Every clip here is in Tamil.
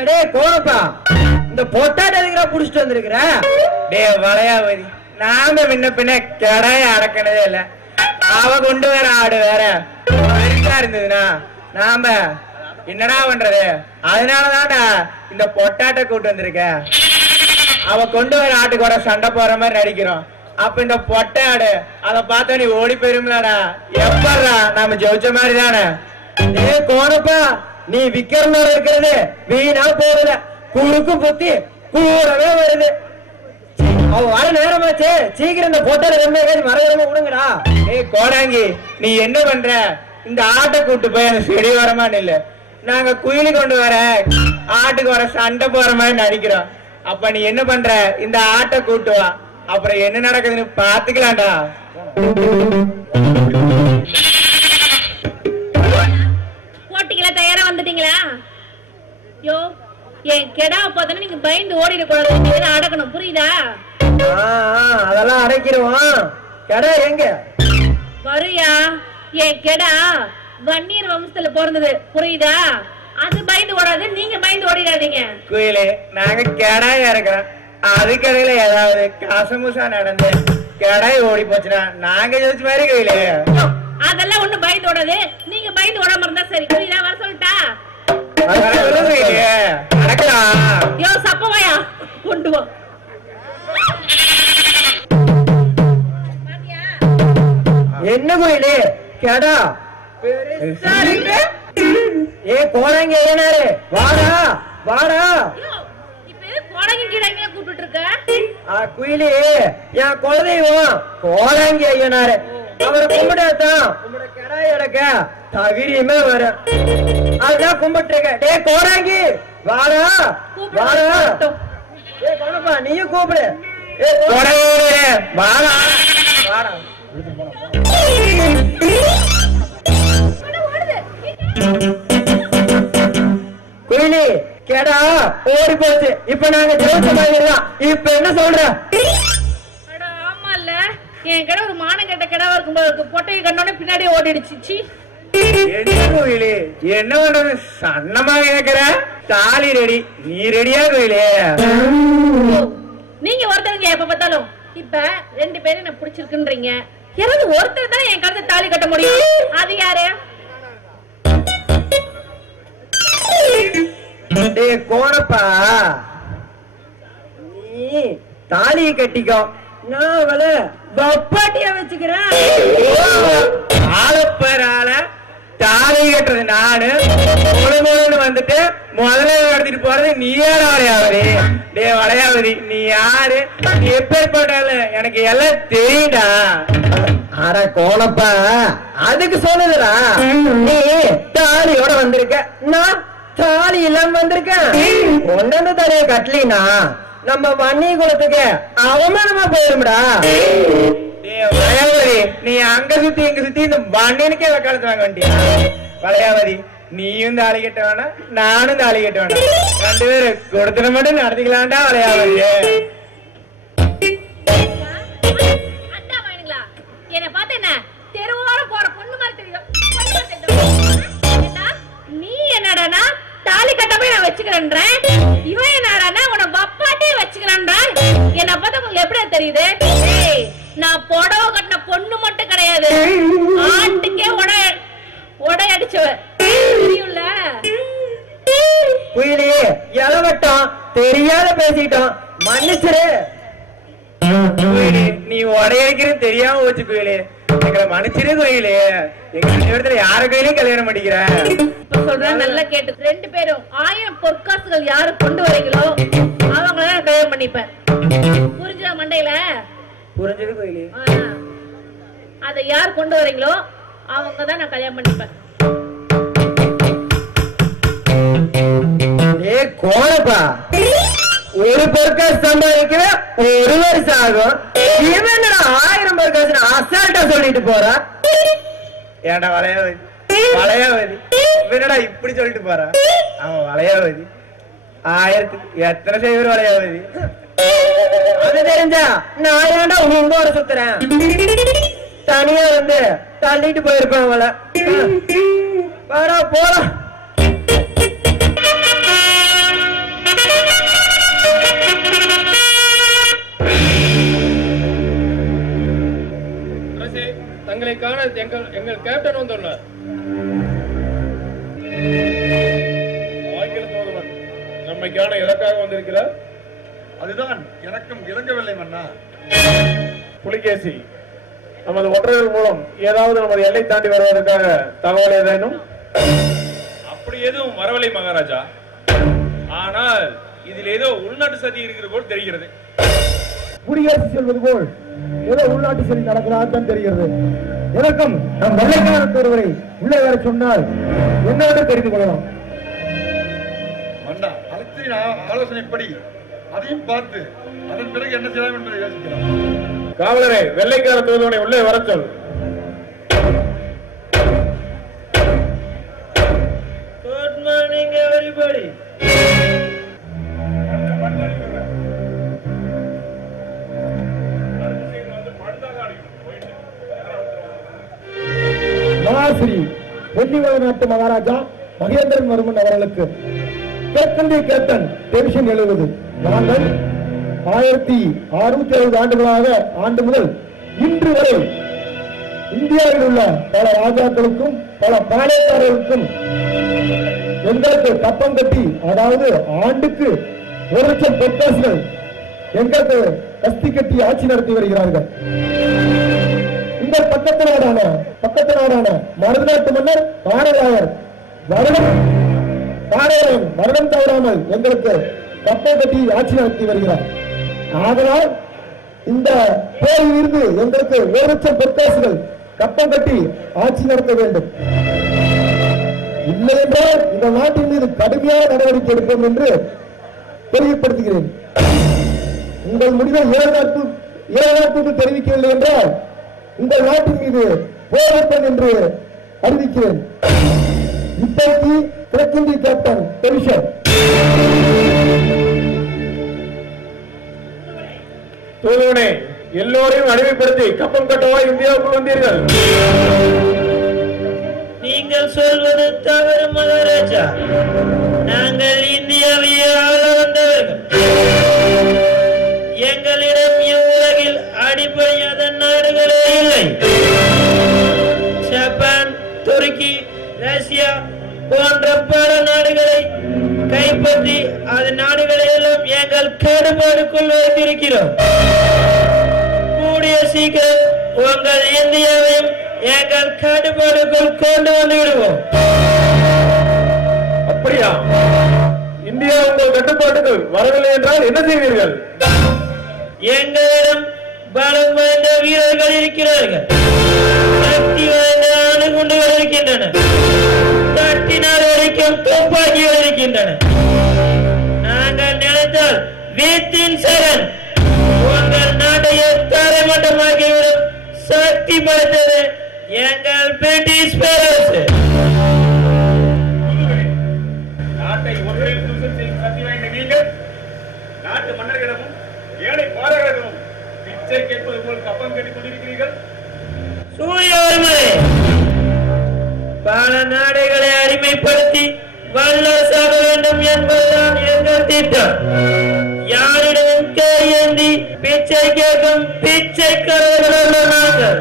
அடே கோணப்பா, இந்த பொட்டாட்ட எதுக்குடா புடிச்சிட்டு வந்திருக்கிற? டே வளையாவதி, நாம முன்ன பின்ன கடைய அடக்கினதே இல்ல. அவ கொண்டு வர ஆடு வேற பெருசா இருந்ததுன்னா நாம என்னடா பண்றது? அதனாலதான்டா இந்த பொட்டாட்ட கூட்டு வந்திருக்க. அவ கொண்டு வர ஆட்டுக்கு வர சண்டை போற மாதிரி நடிக்கிறோம். அப்ப இந்த பொட்டை ஆடு அத பார்த்தா நீ ஓடி போயிரும்லடா. எப்படா நாம ஜெயிச்ச மாதிரி தானே? ஏ கோணப்பா, நீ விக்கிறனோட இருக்கிறது வீணா போறத, குறுக்கு புத்தி கூடவே வருது. அவ வர நேரமாச்சு, சீக்கிரம் இந்த பொட்டால மறையாம விடுங்கடா. ஏய் கோடாங்கி, நீ என்ன பண்ற? இந்த ஆட்டை கூட்டு போய் அந்த செடி வரமா இல்ல, நாங்க குயிலி கொண்டு வர ஆட்டுக்கு வர சண்டை போற மாதிரி நடிக்கிறோம். அப்ப நீ என்ன பண்ற? இந்த ஆட்டை கூட்டு வா, அப்புறம் என்ன நடக்குதுன்னு பாத்துக்கலாம்டா. போட்டிகளா தயாரா வந்துட்டீங்களா? யோ, என் கெடா பார்த்தா நீங்க பயந்து ஓடிட கூடாது, அடக்கணும், புரியுதா? அதெல்லாம் அடைக்கிறோம். கடை எங்க வருயா? என் கெடா வன்னியர் வம்சத்துல பிறந்தது, புரியுதா? அது பயந்து ஓடாது, நீங்க பயந்து ஓடிடாதீங்க. குயிலே, நாங்க கெடாயா இருக்கிறோம். அதுக்கடையில ஏதாவது கசமுசா நடந்து கெடாய் ஓடி போச்சுன்னா நாங்க ஜெயிச்ச மாதிரி குயிலே. அதெல்லாம் ஒண்ணு பயந்து ஓடாது, நீங்க பயந்து ஓடாம இருந்தா சரி, புரியுதா? வர சொல்லிட்டா? நடக்கலாம். யோ சப்பவாயா, கொண்டு வா. என்ன கோயிலு கடா ஏ கோடாங்க ஏனாரு, வாடா வாடா. குயிலி என் குலதெய்வம் கோடாங்கி ஐயனாரு, அவரை கும்பிட்டாதான் உங்களோட கடாய் அடக்க தகிரியுமே வரும். அதுதான் கும்பிட்டு இருக்க. டே கோடாங்கி வாடா வாடா. ஏ கோணப்பா, நீயும் கூப்பிடு. வாடா வாடா. குயிலி கேடா ஓடி போச்சு, இப்ப நாங்க ஜெயிச்ச மாதிரிதான். இப்ப என்ன சொல்ற? ஆமா இல்ல, என் கடை ஒரு மானம் கெட்ட கிடாவா இருக்கும்போது பொட்டையை கண்டோட பின்னாடி ஓடிடுச்சு. என்ன கோயிலு, என்ன பண்றது? சன்னமா கேக்குற? தாலி ரெடி, நீ ரெடியா கோயிலே? நீங்க ஒருத்தவங்க எப்ப பார்த்தாலும் இப்ப 2 பேரும் என்ன பிடிச்சிருக்குன்றீங்க. யாராவது ஒருத்தர் தான் என் கழுத்தை தாலி கட்ட முடியும். அது யாரு? கோணப்பா, நீ தாலியை கட்டிக்கோ, நான் அவளை பப்பாட்டியா வச்சுக்கிறேன். ஆளப்பரால தாலி கட்டுறது நானு, முழுமுழுன்னு வந்துட்டு முதல்ல நடத்திட்டு போறது நீ யாரு வளையாவதி? டே வளையாவதி, நீ யாரு? நீ எப்பேற்பட்டாலும் எனக்கு எல்லாம் தெரியும்டா. அட கோணப்பா, அதுக்கு சொல்லுதுடா, நீ தாலியோட வந்திருக்க, நான் தாலி இல்லாம வந்திருக்கேன். ஒன்னு தாலிய கட்டலினா நம்ம வன்னி குலத்துக்கு அவமானமா போயிரும்டா. வளையாவதி, நீ அங்க சுத்தி இங்க சுத்தி இந்த வண்டினுக்கே வக்காலத்து வாங்க வேண்டியா? வளையாவதி, நீயும் தாலி கட்ட வேணாம், நானும் தாலி கட்ட வேணாம். 2 பேரும் கொடுத்துட மட்டும் நடத்திக்கலாம்டா. வளையாவதி, என்ன பார்த்து என்ன தெருவோர போற பொண்ணு மாதிரி தெரியும். நீ என்னடா தாலி கட்டாம நான் வச்சுக்கிறேன்ற, இவன் என்னடா உன பப்பாட்டே வச்சுக்கிறேன்றா. என்ன பார்த்தா உங்களுக்கு எப்படி தெரியுது? நான் புடவை கட்டின பொண்ணு மட்டும் கிடையாது, ஆட்டுக்கே உடை அடிச்சவ, தெரியும்ல? குயிலி இளவட்டம் தெரியாத பேசிட்டோம், மன்னிச்சிரு. நீ உடையடிக்கிறது தெரியாம போச்சு குயிலே, எங்களை மன்னிச்சிரு குயிலே. எங்க இடத்துல யாரு கையிலையும் கல்யாணம் பண்ணிக்கிற? இப்ப சொல்றேன், நல்லா கேட்டு. 2 பேரும் 1000 பொற்காசுகள் யாரு கொண்டு வரீங்களோ அவங்கள நான் கல்யாணம் பண்ணிப்பேன். புரிஞ்சா மண்டையில? புரிஞ்சது குயிலி. அதை யார் கொண்டு வரீங்களோ அவங்க தான் நான் கல்யாணம் பண்ணிப்பேன். ஏ கோணப்பா, ஒரு பொற்காசு சம்பாதிக்கிற 1 வருஷம் ஆகும். இவன் 1000 பொற்காசு அசால்ட்டா சொல்லிட்டு போறா. ஏன்டா வளையாவதி, வளையாவதி இவனடா இப்படி சொல்லிட்டு போறான்? அவன் வளையாவதி 1000க்கு எத்தனை செய்வர் வளையாவதி? அது தெரிஞ்சா நான் ஏன்டா உங்களோட சுத்துறேன்? தனியா வந்து தள்ளிட்டு போயிருப்பேன் அவளை. போலாம். தங்களை காண எங்கள் கேப்டன் வந்துள்ளார். ஆங்கில தூதுவன் நம்மை காண எதற்காக வந்திருக்கிறார்? அதுதான் எனக்கும் இறங்கவில்லை மன்னா. புலிகேசி, நமது ஒற்றர்கள் மூலம் ஏதாவது நமது எல்லை தாண்டி வருவதற்காக தகவல் ஏதேனும்? அப்படி எதுவும் வரவில்லை மகாராஜா. ஆனால் இதில் ஏதோ உள்நாட்டு சதி இருக்கிற போல் தெரிகிறது. குடியரசு செல்வது போல் ஏதோ உள்நாட்டு சதி நடக்கிறதான் தெரிகிறது. எனக்கும் நம் வெள்ளைக்காரத்து ஒருவரை உள்ளே வர சொன்னால் என்னவென்று தெரிந்து கொள்ளலாம். மன்னா, அரசின் ஆலோசனைப்படி அதையும் பார்த்து அதன் பிறகு என்ன செய்யலாம் என்பதை யோசிக்கலாம். காவலரை, வெள்ளைக்கார தூதுவனை உள்ளே வர சொல். Good morning everybody. மகாஸ்ரீ பொன்னிவள நாட்டு மகாராஜா மகேந்திரன் வர்மன் அவர்களுக்கு கிழக்கண்டிய கேப்டன் டிவிஷன் 70. நாங்கள் 1670 ஆண்டு முதல் இன்று வரை இந்தியாவில் உள்ள பல ராஜாக்களுக்கும் பல பாளையக்காரர்களுக்கும் எங்களுக்கு கப்பம் கட்டி, அதாவது ஆண்டுக்கு 1,00,000 பொற்காசுகள் எங்களுக்கு கஸ்தி கட்டி ஆட்சி நடத்தி வருகிறார்கள். இந்த பக்கத்து நாடான மருதநாட்டு மன்னர் பாரராயர் வருடம் தவறாமல் எங்களுக்கு கப்பம் கட்டி ஆட்சி நடத்தி வருகிறார். ஆதலால் இந்த போரில் இருந்து எங்களுக்கு 1,00,000 பொற்காசுகள் கப்பம் கட்டி ஆட்சி நடத்த வேண்டும். இல்லை என்றால் இந்த நாட்டின் மீது கடுமையான நடவடிக்கை எடுப்போம் என்று தெளிவுபடுத்துகிறேன். உங்கள் முடிவை 7 நாட்களுக்கு தெரிவிக்கவில்லை என்றால் உங்கள் நாட்டின் மீது போராட்டம் என்று அறிவிக்கிறேன். இப்போதைக்கு கிழக்கிந்திய கேப்டன் டிவிஷன். தூதுவனே, எல்லோரையும் அடிமைப்படுத்தி கப்பம் கட்டவா இந்தியாவுக்குள் வந்தீர்கள்? நீங்கள் சொல்வது தவறு மகாராஜா. நாங்கள் இந்தியாவையே ஆள வந்தவர்கள். எங்களிடம் இவ்வுலகில் அடிப்படையாத நாடுகளே இல்லை. ஜப்பான், துருக்கி, ரஷ்யா போன்ற பல நாடுகளை கைப்பற்றி அது நாடுகளை எல்லாம் எங்கள் கட்டுப்பாடுக்குள் வைத்திருக்கிறோம். கூடிய சீக்கிரம் உங்கள் இந்தியாவையும் எங்கள் கட்டுப்பாடுக்குள் கொண்டு வந்து விடுவோம். அப்படியா? இந்தியா உங்கள் கட்டுப்பாட்டுக்கு வரவில்லை என்றால் என்ன செய்வீர்கள்? எங்களிடம் பலம் வாய்ந்த வீரர்கள் இருக்கிறார்கள். சக்தி வாய்ந்த அணுகுண்டுகள் இருக்கின்றன. தட்டினால் வரைக்கும் துப்பாக்கிகள் இருக்கின்றன. நாங்கள் நினைத்தால் வீட்டின் சரண் உங்கள் நாட்டையே தரைமட்டமாக்கிவிடும் சக்தி படைத்தது எங்கள் பிரிட்டிஷ் பேரரசு. நாட்டை ஒன்றில் தூசம் செய்யும் சக்தி வாய்ந்த நீங்கள் நாட்டு மன்னர்களிடமும் ஏழை பாரகளிடமும் பிச்சை கேட்பது போல் கப்பம் கட்டிக் கொண்டிருக்கிறீர்கள். சூரியவர்மரே, பல நாடுகளை அடிமைப்படுத்தி வல்லரசாக வேண்டும் என்பதுதான் எங்கள் திட்டம். யாரிடம் கையேந்தி பிச்சை கேட்கும் பிச்சைக்காரர்கள் நாங்கள்.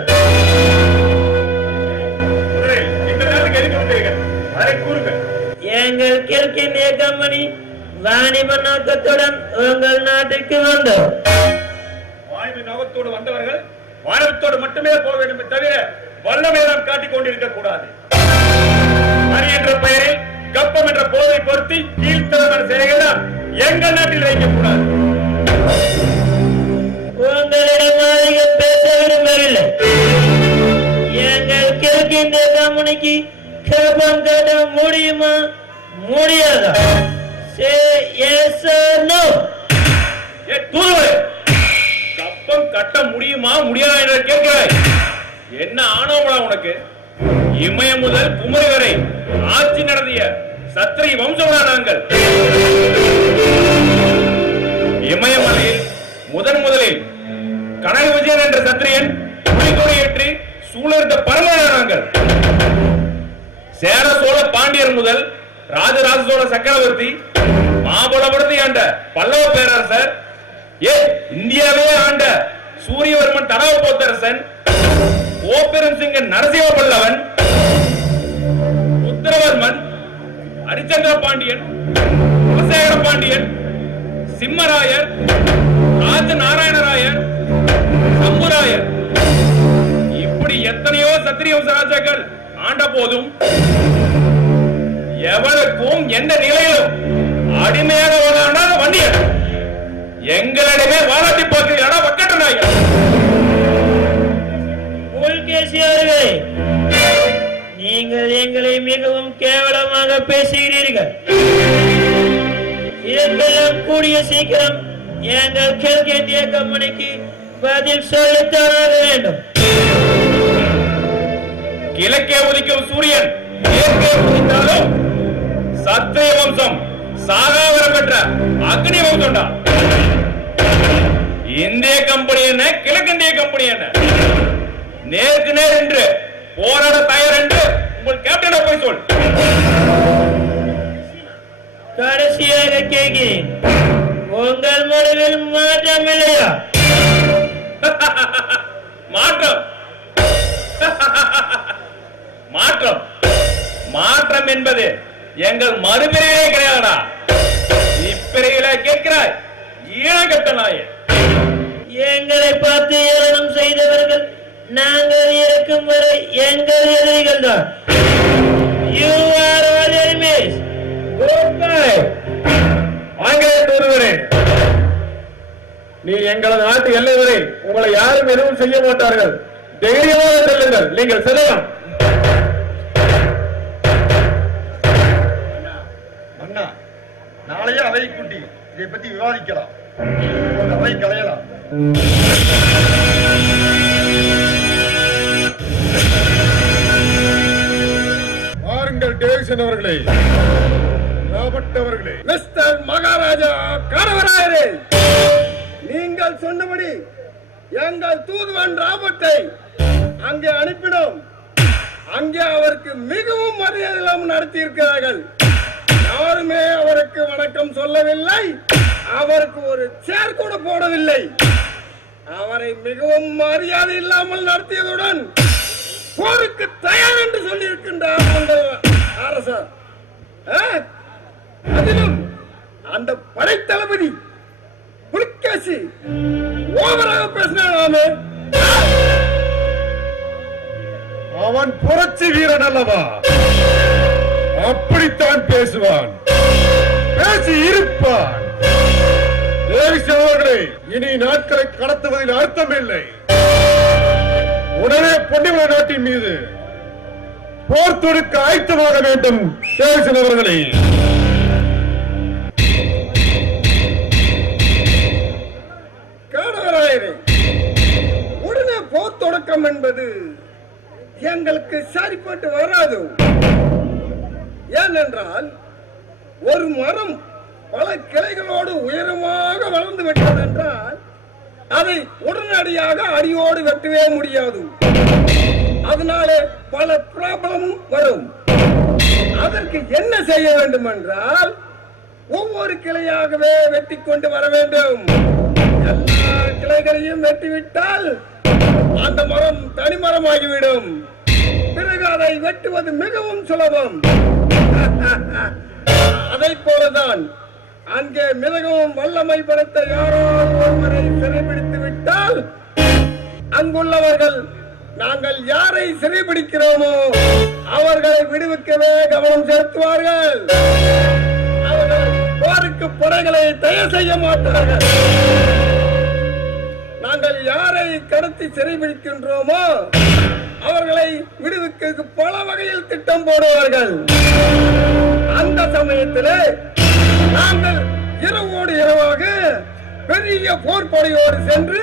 இந்த நாட்டுக்கு எதுக்கு வந்தீர்கள்? அதை கூறுங்கள். எங்கள் கிழக்கிந்திய கம்பெனி வாணிப நோக்கத்துடன் உங்கள் நாட்டுக்கு வந்தோம். வாணிப நோக்கத்தோடு வந்தவர்கள் வாணிபத்தோடு மட்டுமே போக வேண்டும் தவிர வல்லமை நாம் காட்டிக் கொண்டிருக்க கூடாது. மணி என்ற பெயரில் கப்பம் என்ற போதை பொருத்தி கீழ்த்தரமான செயல்கள் எங்கள் நாட்டில் வைக்கக்கூடாது. உங்களிடம் அதிகம் பேச விரும்பவில்லை. எங்கள் கிழக்கிந்திய கம்பெனிக்கு கப்பம் கட்ட முடியுமா முடியாதா? கப்பம் கட்ட முடியுமா முடியாதா என்று கேட்கிறாய். என்ன ஆணவங்களா உனக்கு? இமயம் முதல் குமரி வரை ஆட்சி நடத்திய சத்திரிய வம்சங்களா நாங்கள். இமயமலையில் முதலில் கனக விஜயன் என்ற சத்திரியன் புலிகொடியேற்றி சூழந்த பரம்பரை நாங்கள். சேர சோழ பாண்டியர் முதல் ராஜராஜ சோழ சக்கரவர்த்தி மாபலபுரத்தை ஆண்ட பல்லவ பேரரசர், இந்தியாவே ஆண்ட சூரியவர்மன் தடவ போத்தரசன், ஓபெரும் சிங்கன் நரசிம்ம பல்லவன், உத்தரவர்மன், ஹரிச்சந்திர பாண்டியன், குலசேகர பாண்டியன், சிம்மராயர், ராஜநாராயணராயர், சம்புராயர், இப்படி எத்தனையோ சத்திரிய வம்ச ராஜாக்கள் ஆண்ட போதும் எவனுக்கும் எந்த நிலையிலும் அடிமையாக வாழாத வண்டியர் எங்களிடமே வாழாட்டி பார்க்கிறீர்களா வக்கட்ட நாய்கள்? புலிகேசியார்களே, நீங்கள் எங்களை மிகவும் கேவலமாக பேசுகிறீர்கள். இதற்கெல்லாம் கூடிய சீக்கிரம் எங்கள் கிழக்கிந்திய கம்பெனிக்கு பதில் சொல்லித்தர வேண்டும். கிழக்கே உதிக்கும் சூரியன் மேற்கே உதித்தாலும் சத்திரிய வம்சம் சாகாவரம் பெற்ற அக்னி வம்சம்டா. இந்திய கம்பெனி என்ன, கிழக்கிந்திய கம்பெனி என்ன? நேருக்கு நேர் என்று போராட தயார் என்று உங்கள் கேப்டனை போய் சொல். கடைசியாக கேட்கிறேன், உங்கள் முடிவில் மாற்றம் இல்லையா? மாற்றம் மாற்றம் மாற்றம் என்பது எங்கள் மறுபிரிவிலே கிடையாதுடா. இப்பிரிவில கேட்கிறாய் ஈழகட்ட நாயே. எங்களை பார்த்து ஏளனம் செய்தவர்கள் நாங்கள் இருக்கும் வரை எங்கள் எதிரிகள் தான். You are all enemies. Goodbye. ஒருவரே, நீ எங்களது நாட்டு எல்லை வரை உங்களை யாரும் எதுவும் செய்ய மாட்டார்கள். தைரியமாக செல்லுங்கள், நீங்கள் செல்லலாம். அண்ணா, நாளையே அவை கூட்டி இதை பத்தி விவாதிக்கலாம். அவை கலையலாம். வாருங்கள் டேவிசன் அவர்களே, ராபர்ட் அவர்களே, மிஸ்டர் மகாராஜா காரவராயரே, நீங்கள் சொன்னபடி எங்கள் தூதுவன் ராபர்ட்டை அங்கே அனுப்பினோம். அங்கே அவருக்கு மிகவும் மரியாதை நடத்தியிருக்கிறார்கள். யாருமே அவருக்கு வணக்கம் சொல்லவில்லை, அவருக்கு ஒரு சேர் கூட போடவில்லை. அவரை மிகவும் மரியாதை இல்லாமல் நடத்தியதுடன் போருக்கு தயார் என்று சொல்லியிருக்கின்றார் அந்த அரசர். அதிலும் அந்த படைத்தளபதி புலிகேசி ஓவராக பேசினாமே. அவன் புரட்சி வீரன் அல்லவா, அப்படித்தான் பேசுவான், பேசி இருப்பான். அவர்களே, இனி நாட்களை கடத்துவதில் அர்த்தமில்லை. உடனே பொன்னிமலை நாட்டின் மீது போர் தொடுக்க ஆயத்தமாக வேண்டும். டேவிசன் அவர்களே, காடவராயரே, உடனே போர் தொடக்கம் என்பது எங்களுக்கு சரிப்பட்டு வராது. ஏனென்றால் ஒரு மரம் பல கிளைகளோடு உயரமாக வளர்ந்து விட்டது என்றால் அதை உடனடியாக அடியோடு வெட்டவே முடியாது. அதனாலே பல ப்ராப்ளமும் வரும். அதற்கு என்ன செய்ய வேண்டும் என்றால் ஒவ்வொரு கிளையாகவே வெட்டி கொண்டு வர வேண்டும். எல்லா கிளைகளையும் வெட்டிவிட்டால் அந்த மரம் தனிமரமாகிவிடும். பிறகு அதை வெட்டுவது மிகவும் சுலபம். அதை போலதான் அங்கே மிகவும் வல்லமை படைத்த யாரோ ஒருவரை சிறைபிடித்து விட்டால் அங்குள்ளவர்கள் நாங்கள் யாரை சிறைபிடிக்கிறோமோ அவர்களை விடுவிக்கவே கவனம் செலுத்துவார்கள். அவர்கள் போருக்கு படைகளை தயார் செய்ய மாட்டார்கள். நாங்கள் யாரை கடத்தி சிறைபிடிக்கின்றோமோ அவர்களை விடுவிக்க பல வகையில் திட்டம் போடுவார்கள். அந்த சமயத்தில் நாங்கள் இரவோடு இரவாக பெரிய போர்ப்படையோடு சென்று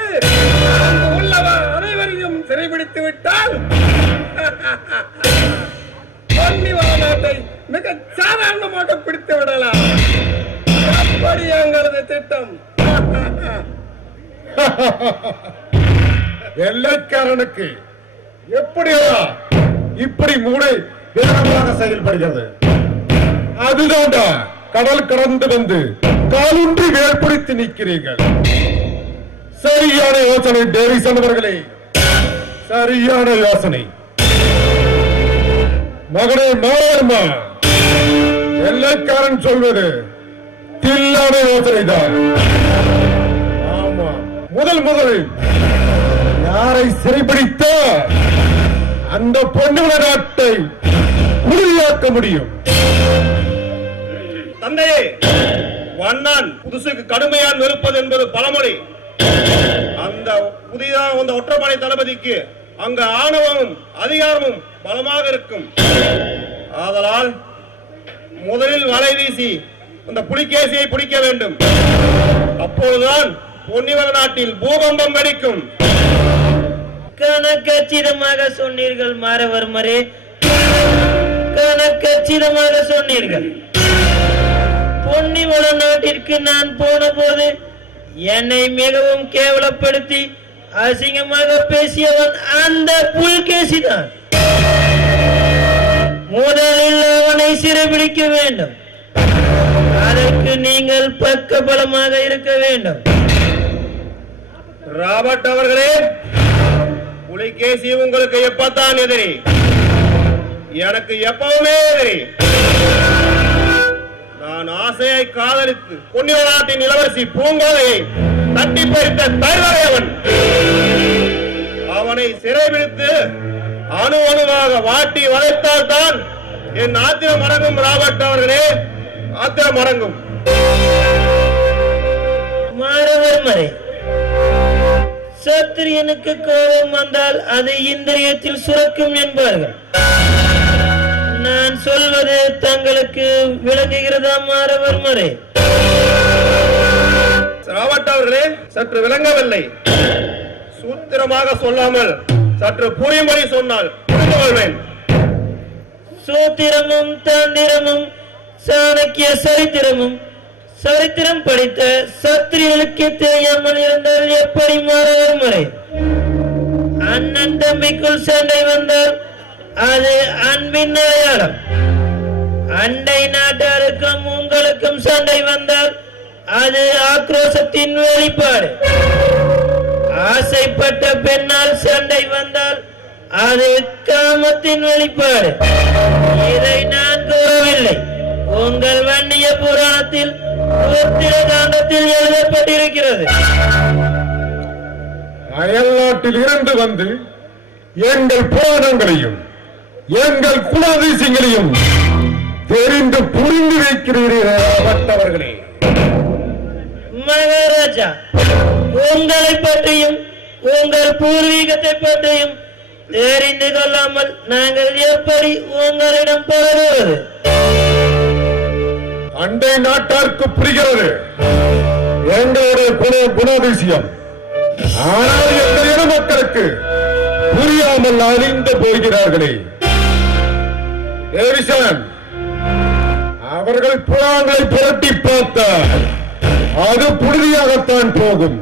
அங்கு உள்ளவர் அனைவரையும் சிறைபிடித்து விட்டால் பொன்னிமலை நாட்டை மிக சாதாரணமாக பிடித்து விடலாம். அப்படி எங்களது திட்டம். வெள்ளைக்காரனுக்கு எப்படியா இப்படி மூளை வேகமாக செயல்படுகிறது? அதுதான்டா கடல் கடந்து வந்து காலூன்றி வேர்பிடித்து நிற்கிறீர்கள். சரியான யோசனை டேவிசன் அவர்களே, சரியான யோசனை. மகனே மாறம்மா, எல்லைக்காரன் சொல்வது தில்லான யோசனைதான். ஆமா, முதலில் யாரை சிறைபிடித்த அந்த பொன்னுவன நாட்டை உறுதியாக்க முடியும். தந்தையே, வண்ணான் புதுசுக்கு கடுமையான் வெறுப்பது என்பது பழமொழி. அந்த புதிதாக வந்த ஒற்றப்படை தளபதிக்கு அங்க ஆணவமும் அதிகாரமும் பலமாக இருக்கும். ஆதலால் முதலில் வலை வீசி அந்த புலிகேசியை பிடிக்க வேண்டும். அப்பொழுதுதான் பொன்னிவள நாட்டில் பூகம்பம் வெடிக்கும். கணக்கச்சிதமாக சொன்னீர்கள் மாறவர்மரே, கணக்கச்சிதமாக சொன்னீர்கள். பொன்னிவள நாட்டிற்கு நான் போன போது என்னை மிகவும் கேவலப்படுத்தி அசிங்கமாக பேசியவன் அந்த புலிகேசிதான். முதலில் அவனை சிறைபிடிக்க வேண்டும். அதற்கு நீங்கள் பக்க பலமாக இருக்க வேண்டும். ராபர்ட் அவர்களே, புலிகேசி உங்களுக்கு எப்பத்தான் எதிரி? எனக்கு எப்பவுமே எதிரி. நான் ஆசையை காதலித்து பொன்னிவள நாட்டின் இளவரசி பூங்கோதையை தட்டி பறித்த தலைவரையவன். அவனை சிறைபிடித்து அணு அணுவாக வாட்டி வளைத்தால் தான் என் ஆத்திரம் அடங்கும். ராபர்ட் அவர்களே, ஆத்திரம் அடங்கும். மாறவர்மரே, சத்திரியனுக்கு கோபம் வந்தால் அது இந்திரியத்தில் சுரக்கும் என்பார்கள். நான் சொல்வது தங்களுக்கு விளங்குகிறதா மாறவர்மரே? ராபர்ட் அவர்களே, சற்று விளங்கவில்லை. சூத்திரமாக சொல்லாமல் சற்று புரியும்படி சொன்னால் புரிந்து கொள்வேன். சூத்திரமும் தந்திரமும் சாணக்கிய சரித்திரமும் சரித்திரம் படித்த சத்திரியனுக்கு தெரியாமல் இருந்தால் எப்படி மாறவர்மரே? அண்ணன் தம்பிக்குள் சண்டை வந்தால் அது அன்பின் அடையாளம். அண்டை நாட்டாருக்கும் உங்களுக்கும் சண்டை வந்தால் அது ஆக்ரோஷத்தின் வெளிப்பாடு. ஆசைப்பட்ட பெண்ணால் சண்டை வந்தால் அது காமத்தின் வெளிப்பாடு. இதை நான் கூறவில்லை, உங்கள் வன்னிய புராணத்தில் உத்திரகாண்டத்தில் எழுதப்பட்டிருக்கிறது. அயல் நாட்டில் இருந்து வந்து எங்கள் புராணங்களையும் எங்கள் குலாதிசயங்களையும் தெரிந்து புரிந்து வைக்கிறீர்களே. மகாராஜா, உங்களை பற்றியும் உங்கள் பூர்வீகத்தை பற்றியும் தெரிந்து கொள்ளாமல் நாங்கள் எப்படி உங்களிடம் பழகுவது? அண்டை நாட்டாருக்கு புரிகிறது எங்களுடைய குணாதிசயம். ஆனால் எங்கள் இன மக்களுக்கு புரியாமல் அழிந்து போகிறார்களே. அவர்கள் புறாங்களை புரட்டி பார்த்தால் அது புழுதியாகத்தான் போகும்.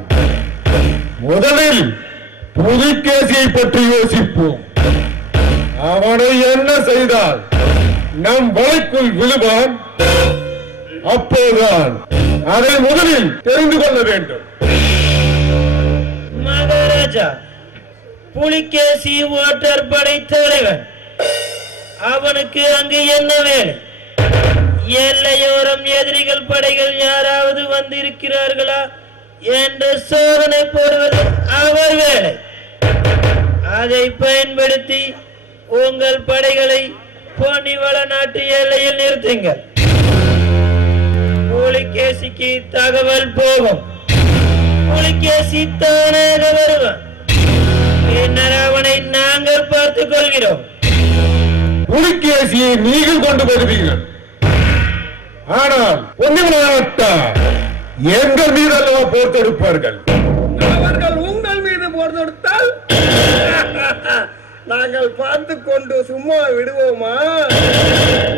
முதலில் புலிகேசியை பற்றி யோசிப்போம். அவனை என்ன செய்தால் நம் வலைக்குள் விழுவான்? அப்போதுதான் அதை முதலில் தெரிந்து கொள்ள வேண்டும். மகாராஜா, புலிகேசி ஓட்டர் படை தலைவன். அவனுக்கு அங்கு என்ன வேலை? எல்லையோரம் எதிரிகள் படைகள் யாராவது வந்திருக்கிறார்களா என்று சோதனை போடுவது அவர் வேலை. அதை பயன்படுத்தி உங்கள் படைகளை பொன்னிவள நாட்டு எல்லையில் நிறுத்துங்கள். புலிகேசிக்கு தகவல் போகும். புலிகேசி தானாக வருவான். பின்னர் அவனை நாங்கள் பார்த்துக் கொள்கிறோம். புலிகேசியை நீங்கள் கொண்டு வருவீர்கள். ஆனால் பொன்னிவள நாட்டார் எங்கள் மீது அல்லவா போர் தொடுப்பார்கள். அவர்கள் உங்கள் மீது போர் தொடுத்தால் நாங்கள் பார்த்து கொண்டு சும்மா விடுவோமா?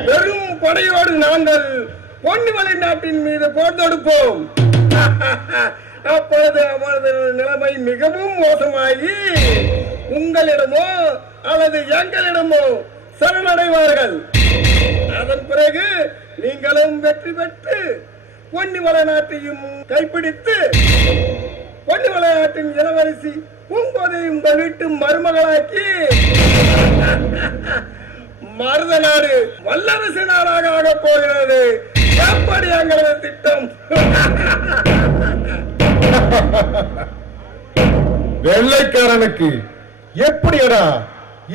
பெரும் படையோடு நாங்கள் பொன்னிவள நாட்டின் மீது போர் தொடுப்போம். அப்பொழுது அவரது நிலைமை மிகவும் மோசமாகி உங்களிடமோ அல்லது எங்களிடமோ சரணடைவார்கள். அதன் பிறகு நீங்களும் வெற்றி பெற்று பொன்னிவள நாட்டையும் கைப்பிடித்து பொன்னிவள நாட்டின் இளவரசி பூங்கோதை உங்கள் வீட்டு மருமகளாக்கி மருத நாடு வல்லரசு நாடாக ஆக போகிறது. எப்படி எங்களது திட்டம்? வெள்ளைக்காரனுக்கு எப்படியடா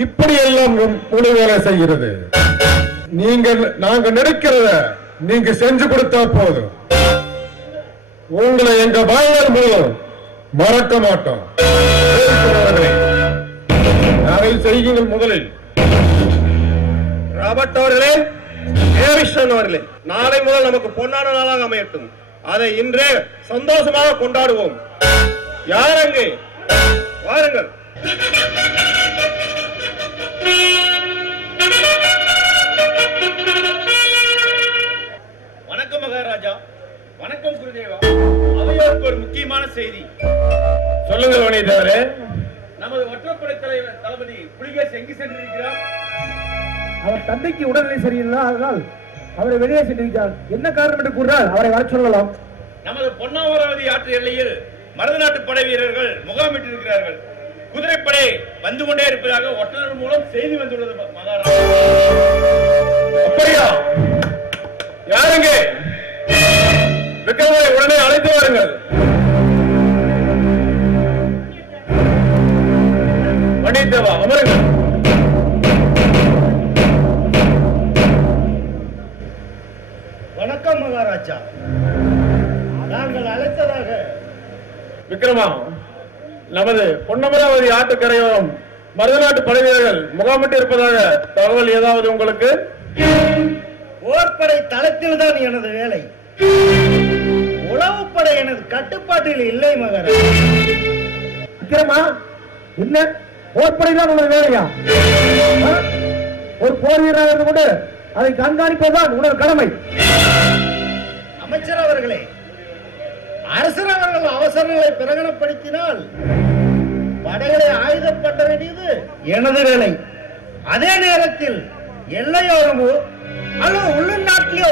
இப்படி எல்லாம் முழு வேலை செய்கிறது? நாங்க நினைக்கிறத நீங்க செஞ்சு கொடுத்தா போதும். உங்களை எங்க வாழ்நாள் மூலம் மறக்க மாட்டோம். அதை செய்யுங்கள். முதலில் ராபர்ட் அவர்களே, ஏரிஸ்டன் அவர்களே, நாளை முதல் நமக்கு பொன்னான நாளாக அமையட்டும். அதை இன்றே சந்தோஷமாக கொண்டாடுவோம். யார் அங்கே? வாருங்கள். வணக்கம் மகாராஜா. வணக்கம் குருதேவா. அவையோருக்கு ஒரு முக்கியமான செய்தி. சொல்லுங்கள் வணிதேவரே. நமது ஒற்றப்படை தலைவர் தளபதி புலிகேசி எங்கு சென்றிருக்கிறார்? அவர் தந்தைக்கு உடல்நிலை சரியில்லை, அதனால் அவரை வெளியே சென்றிருக்கிறார். என்ன காரணம் என்று கூறினால் அவரை வர சொல்லலாம். நமது பொன்னாமராவதி ஆற்று எல்லையில் மருத நாட்டு படை வீரர்கள் முகாமிட்டிருக்கிறார்கள். குதிரைப்படை வந்து கொண்டே இருப்பதாக ஒற்றர்கள் மூலம் செய்தி வந்துள்ளது மகாராஜா. அப்படியா? யாருங்க? விக்ரமரை உடனே அழைத்து வாருங்கள். வணிதேவா, அமருங்கள். வணக்கம் மகாராஜா. நாங்கள் அழைத்ததாக விக்ரமா, நமது பொன்னமராவதி ஆற்றுக்கரையோரம் மருதநாட்டு படை வீரர்கள் முகாமிட்டு இருப்பதாக தகவல் ஏதாவது உங்களுக்கு? போர்ப்படை தளத்தில் தான் எனது வேலை. உளவுப்படை எனது கட்டுப்பாட்டில் இல்லை மகாராஜா. விக்ரமா, என்ன போர்ப்படைதான் உனது வேலையா? ஒரு போர் வீரராக இருந்து கொண்டு அதை கண்காணிப்பதுதான் உனது கடமை. அமைச்சர் அவர்களே, அரசர் அவர்கள் அவசரங்களை பிரகடனப்படுத்தினால் படைகளை ஆயுதப்பட்ட வேண்டியது எனது வேலை. அதே நேரத்தில் எல்லையோரமோ அல்லது உள்நாட்டிலோ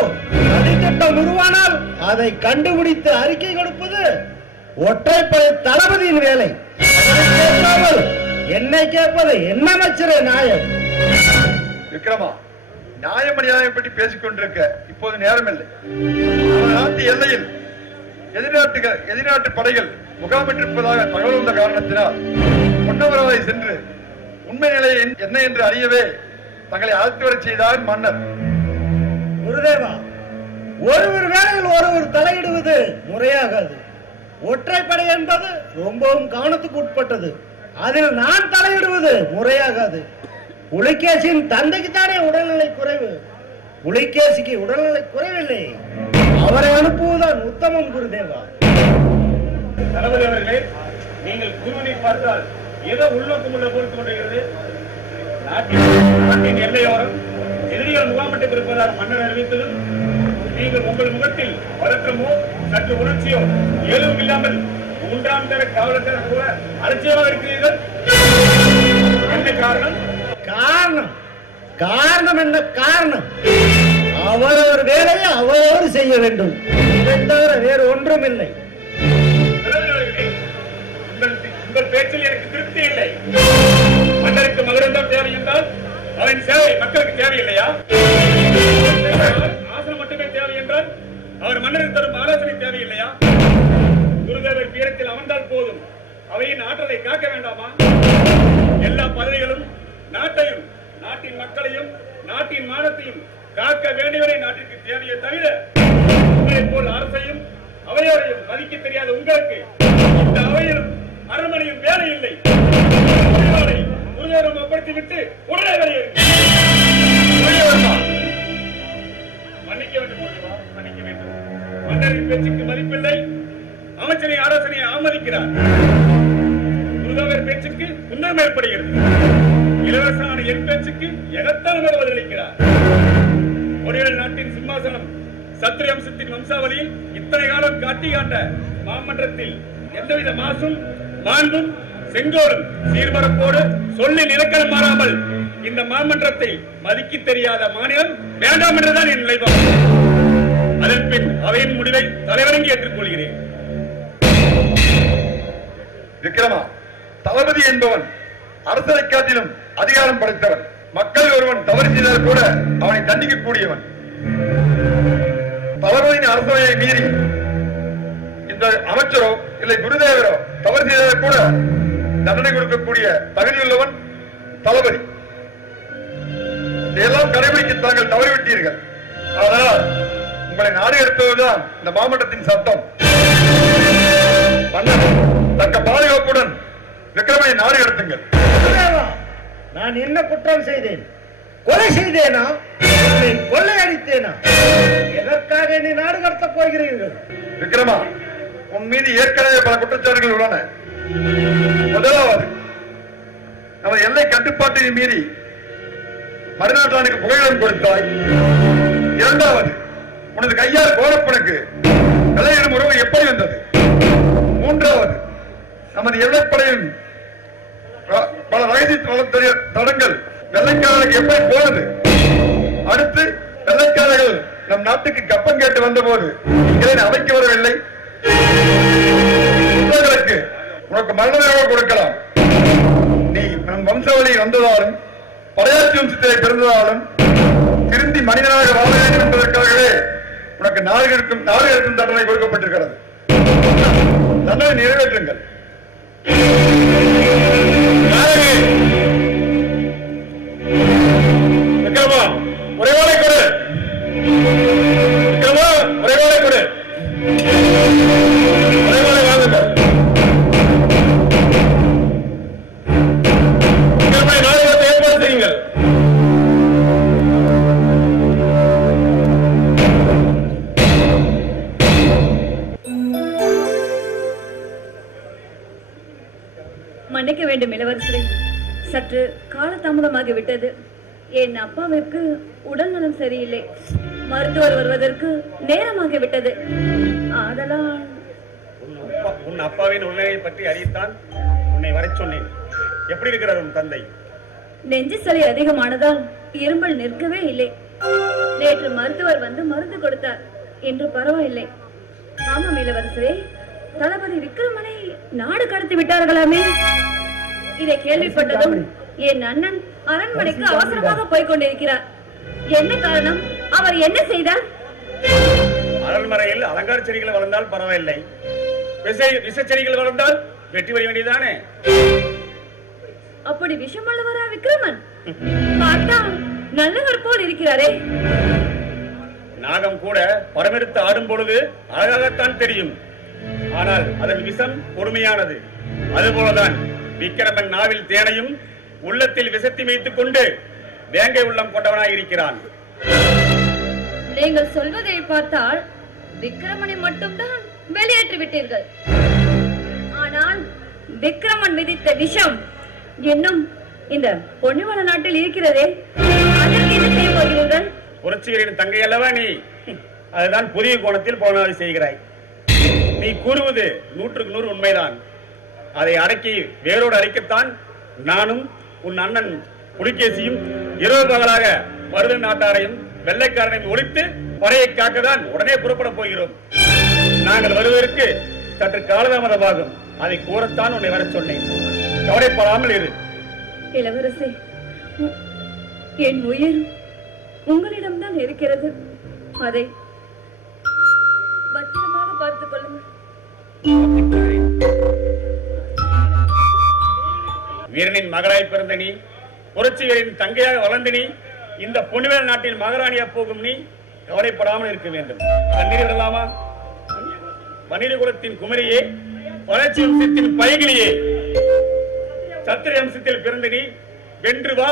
சதித்திட்டம் உருவானால் அதை கண்டுபிடித்து அறிக்கை கொடுப்பது ஒற்றைப்படை தளபதியின் வேலை. என்னை கேட்பது என்ன அமைச்சரே நியாயம்? விக்ரமா, நியாயம் அநியாயம் பற்றி பேசிக் கொண்டிருக்க இப்போது நேரம் இல்லை. நாட்டு எல்லையில் எதிர்நாட்டு படைகள் முகாமிட்டிருப்பதாக தகவல் வந்த காரணத்தினால் பொன்னமராவதி சென்று உண்மை நிலை என்ன என்று அறியவே தங்களை அழைத்து வர செய்தார் மன்னர். குருதேவா, ஒருவர் வேலையில் ஒருவர் தலையிடுவது முறையாகாது. ஒற்றைப்படை என்பது ரொம்பவும் கவனத்துக்கு உட்பட்டது. அதில் நான் தலையிடுவது முறையாகாது. புலிகேசியின் தந்தைக்கு தானே உடல்நிலை குறைவு. புலிகேசிக்கு உடல்நிலை குறைவில்லை. அவரை அனுப்புவதுதான் உத்தமம் குருதேவா. தளபதி அவர்களே, நீங்கள் குருவினை பார்த்தால் ஏதோ உள்நோக்கம் உள்ள போல் தோன்றுகிறது. நாட்டின் எல்லையோரம் எதிரிகள் முகாமிட்டு இருப்பதாக மன்னர் அறிவித்ததும் நீங்கள் உங்கள் முகத்தில் பதற்றமோ சற்று உணர்ச்சியோ எதுவும் இல்லாமல் 3ஆம் தர காவலர் கூட அலட்சியமாக இருக்கிறீர்கள். என்ன காரணம்? காரணம் என்ன? காரணம் அவரவர் வேலையை அவரோடு செய்ய வேண்டும். இதை தவிர வேறு ஒன்றும் இல்லை. உங்கள் பேச்சில் எனக்கு திருப்தி இல்லை. மன்னருக்கு மகரந்தம் தேவை என்றால் அவன் சேவை மக்களுக்கு தேவையில்லையா? ஆசனம் மட்டுமே தேவை என்றால் அவர் மன்னருக்கு தரும் ஆலோசனை தேவையில்லையா? குருதேவர் பீடத்தில் அமர்ந்தால் போதும், அவையின் ஆற்றலை காக்க வேண்டாமா? எல்லா பதவிகளும் நாட்டையும் நாட்டின் மக்களையும் நாட்டின் மானத்தையும் காக்க வேண்டியவரை நாட்டிற்கு தேவையை தவிர உங்களை போல் அரசையும் அவையோரையும் மதிக்க தெரியாத உங்களுக்கு இந்த அவையிலும் அரண்மனையும் வேலை இல்லை. குருதேவரம் ஒப்படைத்துவிட்டு உடனே வெளியேறுங்கள். மன்னிக்க வேண்டும், மன்னிக்க வேண்டும். மன்னரின் பேச்சுக்கு மதிப்பில்லை. அமைச்சரின் ஆலோசனையை ஆமதிக்கிறார். குருதேவர் பேச்சுக்கு குந்தரம் ஏற்படுகிறது. இளவரசனான என் பேச்சுக்கு எகத்தான பதிலளிக்கிறார். ஒரேழு நாட்டின் சிம்மாசனம் சத்திரிய வம்சத்தின் வம்சாவளியில் இத்தனை காலம் காட்ட மாமன்றத்தில் எந்தவித மாசும் மாண்பும் செங்கோலும் சீர்மரப்போடு சொல்லில் இலக்கணம் மாறாமல் இந்த மாமன்றத்தை மதிக்க தெரியாத மாநிலம் வேண்டாம் என்றுதான் என் நிலைப்பாடு. அதன் பின் அவையின் முடிவை தலைவணங்கி ஏற்றுக்கொள்கிறேன். விக்ரமா, தளபதி என்பவன் அரசரை காட்டிலும் அதிகாரம் படைத்தவன். மக்கள் ஒருவன் தவறு செய்தால் கூட அவனை தண்டிக்கக்கூடியவன். தளபதியின் அரசவையை மீறி இந்த அமைச்சரோ இல்லை குருதேவரோ தவறு செய்தால் கூட தண்டனை கொடுக்கக்கூடிய தகுதியுள்ளவன் தளபதி. இதையெல்லாம் கடைபிடிக்க தாங்கள் தவறிவிட்டீர்கள். ஆனால் உங்களை நாடு எடுத்துவதுதான் இந்த மாவட்டத்தின் சட்டம். தக்க பாதுகாப்புடன் விக்ரமனை நாடு எடுத்துங்கள். நான் என்ன குற்றம் செய்தேன்? கொலை செய்தேனா? கொள்ளையடித்தேனா? எதற்காக என்னை நாடு கடத்தப் போகிறீர்கள்? விக்ரமா, உன் மீது ஏற்கனவே பல குற்றச்சாட்டுகள் உள்ளன. முதலாவது, நமது எல்லை கட்டுப்பாட்டை மீறி மருநாட்டானுக்கு புகையிடம் கொடுத்தாய். இரண்டாவது, உனது கையால் கோரப்பனுக்கு விலையிடும் உறவு எப்படி வந்தது? மூன்றாவது, நமது எல்லைப்படையின் பல ரகசிய தடங்கள் வெள்ளைக்காரர்களுக்கு எப்படி போனது? அடுத்து, வெள்ளைக்காரர்கள் நம் நாட்டுக்கு கப்பம் கேட்டு வந்த போது இதை அமைக்க வரவில்லை. உனக்கு மரணமாக கொடுக்கலாம். நீ நம் வம்சாவளி வந்ததாலும் படையாட்சி வம்சத்திலே பிறந்ததாலும் திருந்தி மனிதனாக வாழ வேண்டும் என்பதற்காகவே உனக்கு நாடு எடுக்கும் தண்டனை கொடுக்கப்பட்டிருக்கிறது. தண்டனை நிறைவேற்றுங்கள். விக்ரமா, ஒரே வேலை கொடு. விக்ரமா, ஒரே வேலை கொடு. ஒரே வேலை வாங்குங்க. விக்ரமை நாடகத்தை ஏற்பாடு செய்யுங்கள். மன்னிக்க வேண்டும் இளவரசரே, சற்று காலதாமதமாகிவிட்டது. என் அப்பாவிற்கு உடல் நலம் சரியில்லை. மருத்துவர் வருவதற்கு நேரமாகிவிட்டது. ஆதலால் உன் அப்பாவின் உண்மையை பற்றி அறியத்தான் உன்னை வர சொன்னேன். எப்படி இருக்கிறார் உன் தந்தை? நெஞ்சு சளி அதிகமானதால் இருமல் நிற்கவே இல்லை. நேற்று மருத்துவர் வந்து மருந்து கொடுத்தார். இன்று பரவாயில்லை. ஆமாம் இளவரசரே, தளபதி விக்ரமனை நாடு கடத்தி விட்டார்களாமே. இதை கேள்விப்பட்டதும் என் அண்ணன் அரண்மனைக்கு அவசரமாக போய் கொண்டிருக்கிறார். என்ன காரணம்? அவர் என்ன செய்தார்? அரண்மனையில் அலங்கார செடிகள் வளர்ந்தால் பரவாயில்லை, விஷ செடிகள் வளர்ந்தால் வெற்றி வர வேண்டியதானே? அப்படி விஷம் உள்ளவரா விக்ரமன்? பார்த்தா நல்லவர் போல் இருக்கிறாரே. நாகம் கூட பரமெடுத்து ஆடும் பொழுது அழகாகத்தான் தெரியும். ஆனால் அதன் விஷம் கொடுமையானது. அதுபோலதான் விக்ரமன் நாவில் தேனையும் உள்ளத்தில் விஷத்தை வைத்துக் கொண்டு வேங்கை உள்ளம் கொண்டவனாய் இருக்கிறான். நீங்கள் சொல்வதை பார்த்தால் விக்ரமனை மட்டும்தான் வெளியேற்றி விட்டீர்கள். ஆனால் விக்ரமன் விதித்த விஷம் இன்னும் இந்த பொன்னிவள நாட்டில் இருக்கிறதே, அதற்கு என்ன செய்ய போகிறீர்கள்? புரட்சிகரின் தங்கை அல்லவா நீ? அதுதான் புதிய கோணத்தில் போனாவை செய்கிறாய். நீ கூறுவது 100க்கு 100 உண்மைதான். அதை அடக்கி வேரோடு அரைக்கத்தான் நானும் உன் அண்ணன் புலிகேசியும் இரவு பகலாக மருத நாட்டாரையும் வெள்ளைக்காரனையும் ஒழித்து படையை காக்கத்தான் உடனே புறப்பட போகிறோம். நாங்கள் வருவதற்கு சற்று காலதாமதமாகும். அதை கூறத்தான் உன்னை வர சொன்னேன். கவலைப்படாமல் இரு. இளவரசே, என் உயிர் உங்களிடம்தான் இருக்கிறது. அதை பத்திரமாக பார்த்துக் கொள்ளுங்கள். வீரனின் மகளாய் பிறந்த நீ, புரட்சிகளின் தங்கையாக வளர்ந்த நீ, இந்த பொன்னிவேல் நாட்டின் மகாராணியா போகும் நீ கவலைப்படாமல் இருக்க வேண்டும். கண்ணீர் விடலாமா? வணிக குலத்தின் குமரியே, வளர்ச்சி வம்சத்தின் பைகிலியே, சத்திர வம்சத்தில் பிறந்த நீ வென்று வா,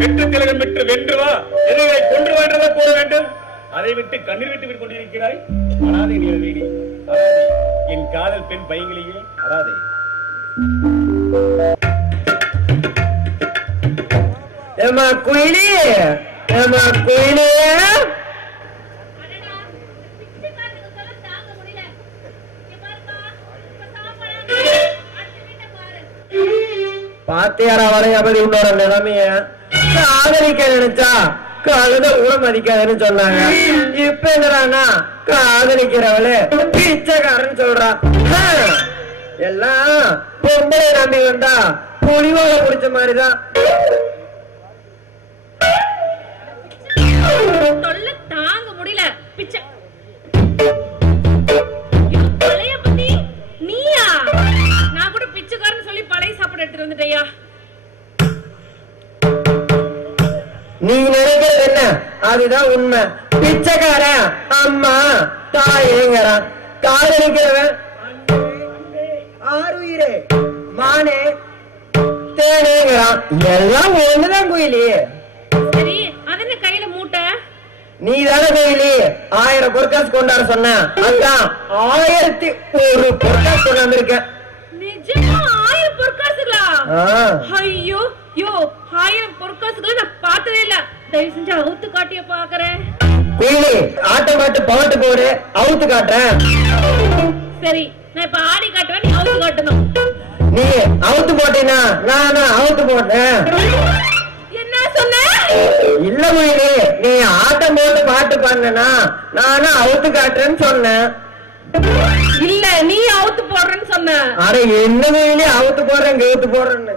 வெற்று திலகம் பெற்று வென்று வா, எதிரை கொன்று வாழ்றதா போட வேண்டும். அதை விட்டு கண்ணீர் விட்டு கொண்டிருக்கிறாய். அழாதே நீலவேணி, அழாதே என் காதல் பெண் பைகிலியே, அழாதே. ஏமா குயிலி, ஏமா குயிலி, பாத்தியாரா வளையாபதி உன்னோட நிலைமைய காதலிக்க நினைச்சா கழுத கூட மதிக்காதுன்னு சொன்னாங்க. இப்ப என்னடானா காதலிக்கிறவளே பிச்சைக்காரன்னு சொல்றா. எல்லாம் பொம்பளை நம்பி வந்தா புலிவாக பிடிச்ச மாதிரிதான். தொல்லை தாங்க முடியல. பிச்சை பழைய பத்தி நீயா? நான் கூட பிச்சைக்காரன்னு சொல்லி பழைய சாப்பாடு எடுத்துட்டு வந்துட்டேயா. நீ நினைக்கிறது என்ன? அதுதான் உண்மை. பிச்சைக்காரன் அம்மா தாயேங்கிறான், காதலிக்கிறவன் ஆறுயிரே மானே தேனேங்கிறான். எல்லாம் ஒண்ணுதான் குயிலி. சரி, அதன கையில மூட்டை. நீ தானே குயிலி 1000 பொற்காசு கொண்டாட சொன்ன, அதான் 1001 பொற்காசு கொண்டு வந்திருக்கேன். நிஜமா 1000 பொற்காசுகளா? ஐயோ யோ, 1000 பொற்காசுகளை நான் பார்த்ததே இல்ல. தயவு செஞ்சு அவுத்து காட்டிய பாக்குறேன். குயிலி ஆட்ட மாட்டு பாட்டு போடு, அவுத்து காட்டுறேன். சரி, நான் இப்ப ஆடி காட்டுவேன், நீ அவுத்து காட்டணும். நீ அவுத்து போட்டீனா நான் அவுத்து போட்டேன். என்ன சொன்ன? இல்ல குயிலி, நீ ஆட்டம் போட்டு பாட்டு பாடுனா நானும் அவுத்து காட்டுறேன்னு சொன்னேன். இல்ல, நீ அவுத்து போடுறேன்னு சொன்ன. அட என்ன குயிலி அவுத்து போடுறேன் கவுத்து போடுறேன்னு.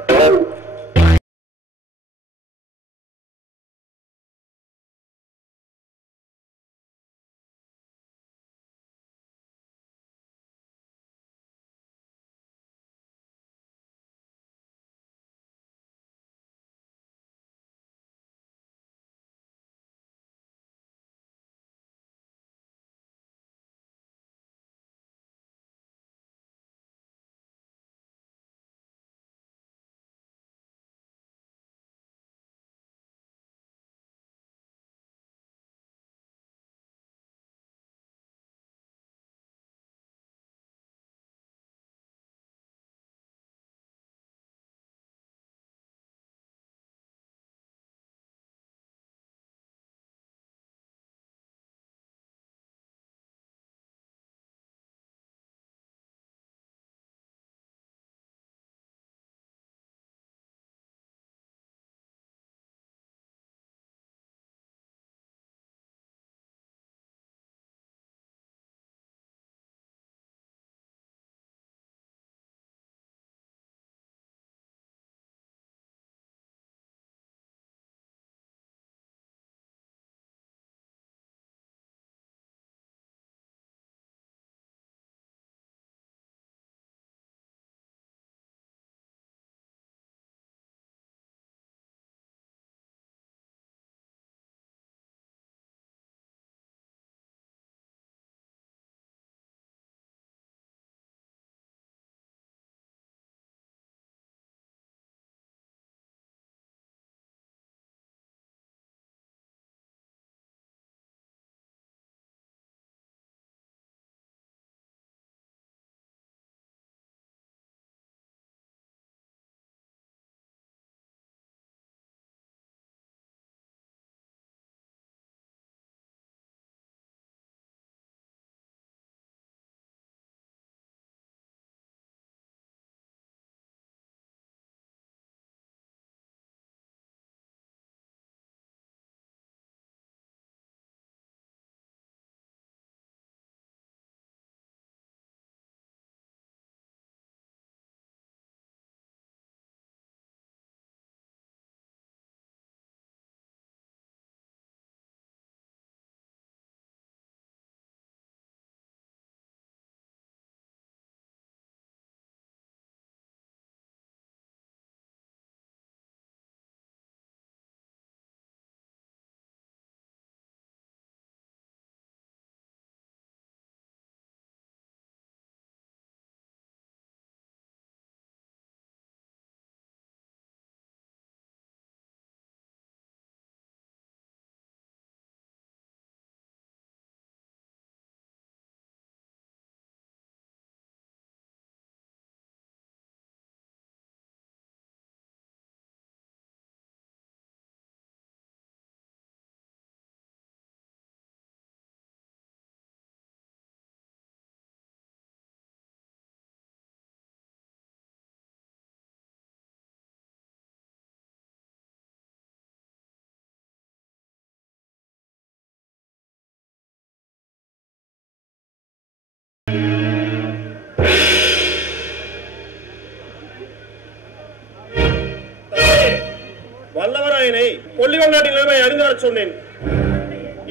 வல்லவராயனை கொல்லிவன் நாட்டின் நிலைமை அறிந்து வர சொன்னேன்.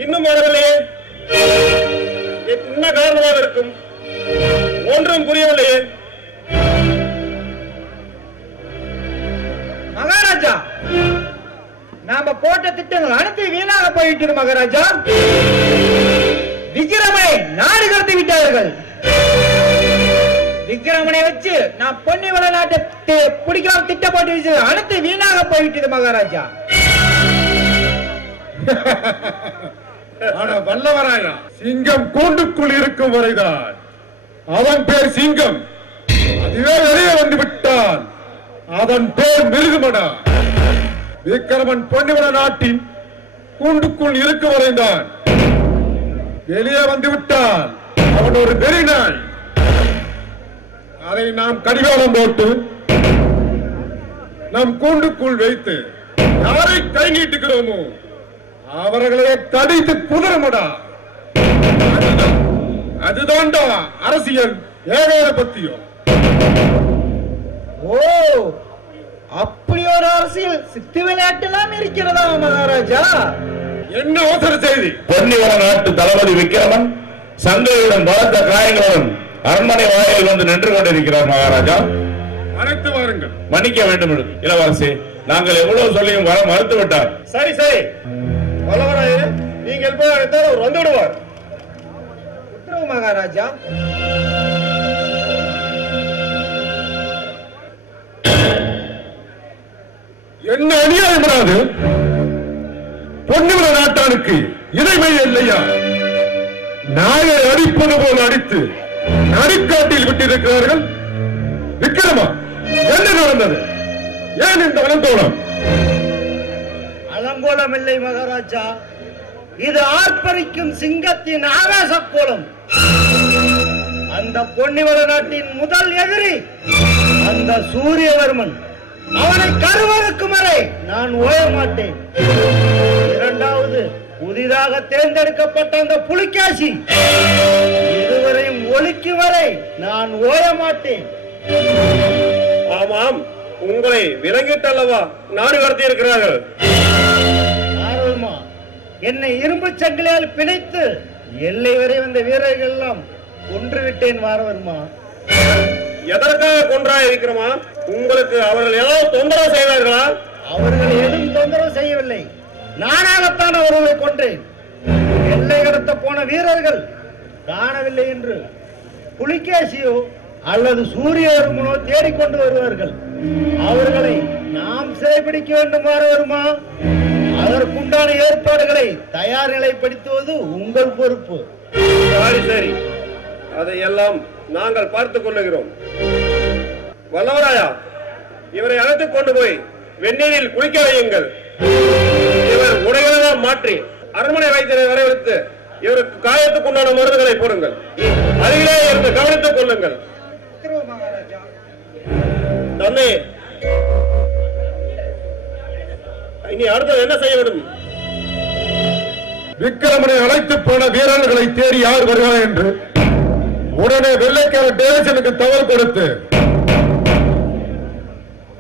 இன்னும் வரவில்லையே, என்ன காரணமாக இருக்கும்? ஒன்றும் புரியவில்லையே. மகாராஜா, நாம போட்ட திட்டங்கள் அனைத்து வீணாக போயிட்டு மகாராஜா. விக்கிரமனை நாடு கடத்தி விட்டார்கள். விக்கிரமனை வச்சு நான் பொன்னிவள நாட்டை பிடிக்காம திட்டம் போட்டு வச்சு அனைத்து வீணாக போயிட்டது மகாராஜா. ஆனா வல்லவராயா, சிங்கம் கூண்டுக்குள் இருக்கும் வரைதான் அவன் பேர் சிங்கம். அதுவே வெளியே வந்து விட்டான் அதன் பேர் மிருகமடா. விக்கிரமன் பொன்னிவள நாட்டின் கூண்டுக்குள் இருக்கும் வரைதான். வெளியே வந்து விட்டான் அவன் ஒரு வெறிநாய். அதை நாம் கடிவாளம் போட்டு நம் கூண்டுக்குள் வைத்து யாரை கை நீட்டுகிறோமோ அவர்களே கடித்து புதரமடா. அதுதான்டா அரசியல் ஏகாதிபத்தியம். ஓ, அப்படி ஒரு அரசியல் சித்து விளையாட்டெல்லாம் இருக்கிறதா மகாராஜா? என்ன அவசர செய்தி? பொன்னிவள நாட்டு தளபதி விக்கிரமன் சங்கையுடன் பலத்த காயங்களுடன் அரண்மனை வாயில் வந்து நின்று கொண்டிருக்கிறார் மகாராஜா. அழைத்து வாருங்கள். மன்னிக்க வேண்டும் இளவரசி, நாங்கள் எவ்வளவு சொல்லியும் வர மறுத்து விட்டார். சரி சரி, வல்லவராயே, நீங்கள் போய் அழைத்தால் அவர் வந்து விடுவார். உத்தரவு மகாராஜா. என்ன அநியாயமானது? பொன்னிவள நாட்டானுக்கு இறைமை இல்லையா? நாயை அடிப்பது போல அடித்து நடுக்காட்டில் விட்டிருக்கிறார்கள். விக்கிரமா, என்ன நடந்தது? ஏன் இந்த அலங்கோலம்? அலங்கோலம் இல்லை மகாராஜா, இது ஆர்ப்பரிக்கும் சிங்கத்தின் ஆவேச கோலம். அந்த பொன்னிவள நாட்டின் முதல் எதிரி அந்த சூரியவர்மன். அவனை கருவறுக்கும் வரை நான் ஓய மாட்டேன். இரண்டாவது, புதிதாக தேர்ந்தெடுக்கப்பட்ட அந்த புலிகேசி இதுவரையும் ஒழிக்கும் வரை நான் ஓய மாட்டேன். ஆமாம், உங்களை விலங்கிட்டல்லவா நாடு கடத்தி இருக்கிறார்கள். ஆர்வமா என்னை இரும்பு சங்கிலியால் பிணைத்து எல்லை வரை வந்த வீரர்கள் எல்லாம் கொன்றுவிட்டேன் வாரவர்மா. எதற்காக கொன்றாய் இருக்கிறமா? உங்களுக்கு அவர்கள் ஏதாவது தொந்தரவு செய்தார்களா? அவர்கள் எதுவும் தொந்தரவு செய்யவில்லை, நானாகத்தான் அவர்களை கொன்றேன். எல்லை கடத்த போன வீரர்கள் காணவில்லை என்று புலிகேசியோ அல்லது சூரியவர்மனோ தேடிக்கொண்டு வருவார்கள். அவர்களை நாம் சிறைபிடிக்க வேண்டும் வருமா? அதற்குண்டான ஏற்பாடுகளை தயார் நிலைப்படுத்துவது உங்கள் பொறுப்பு. சரி சரி, அதையெல்லாம் நாங்கள் பார்த்துக் கொள்ளுகிறோம். வல்லவராயா, இவரை அழைத்துக் கொண்டு போய் வெந்நீரில் குளிக்க வையுங்கள். இவர் உடைகளெல்லாம் மாற்றி அரண்மனை வைத்தியரை வரவழைத்து இவருக்கு காயத்துக்கு உண்டான மருந்துகளை போடுங்கள். அருகிலே இருந்து கவனித்துக் கொள்ளுங்கள். தந்தை, இனி அடுத்து என்ன செய்ய வேண்டும்? விக்கிரமனை அழைத்து போன வீரர்களை தேடி யார் வருவார் என்று உடனே வெள்ளைக்கார டேவிசனுக்கு தகவல் கொடுத்து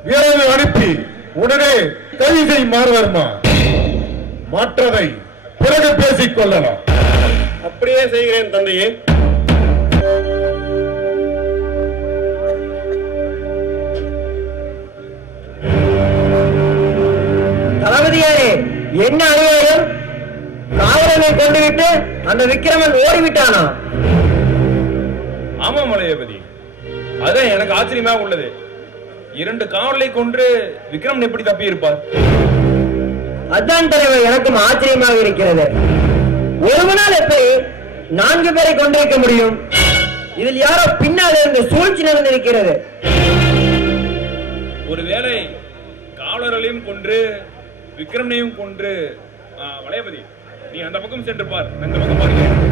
வீரர்களை அனுப்பி உடனே கைதை மாறுவர்மா. மற்றதை பிறகு பேசிக் கொள்ளலாம். அப்படியே செய்கிறேன் தந்தையே. தளபதியாரே, என்ன அநியாயம்! காவலனை கொண்டு விட்டு அந்த விக்கிரமன் ஓடிவிட்டானா? ஆமா மலையபதி, அதான் எனக்கு ஆச்சரியமா உள்ளது. 2 காவலை கொன்று விக்ரமன் எப்படி தப்பி இருப்பார்? அதான் தலைவர், எனக்கும் ஆச்சரியமாக இருக்கிறது. ஒருவனால் எப்படி 4 பேரை கொண்டிருக்க முடியும்? இதில் யாரோ பின்னால் இருந்து சூழ்ச்சி நடந்திருக்கிறது. ஒருவேளை காவலர்களையும் கொன்று விக்ரமனையும் கொன்று வளையபதி, நீ அந்த பக்கம் சென்று பார், அந்த பக்கம் பார்க்கிறேன்.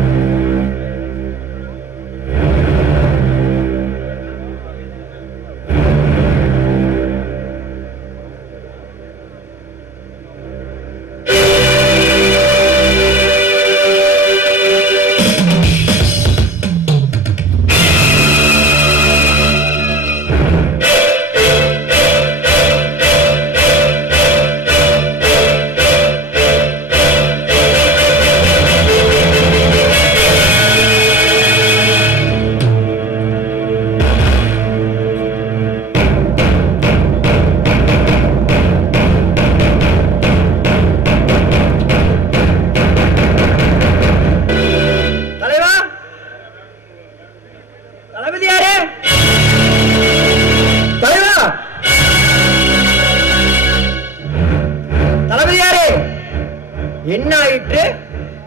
என்ன ஆயிற்று?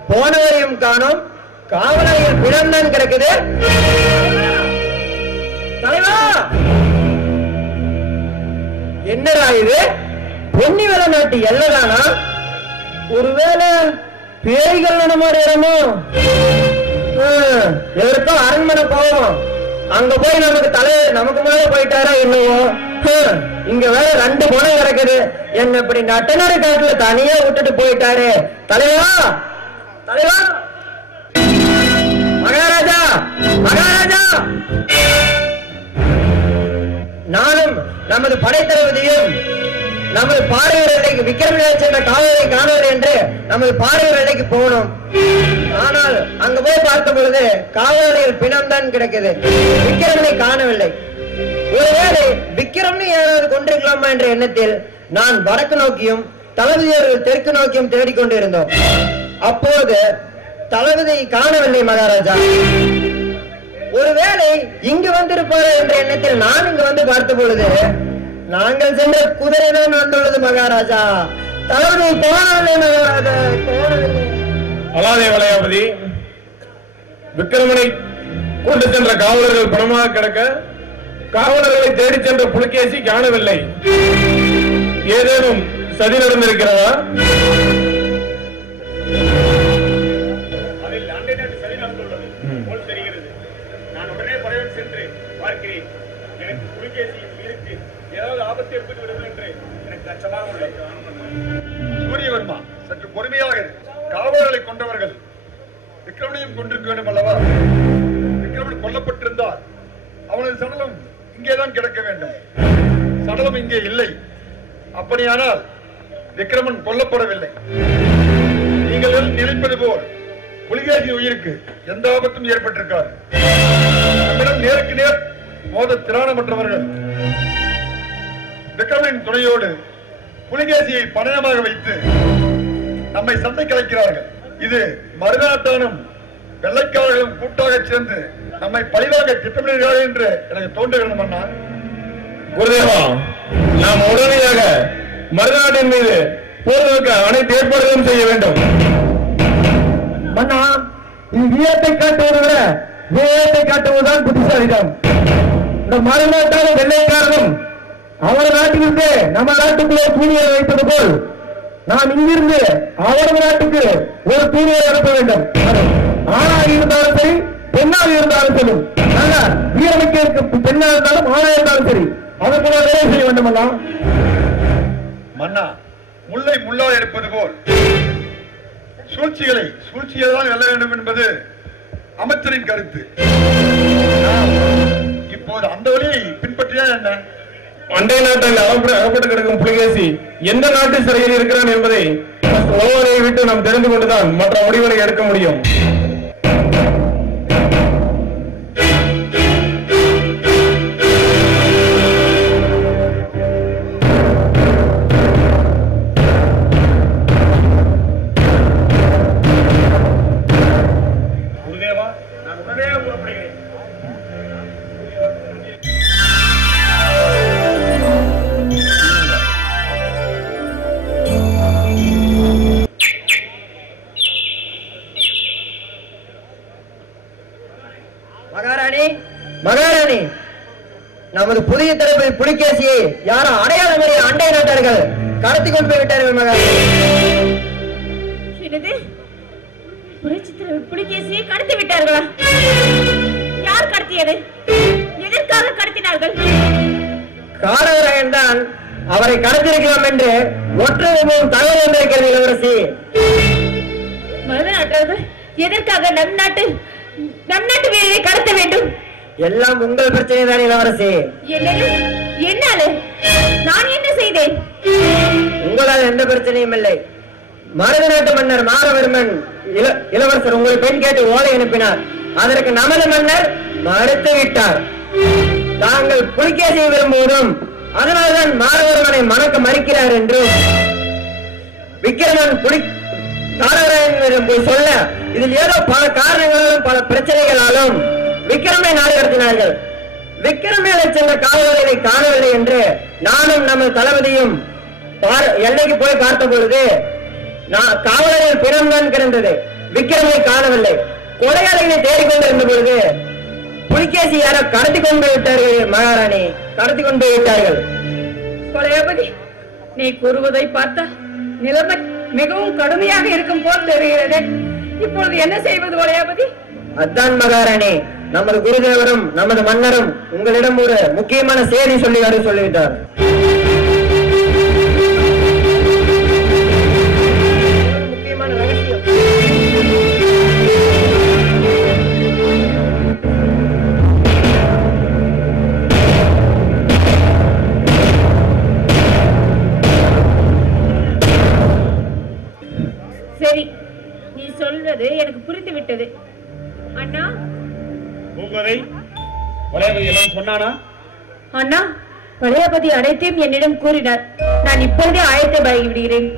போனவரையும் காணோம், காவலாளிகள் பிணம்தான் கிடக்குது. தலைவா, என்னடா இது? பொன்னிவள நாட்டு எல்லதானா? ஒருவேளை பேய்கள் நடமாடுறமோ? எதற்கும் அரண்மனை போவோம். அங்க போய் நமக்கு முன்னாடி போயிட்டாரா என்னவோ? இங்க வேற 2 பொணம் கிடக்குது. என்ன இப்படி நட்டநாடு காட்டுல தனியா விட்டுட்டு போயிட்டாரு. தலைவா, தலைவா, மகாராஜா, மகாராஜா, நானும் நமது படைத்தளபதியும் நமது பாடையூர் விக்கிரமனை சென்ற காவலை காணவில்லை என்று நமது பாடையூர் எல்லைக்கு போனோம். ஆனால் அங்க போய் பார்த்த பொழுது காவலாளிகள் பிணம்தான் கிடக்குது. விக்கிரமனை காணவில்லை. ஒருவேளை விக்கிரமனை யாராவது கொண்டிருக்கலாமா என்ற எண்ணத்தில் நான் வடக்கு நோக்கியும் தளபதியர்கள் தெற்கு நோக்கியும் தேடிக்கொண்டிருந்தோம். அப்போது தளபதி காணவில்லை மகாராஜா. ஒருவேளை இங்கு வந்திருப்பாரு என்ற எண்ணத்தில் நான் இங்கு வந்து பார்த்த பொழுது நாங்கள் சென்ற குதிரை தான் வந்துள்ளது மகாராஜா. தளபதி போனவில்லை மகாராஜா, போனவில்லை. அலாதே வளையாபதி, விக்கிரமனை கொண்டு சென்ற காவலர்கள் பணமாக கிடக்க காவலர்களை தேடி சென்ற புலிகேசி காணவில்லை. ஏதேனும் சதி நடந்திருக்கிறதா? அதில் அண்டை நாட்டு சதி நடந்துள்ளது போல் தெரிகிறது. நான் உடனே படையோடு சென்று பார்க்கிறேன். எனக்கு புலிகேசியின் உயிருக்கு ஏதாவது ஆபத்து ஏற்பட்டு விடும் என்று எனக்கு அச்சமாக உள்ளது. சூரியவர்மா, சற்று பொறுமையாக காவலர்களை கொண்டவர்கள் விக்கிரமனையும் கொண்டிருக்க வேண்டும் அல்லவா? விக்கிரமன் கொல்லப்பட்டிருந்தால் அவனது சடலம் இங்கேதான் கிடக்க வேண்டும். சடலம் இங்கே இல்லை. அப்படியானால் விக்கிரமன் கொல்லப்படவில்லை. நீங்கள் நினைப்பது போல் புலிகேசி உயிருக்கு எந்த ஆபத்தும் ஏற்பட்டிருக்காது. நம்மிடம் நேருக்கு நேர் மோத திராணமற்றவர்கள் விக்கிரமனின் துணையோடு புலிகேசியை பணயமாக வைத்து நம்மை சந்தை கலைக்கிறார்கள். இது மருதாத்தானும் வெள்ளைக்காரர்களும் கூட்டாக சேர்ந்து நம்மை பழிவாக திட்டமிடுகிறார்கள் என்று எனக்கு தோன்றுகிறது மன்னா. குருதேவா, நாம் உடனடியாக மருநாட்டின் மீது போருக்கு அனைத்து ஏற்பாடுகளும் செய்ய வேண்டும். மன்னா, இது வீரத்தை காட்டுவதை விட வீரத்தை காட்டுவதுதான் புத்திசாலிதான். இந்த மறுநாட்டாலும் வெள்ளைக்காரனும் அவர் நாட்டிலிருந்து நம்ம நாட்டுக்குள்ளே தூணியை வைத்தது போல் நாம் இங்கிருந்து அவரது நாட்டுக்கு ஒரு தூணியை அனுப்ப வேண்டும். ஆணாக இருந்தாலும் சரி, பெண்ணாக இருந்தாலும் சரி, வீரமிக்க பெண்ணாக இருந்தாலும் ஆணாக இருந்தாலும் சரி, அதற்கு வேலை செய்ய வேண்டும். மன்னா, முல்லை முள்ளா இருப்பது போல் சூழ்ச்சியை தான் வெல்ல வேண்டும் என்பது அமைச்சரின் கருத்து. இப்போது அந்த வழியை பின்பற்றியா என்ன? அண்டை நாட்டில் அகப்பட்டு கிடக்கும் புலிகேசி எந்த நாட்டு சிறையில் இருக்கிறான் என்பதை ஒவ்வொருவரை விட்டு நாம் தெரிந்து கொண்டுதான் மற்ற முடிவுகளை எடுக்க முடியும். குருதேவா, நான் உடனே புறப்படுகிறேன். மகாராணி, நமது புதிய தரப்பில் புலிகேசியை யாரோ அடையாளம் அறிய அண்டை நாட்டார்கள் கடத்தி கொண்டு போய் விட்டார்கள். மகாராணி, புலிகேசியை கடத்தி விட்டார்களா? யார் கடத்தியது? எதற்காக கடத்தினார்கள்? காரவராயன் தான் அவரை கடத்திருக்கலாம் என்று ஒற்றை தகவல் வந்திருக்கிறது இளவரசி. மருதநாட்டார்கள் எதற்காக நம் நாட்டு வீரரை கடத்த வேண்டும்? எல்லாம் உங்கள் பிரச்சனை தான் இளவரசி. என்னால நான் என்ன செய்தேன்? உங்களால் எந்த பிரச்சனையும் இல்லை. மருத நாட்டு மன்னர் மாரவர்மன் இளவரசர் உங்களை பெண் கேட்டு ஓலை அனுப்பினார். அதற்கு நமது மன்னர் மறுத்து விட்டார். தாங்கள் புலிகேசியை விரும்புவதும் அதனால்தான் மாரவர்மனை மணக்க மறுக்கிறார் என்றும் விக்கிரமன் காரவராயனிடம் போய் சொல்ல இதில் ஏதோ பல காரணங்களாலும் பல பிரச்சனைகளாலும் விக்கிரமை நாடு கடத்தினார்கள். விக்கிரமேலை சென்ற காவலர்களை காணவில்லை என்று நானும் நம்ம தளபதியும் எல்லைக்கு போய் பார்த்த பொழுது காவலர்கள் பிறந்தான் கிடந்தது. விக்கிரமை காணவில்லை. கொலையாளிகளை தேடிக்கொண்டிருந்த பொழுது புலிகேசி யாரோ கடத்தி கொண்டு விட்டார்கள். மகாராணி கடத்தி கொண்டு விட்டார்கள். கொலையாபதி, நீ கூறுவதை பார்த்தா நிலைமை மிகவும் கடுமையாக இருக்கும் போல் தெரிகிறது. இப்பொழுது என்ன செய்வது கொலையாபதி? அதான் மகாராணி, நமது குருதேவரும் நமது மன்னரும் உங்களிடம் ஒரு முக்கியமான செய்தி சொல்லி வர சொல்லிவிட்டார். முக்கியமான ரகசியம். சரி, நீ சொல்வது எனக்கு புரிந்து விட்டது. அண்ணா, பூங்கோதை, கொலையாபதி எல்லாம் சொன்னானா? அண்ணா, கொலையாபதி அனைத்தையும் என்னிடம் கூறினார். நான் இப்பொழுதே ஆயத்தமாகி விடுகிறேன்.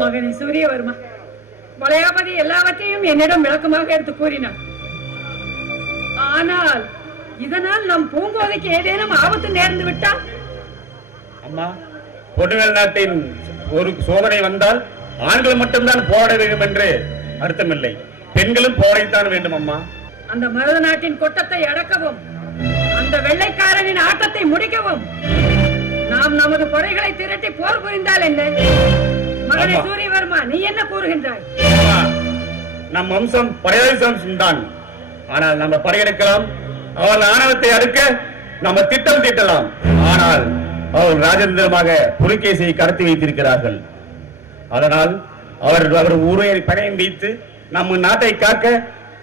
மகனே சூரியவர்மா, கொலையாபதி எல்லாவற்றையும் என்னிடம் விளக்கமாக எடுத்து கூறினார். ஆனால் இதனால் நம் பூங்கோதைக்கு ஏதேனும் ஆபத்து நேர்ந்து விட்டால்? அம்மா, பொன்னுவேல் நாட்டின் ஒரு சோதனை வந்தால் ஆண்கள் மட்டும்தான் போராட வேண்டும் என்று அர்த்தமில்லை, பெண்களும் போராடத்தான் வேண்டும். அம்மா, அந்த மருத நாட்டின் கொட்டத்தை அடக்கவும், அந்த வெள்ளைக்காரனின் ஆட்டத்தை முடிக்கவும் நாம் நமது படைகளை திரட்டி போர் புரிந்தால் என்ன? மகனே சூரியவர்மா, நீ என்ன கூறுகின்றாய்? நம் வம்சம் படையாளி தான். ஆனால் நம்ம படையெடுக்கலாம், அவள் ஆணவத்தை அடுக்க நம்ம திட்டம் தீட்டலாம். ஆனால் அவர்கள் ராஜேந்திரமாக புலிகேசியை கடத்தி வைத்திருக்கிறார்கள். அதனால் அவர் ஊரை பணையம் வைத்து நம்ம நாட்டை காக்க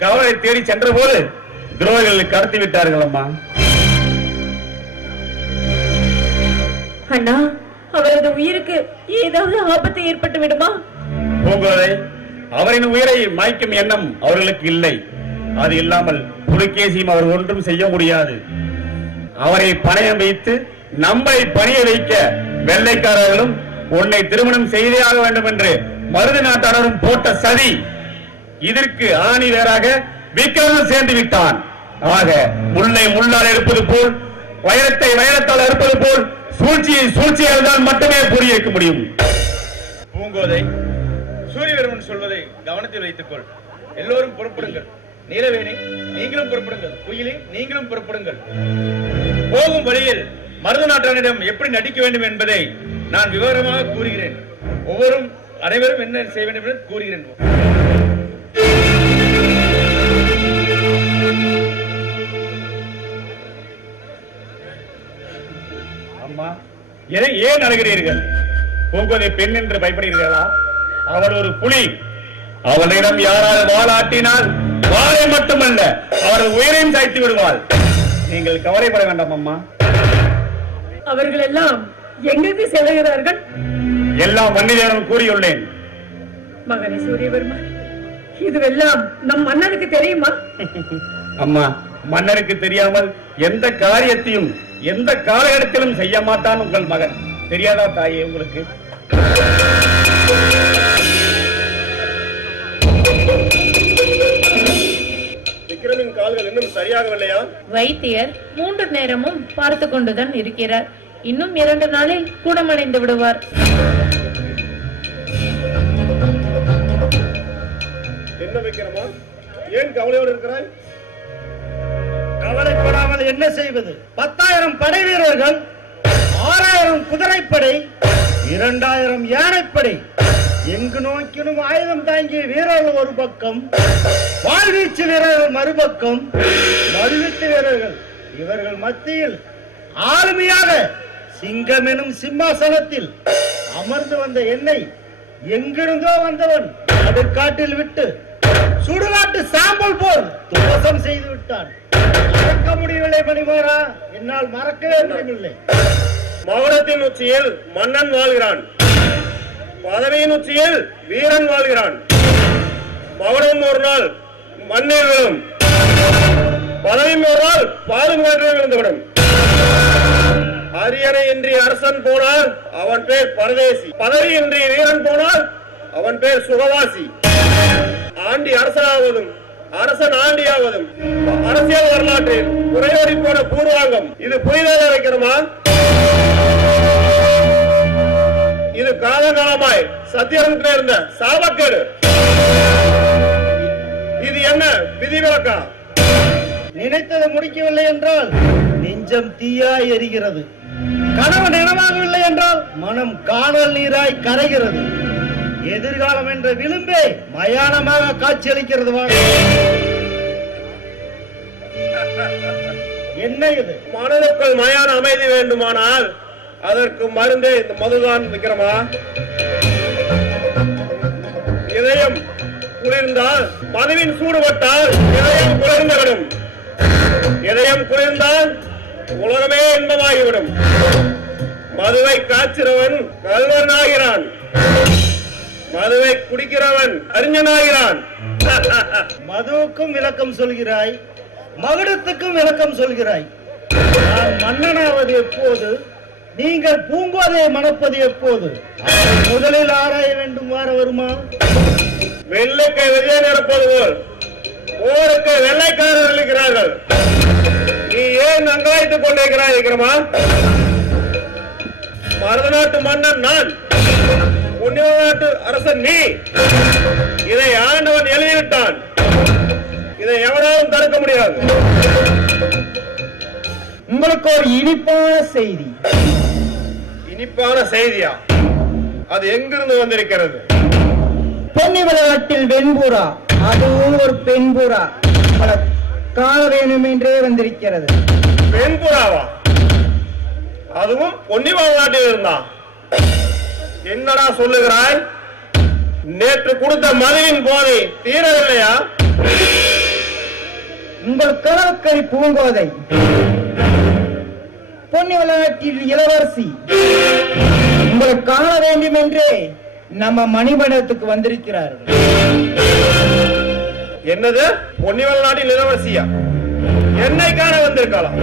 கவலை தேடி சென்ற போது துரோகிகள் கடத்தி விட்டார்கள். அம்மா, அண்ணா, அவரது உயிருக்கு ஏதாவது ஆபத்து ஏற்பட்டு விடுமா? பூங்கோதை, அவரின் உயிரை மாய்க்கும் எண்ணம் அவர்களுக்கு இல்லை. அது இல்லாமல் புலிகேசியும் அவர் ஒன்றும் செய்ய முடியாது. அவரை பணையம் வைத்து நம்மை பணிய வைக்க வெள்ளைக்காரர்களும் உன்னை திருமணம் செய்தே ஆக வேண்டும் என்று மருது நாட்டாளரும் போட்ட சதி. இதற்கு ஆணி வேறாக விக்கிரமன் சேர்ந்து விட்டான். ஆக முல்லை முள்ளால் இருப்பது போல், வைரத்தை வைரத்தால் இருப்பது போல் சூழ்ச்சியை சூழ்ச்சியால் தான் மட்டுமே புரிய முடியும். பூங்கோதை, சூரியவர்மன் சொல்வதை கவனத்தில் வைத்துக் கொள். எல்லோரும் புறப்படுங்கள். நீலவேணி, நீங்களும் புறப்படுங்கள். குயிலி, நீங்களும் புறப்படுங்கள். போகும் வழியில் மருது நாட்டானிடம் எப்படி நடிக்க வேண்டும் என்பதை நான் விவரமாக கூறுகிறேன். அனைவரும் என்ன செய்ய வேண்டும் என்று கூறுகிறேன். அம்மா, ஏன் அழுகிறீர்கள்? பூங்கோதை பெண் என்று பயப்படுகிறீர்களா? அவள் ஒரு புலி. அவளிடம் யாரால் வாளாட்டினால் வாளை மட்டுமல்ல அவரது உயிரையும் சாய்த்து விடுவாள். நீங்கள் கவலைப்பட வேண்டாம் அம்மா. அவர்கள் எல்லாம் எங்களுக்கு செல்கிறார்கள்? எல்லாம் மன்னிதேவன் கூறியுள்ளேன். மகனே சூரியவர்மா, இதுவெல்லாம் நம் மன்னருக்கு தெரியுமா? அம்மா, மன்னருக்கு தெரியாமல் எந்த காரியத்தையும் எந்த காலகட்டத்திலும் செய்ய மாட்டான் உங்கள் மகன். தெரியாதா தாயே உங்களுக்கு? விக்ரமின் கால்கள் இன்னும் சரியாகவில்லையா? வைத்தியர் 3 நேரமும் பார்த்து கொண்டுதான் இருக்கிறார். இன்னும் 2 நாளில் குணமடைந்து விடுவார். என்ன விக்ரமா, ஏன் கவலையோடு இருக்கிறாய்? கவலைப்படாமல் என்ன செய்வது? 10,000 படை வீரர்கள், 6,000 குதிரைப்படை, 2,000 யானைப்படை, எங்கு நோக்கினும் ஆயுதம் தாங்கிய வீரர்கள் ஒரு பக்கம், வாழ்வீச்சு வீரர்கள் மறுபக்கம், மல்விட்டு வீரர்கள். இவர்கள் மத்தியில் ஆளுமையாக சிங்கம் எனும் சிம்மாசனத்தில் அமர்ந்து வந்த என்னை எங்கிருந்தோ வந்தவன் நடுக்காட்டில் விட்டு சுடுகாட்டு சாம்பல் போல் துவசம் செய்து விட்டான். மறக்க முடியவில்லை மணிமாறா, என்னால் மறக்கவே முடியவில்லை. மகுடத்தின் உச்சியில் மன்னன் வாழ்கிறான், பதவியின் உச்சியில் வீரன் வாழ்கிறான். மகுடம் ஒரு நாள் மண்ணில் விழும், பதவியும் ஒரு நாள் பாலும் காற்றில் விழுந்துவிடும். அரியணை இன்றி அரசன் போனால் அவன் பேர் பரதேசி, பதவி இன்றி வீரன் போனால் அவன் பேர் சுகவாசி. ஆண்டி அரசனாவதும் அரசன் ஆண்டியாவதும் அரசியல் வரலாற்றில் குறையோடி போன பூர்வாங்கம். இது புரிதலாக வைக்கிறோமா? இது காலகாலமாய் சத்தியத்தில் இருந்த சாபக்கேடு. இது என்ன விதிவிலக்கா? நினைத்தது முடிக்கவில்லை என்றால் நெஞ்சம் தீயாய் எரிகிறது. கனவு நினைவாகவில்லை என்றால் மனம் காணல் நீராய் கரைகிறது. எதிர்காலம் என்ற விளிம்பே மயானமாக காட்சியளிக்கிறது. என்ன இது? மனதுக்குள் மயான அமைதி வேண்டுமானால் அதற்கு மருந்தே இந்த மதுதான் விக்ரமா. இதயம் குளிர்ந்தால் மதுவின் சூடுபட்டால் இதயம் குளிர்ந்துவிடும். இதயம் குளிர்ந்தால் உலகமே இன்பமாகிவிடும். மதுவை காய்ச்சிறவன் கல்வனாகிறான், மதுவை குடிக்கிறவன் அறிஞனாகிறான். மதுவுக்கும் விளக்கம் சொல்கிறாய், மகுடத்துக்கும் விளக்கம் சொல்கிறாய். நான் மன்னனாவது எப்போது, நீங்கள் பூங்கோதையை மணப்பது எப்போது? முதலில் ஆராய வேண்டும். வருமா? வெள்ளைக்கை விஜய் நடப்பது போல் போருக்கு வெள்ளைக்காரர் இருக்கிறார்கள். நீ ஏன் அங்காய்த்துக் கொண்டிருக்கிறாய் விக்ரமா? மருத நாட்டு மன்னன் நான், புண்ணிய நாட்டு அரசன் நீ. இதை ஆண்டவன் எழுதிவிட்டான். இதை எவராலும் தடுக்க முடியாது. உங்களுக்கு ஒரு இனிப்பான செய்தி. இனிப்பான செய்தியா? அது எங்கிருந்து வந்திருக்கிறது? பொன்னி விளையாட்டில் வெண்புறா, அதுவும் ஒரு பெண்புறா காண வேணும் என்றே வந்திருக்கிறது. பெண்புறாவா? அதுவும் பொன்னி விளையாட்டில் இருந்தா? என்னடா சொல்லுகிறாய்? நேற்று கொடுத்த மதுவின் போதை தீரவில்லையா? உங்கள் கலவக்கரி பூங்கோதை பொன்னி விளையாட்டில் இளவரசி உங்களை காண வேண்டும் என்றே நம்ம மணிமண்டபத்துக்கு வந்திருக்கிறார்கள். என்னது? பொன்னிவள நாட்டில் இளவரசியா? என்னை காண வந்திருக்கலாம்?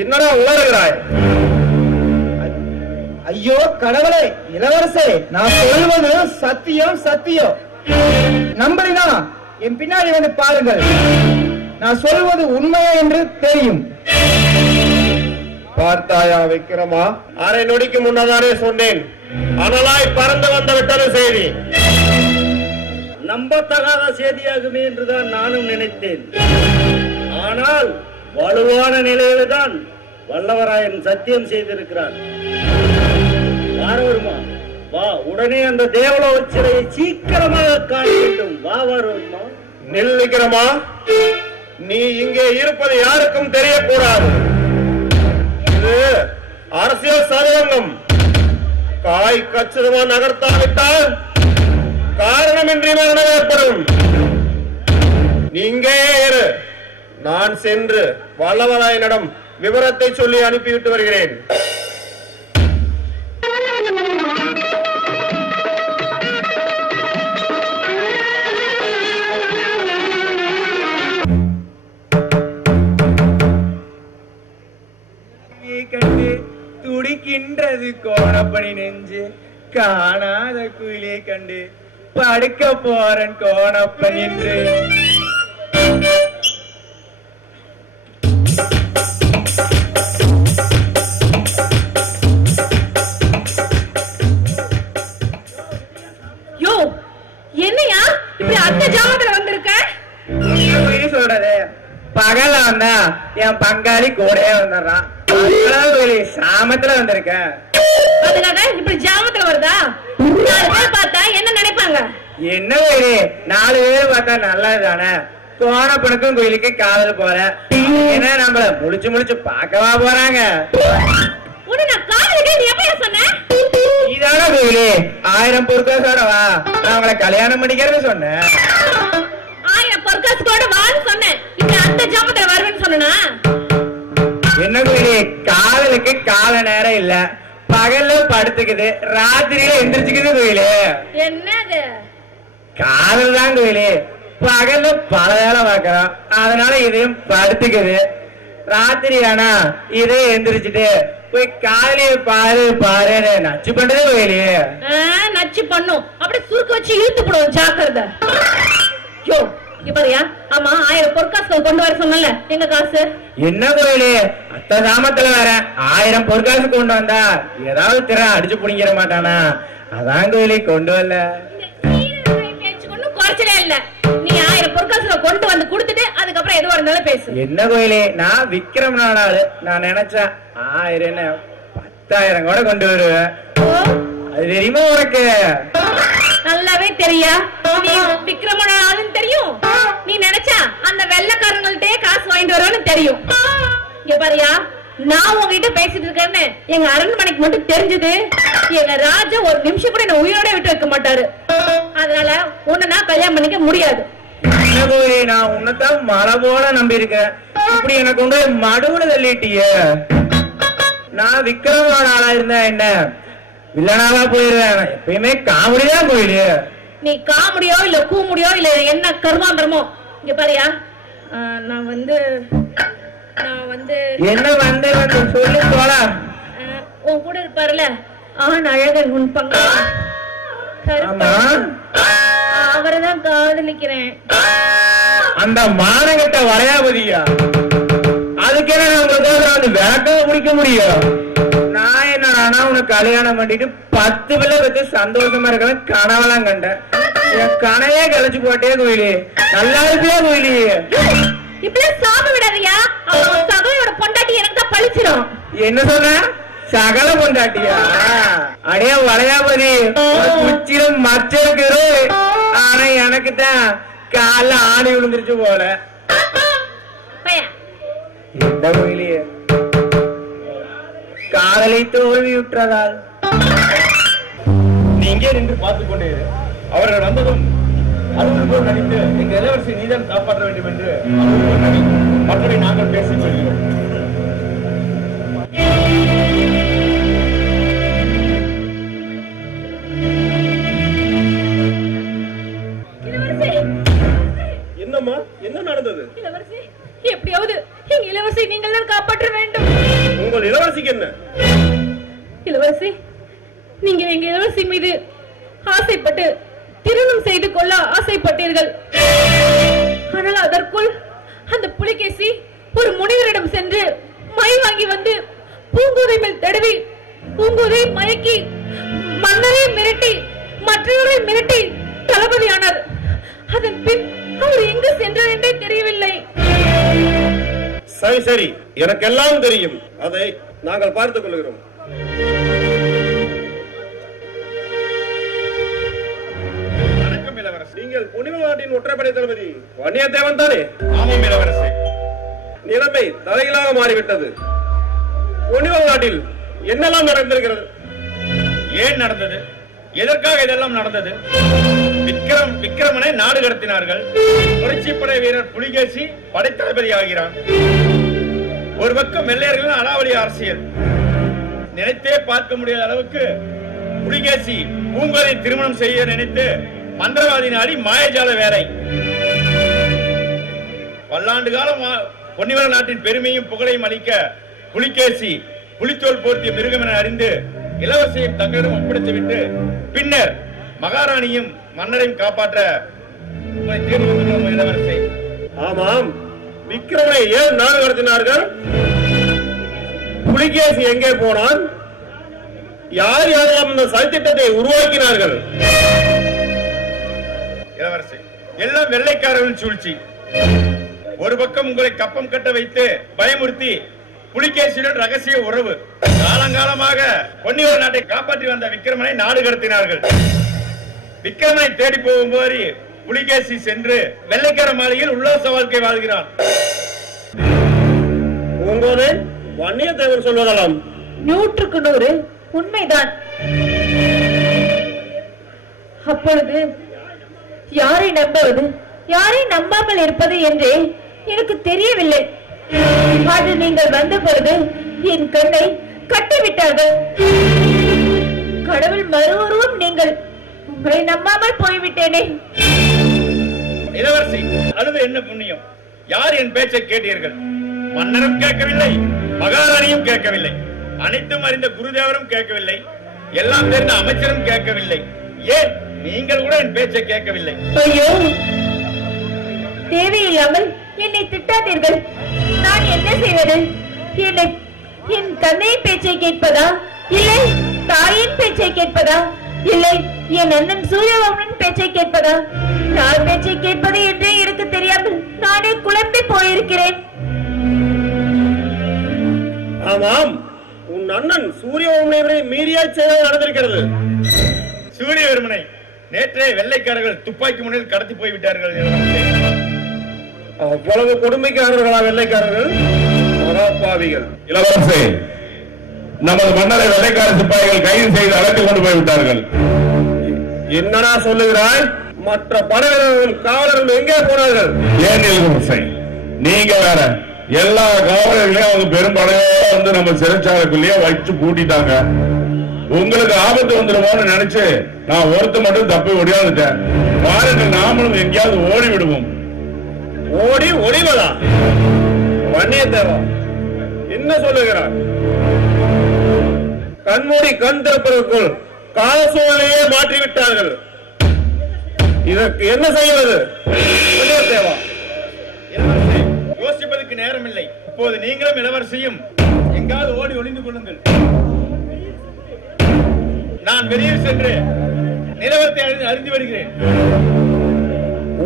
என்னடா உளறுகிறாய்? ஐயோ கடவுளே, இளவரசே, நான் சொல்வது சத்தியம் சத்தியம். நம்புறீனா என் பின்னாடி வந்து பாருங்கள். நான் சொல்வது உண்மையா என்று தெரியும். பார்த்தாயா விக்ரமா? அரை நொடிக்கு முன்னதானே சொன்னேன், அனலாய் பறந்து வந்து விட்டது செய்தி. நம்பத்தகாத செய்தியாகுமே என்றுதான் நானும் நினைத்தேன். ஆனால் வலுவான நிலையில்தான் வல்லவராயன் சத்தியம் செய்திருக்கிறார். வாரவருமா, வா, உடனே அந்த தேவலோக சிலையை சீக்கிரமாக காண வேண்டும். வா வாரவருமா. நில் விக்ரமா, நீ இங்கே இருப்பது யாருக்கும் தெரியக்கூடாது. இது அரசியல் சதுரங்கம். காய் கச்சிதமா நகர்த்தாவிட்டால் காரணமின்றி மரணம் ஏற்படும். நீங்கே இரு, நான் சென்று வல்லவராயனிடம் விவரத்தை சொல்லி அனுப்பிவிட்டு வருகிறேன். கண்டு துடிக்கின்றது கோணப்பணி நெஞ்சு, காணாத குயிலே கண்டு படுக்க போறன் கோணப்பன் என்று. யோ, என்னையா இப்படி அத்த ஜாமத்துல வந்திருக்க? சொல்றது பகல வந்தா என் பங்காளி கூடயே வந்துடுறான். சாமத்துல வந்திருக்க. அதுக்காக இப்படி ஜாமத்துல வருதா? 4 பேர் பார்த்தா என்ன நினைப்பாங்க? என்ன வேறு 4 பேர் பார்த்தா நல்லதுதானே. கோணப்பனுக்கும் கோயிலுக்கு காதல் போற என்ன நம்மள முடிச்சு முடிச்சு பார்க்கவா போறாங்க? உன்னை நான் காதலிக்க நீ எப்ப சொன்ன? இதான கோயிலு 1000 பொற்காசோட வா, நான் உங்களை கல்யாணம் பண்ணிக்கிறது சொன்னேன். 1000 பொற்காசோட வான்னு சொன்னேன். இப்ப அந்த ஜாமத்துல வருவேன்னு சொன்னா என்ன கோயிலு, காதலுக்கு கால நேரம் இல்ல, பகல்ல படுத்துக்குது, ராத்திரியில எந்திரிச்சுக்குது கோயிலு. என்னது? காதல் தான் கோயிலு. பகல்ல பல வேலை பார்க்கறோம், அதனால இதையும் படுத்துக்குது. ராத்திரி ஆனா இதே எந்திரிச்சுட்டு போய் காலையில பாரு பாரு நச்சு பண்றது கோயிலு. நச்சு பண்ணும். அப்படி சுருக்கு வச்சு இழுத்து போடுவோம், ஜாக்கிரதை. யோ, இப்படியா? ஆமா, 1000 பொற்காசுகள் கொண்டு வர சொன்னல, எங்க காசு? என்ன கோயிலு அத்த சாமத்துல வேற 1000 பொற்காசு கொண்டு வந்தா ஏதாவது திற அடிச்சு புடிங்கிற மாட்டானா? அதான் கோயிலே கொண்டு வரல. ஒன்னும் குறைச்சலே இல்ல. நீ 1000 பொற்காசுல கொண்டு வந்து கொடுத்துட்டு அதுக்கப்புறம் எதுவா இருந்தாலும் பேசு. என்ன கோயிலே, நான் விக்ரம் நாடாளு. நான் நினைச்சேன் 1000 என்ன 10,000 கூட கொண்டு வருவேன். அது தெரியுமா உனக்கு? நல்லாவே தெரியா? நீ விக்ரமனாலும் தெரியும், நீ நினைச்சா அந்த வெள்ளக்காரங்கள்ட்டே காசு வாங்கிட்டு வருவேன்னு தெரியும். இங்க பாரியா, நான் உங்ககிட்ட பேசிட்டு இருக்கேன்னு எங்க அரண்மனைக்கு மட்டும் தெரிஞ்சது, எங்க ராஜா ஒரு நிமிஷம் கூட என்ன உயிரோட விட்டு வைக்க மாட்டாரு. அதனால உன்னை நான் கல்யாணம் பண்ணிக்க முடியாது. என்ன கோயிலே, நான் உன்னைத்தான் மழை போல நம்பி இருக்கேன். இப்படி எனக்கு கொண்டு மடுவுல தள்ளிட்டிய. நான் விக்ரமான ஆளா இருந்தேன் என்ன வில்லனாவா போயிருவேன். எப்பயுமே காமெடி தான் கோயிலு. நீ காமெடியோ இல்ல கூமுடியோ இல்ல என்ன கருமாந்திரமோ. இங்க பாரியா, நான் வந்து என்ன வந்து சொல்லு போல. உன் கூட இருப்பாருல ஆண் அழகன் உன் பங்கு, அவரைதான் காதலிக்கிறேன். அந்த மானகட்ட வளையாபதியா? அதுக்கு என்ன உங்களுக்கு வந்து விளக்க முடிக்க முடியும்? நான் என்னடா உனக்கு கல்யாணம் பண்ணிட்டு 10 பிள்ளை வச்சு சந்தோஷமா இருக்க கனவெல்லாம் கண்டேன். என் கனையே கழிச்சு போட்டே கோயிலு. நல்லா இருப்பியா கோயிலு? இப்படியே சாம விடாதியா, சகோயோட பொண்டாட்டி எனக்கு தான் பழிச்சிடும். என்ன சொன்ன? சகல பொண்டாட்டியா? அடையா வளையாபதி குச்சிரும் மச்ச இருக்கிறோம். ஆனா எனக்கு தான் கால ஆணி விழுந்துருச்சு போல. எந்த கோயிலே காதலை தோல்வி விட்டுறதால் நீங்க நின்று பார்த்துக் கொண்டே அவர்கள் வந்ததும் அருள் நடித்து எங்க இளவரசி நீதான் காப்பாற்ற வேண்டும் என்று மற்றபடி நாங்கள் பேசிக் கொள்கிறோம். என்னம்மா, என்ன நடந்தது? இளவரசி, எப்படியாவது எங்க இளவரசி நீங்கள் தான் காப்பாற்ற வேண்டும். உங்கள் இளவரசிக்கு என்ன? இளவரசி, நீங்க எங்க இளவரசி மீது ஆசைப்பட்டு திருமணம் செய்து கொள்ள ஆசைப்பட்டீர்கள். ஆனால் அதற்குள் அந்த புலிகேசி ஒரு முனிவரிடம் சென்று மை வாங்கி வந்து பூங்கோதை மேல் தடவி பூங்கோதை மயக்கி மன்னரை மிரட்டி மற்றவர்களை மிரட்டி தளபதியானார். அதன் பின் அவர் எங்கு சென்றார் என்றே தெரியவில்லை. சரி சரி, எனக்கு எல்லாம் தெரியும். அதை நாங்கள் பார்த்துக் கொள்கிறோம். வணக்கம் இளவரசி. நீங்கள் புனித நாட்டின் ஒற்றைப்படை தளபதி வன்னியத்தேவன் தானே? ஆமாம் இளவரசி. நிலைமை தலைகளாக மாறிவிட்டது. புனித நாட்டில் என்னெல்லாம் நடந்திருக்கிறது? ஏன் நடந்தது? எதற்காக இதெல்லாம் நடந்தது? விக்ரமனை நாடு கடத்தினார்கள். புரட்சிப்படை வீரர் புலிகேசி படைத்தளபதி ஆகிறான். ஒரு பக்கம் வெள்ளையர்கள் அடாவடி அரசியல். நினைத்தே பார்க்க முடியாத அளவுக்கு புலிகேசி பூங்கோதை திருமணம் செய்ய நினைத்து மந்திரவாதி நாடி மாயஜால வேலை. பல்லாண்டு காலம் பொன்னிவர நாட்டின் பெருமையும் புகழையும் அளிக்க புலிகேசி புலித்தோல் போர்த்திய மிருகம் என அறிந்து இளவரசியும் தங்களிடம் ஒப்படைத்துவிட்டு பின்னர் மகாராணியும் மன்னரையும் காப்பாற்ற தேடி வந்துள்ளோம் இளவரசி. ஆமாம், விக்ரமனை ஏன் நாடு கடத்தினார்கள்? புலிகேசி எங்கே போனான்? யார் யாரெல்லாம் இந்த சதித்திட்டத்தை உருவாக்கினார்கள்? இளவரசி, எல்லாம் வெள்ளைக்காரர்களின் சூழ்ச்சி. ஒரு பக்கம் உங்களை கப்பம் கட்ட வைத்து பயமுறுத்தி புலிகேசியுடன் ரகசிய உறவு. காலங்காலமாக பொன்னிவர நாட்டை காப்பாற்றி வந்த விக்ரமனை நாடு கடத்தினார்கள். விக்ரமனை தேடி போகும்போது புலிகேசி சென்று வெள்ளைக்கார மாளிகையில் உல்லாச வாழ்க்கை வாழ்கிறான். பூங்கோதை வன்னியத்தேவன் சொல்வதெல்லாம் 100க்கு 100 உண்மைதான். அப்பொழுது யாரை நம்புவது, யாரை நம்பாமல் இருப்பது என்றே எனக்கு தெரியவில்லை. அது நீங்கள் வந்த பொழுது என் கண்ணை கட்டிவிட்டார்கள். கடவுள் மறுவருவம் நீங்கள். உங்களை நம்பாமல் போய்விட்டேனே. இளவரசி, அழுது என்ன புண்ணியம்? யார் என் பேச்சை கேட்டீர்கள்? மன்னரும் கேட்கவில்லை, மகாராணியும் கேட்கவில்லை, அனைத்தும் அறிந்த குருதேவரும் கேட்கவில்லை, எல்லாம் தெரிந்த அமைச்சரும் கேட்கவில்லை. ஏன் நீங்கள் கூட என் பேச்சை கேட்கவில்லை? ஐயோ, தேவையில்லாமல் என்னை திட்டாதீர்கள். நான் என்ன செய்வது? என் தந்தையின் பேச்சை கேட்பதா, இல்லை தாயின் பேச்சை கேட்பதா, இல்லை என் அண்ணன் சூரியவர்மன் பேச்சை கேட்பதா? யார் பேச்சை கேட்பது என்றே எனக்கு தெரியாமல் நானே குழம்பி போயிருக்கிறேன். ஆமாம், உன் அண்ணன் சூரியவர்மனை மீறியா செயல் நடந்திருக்கிறது. சூரியவர்மனை நேற்றே வெள்ளைக்காரர்கள் துப்பாக்கி முனையில் கடத்தி போய்விட்டார்கள். அவ்வளவு கொடுமைக்காரர்களா வெள்ளைக்காரர்கள்? மகாபாவிகள். இளவரசே, நமது மன்னரை வெள்ளைக்கார சிப்பாய்கள் கைது செய்து அழைத்துக் கொண்டு போய்விட்டார்கள். என்னடா சொல்லுகிறாய்? மற்ற படைவீரர்களும் காவலர்களும் எங்கே போனார்கள்? ஏன் இளவரசே, நீங்க வேற எல்லா காவலர்களையும் அவங்க பெரும்படையோட வந்து நம்ம சிறைச்சாலைக்குள்ளேயே வச்சு பூட்டிட்டாங்க. உங்களுக்கு ஆபத்து வந்துடுமோன்னு நினைச்சு நான் ஒருத்த மட்டும் தப்பி ஒடியாந்துட்டேன். பாருங்கள், நாமளும் எங்கேயாவது ஓடி விடுவோம். ஓடி ஒளிவதா? வன்னியத்தேவா, என்ன சொல்லுகிறார்? கண்மூடி கண் திறப்பதற்குள் கால சூழலையே மாற்றிவிட்டார்கள். இதற்கு என்ன செய்வது? வன்னியத்தேவா, யோசிப்பதற்கு நேரம் இல்லை. இப்போது நீங்களும் இளவரசியும் எங்காவது ஓடி ஒளிந்து கொள்ளுங்கள். நான் வெளியே சென்று நிலவரத்தை அறிந்து வருகிறேன்.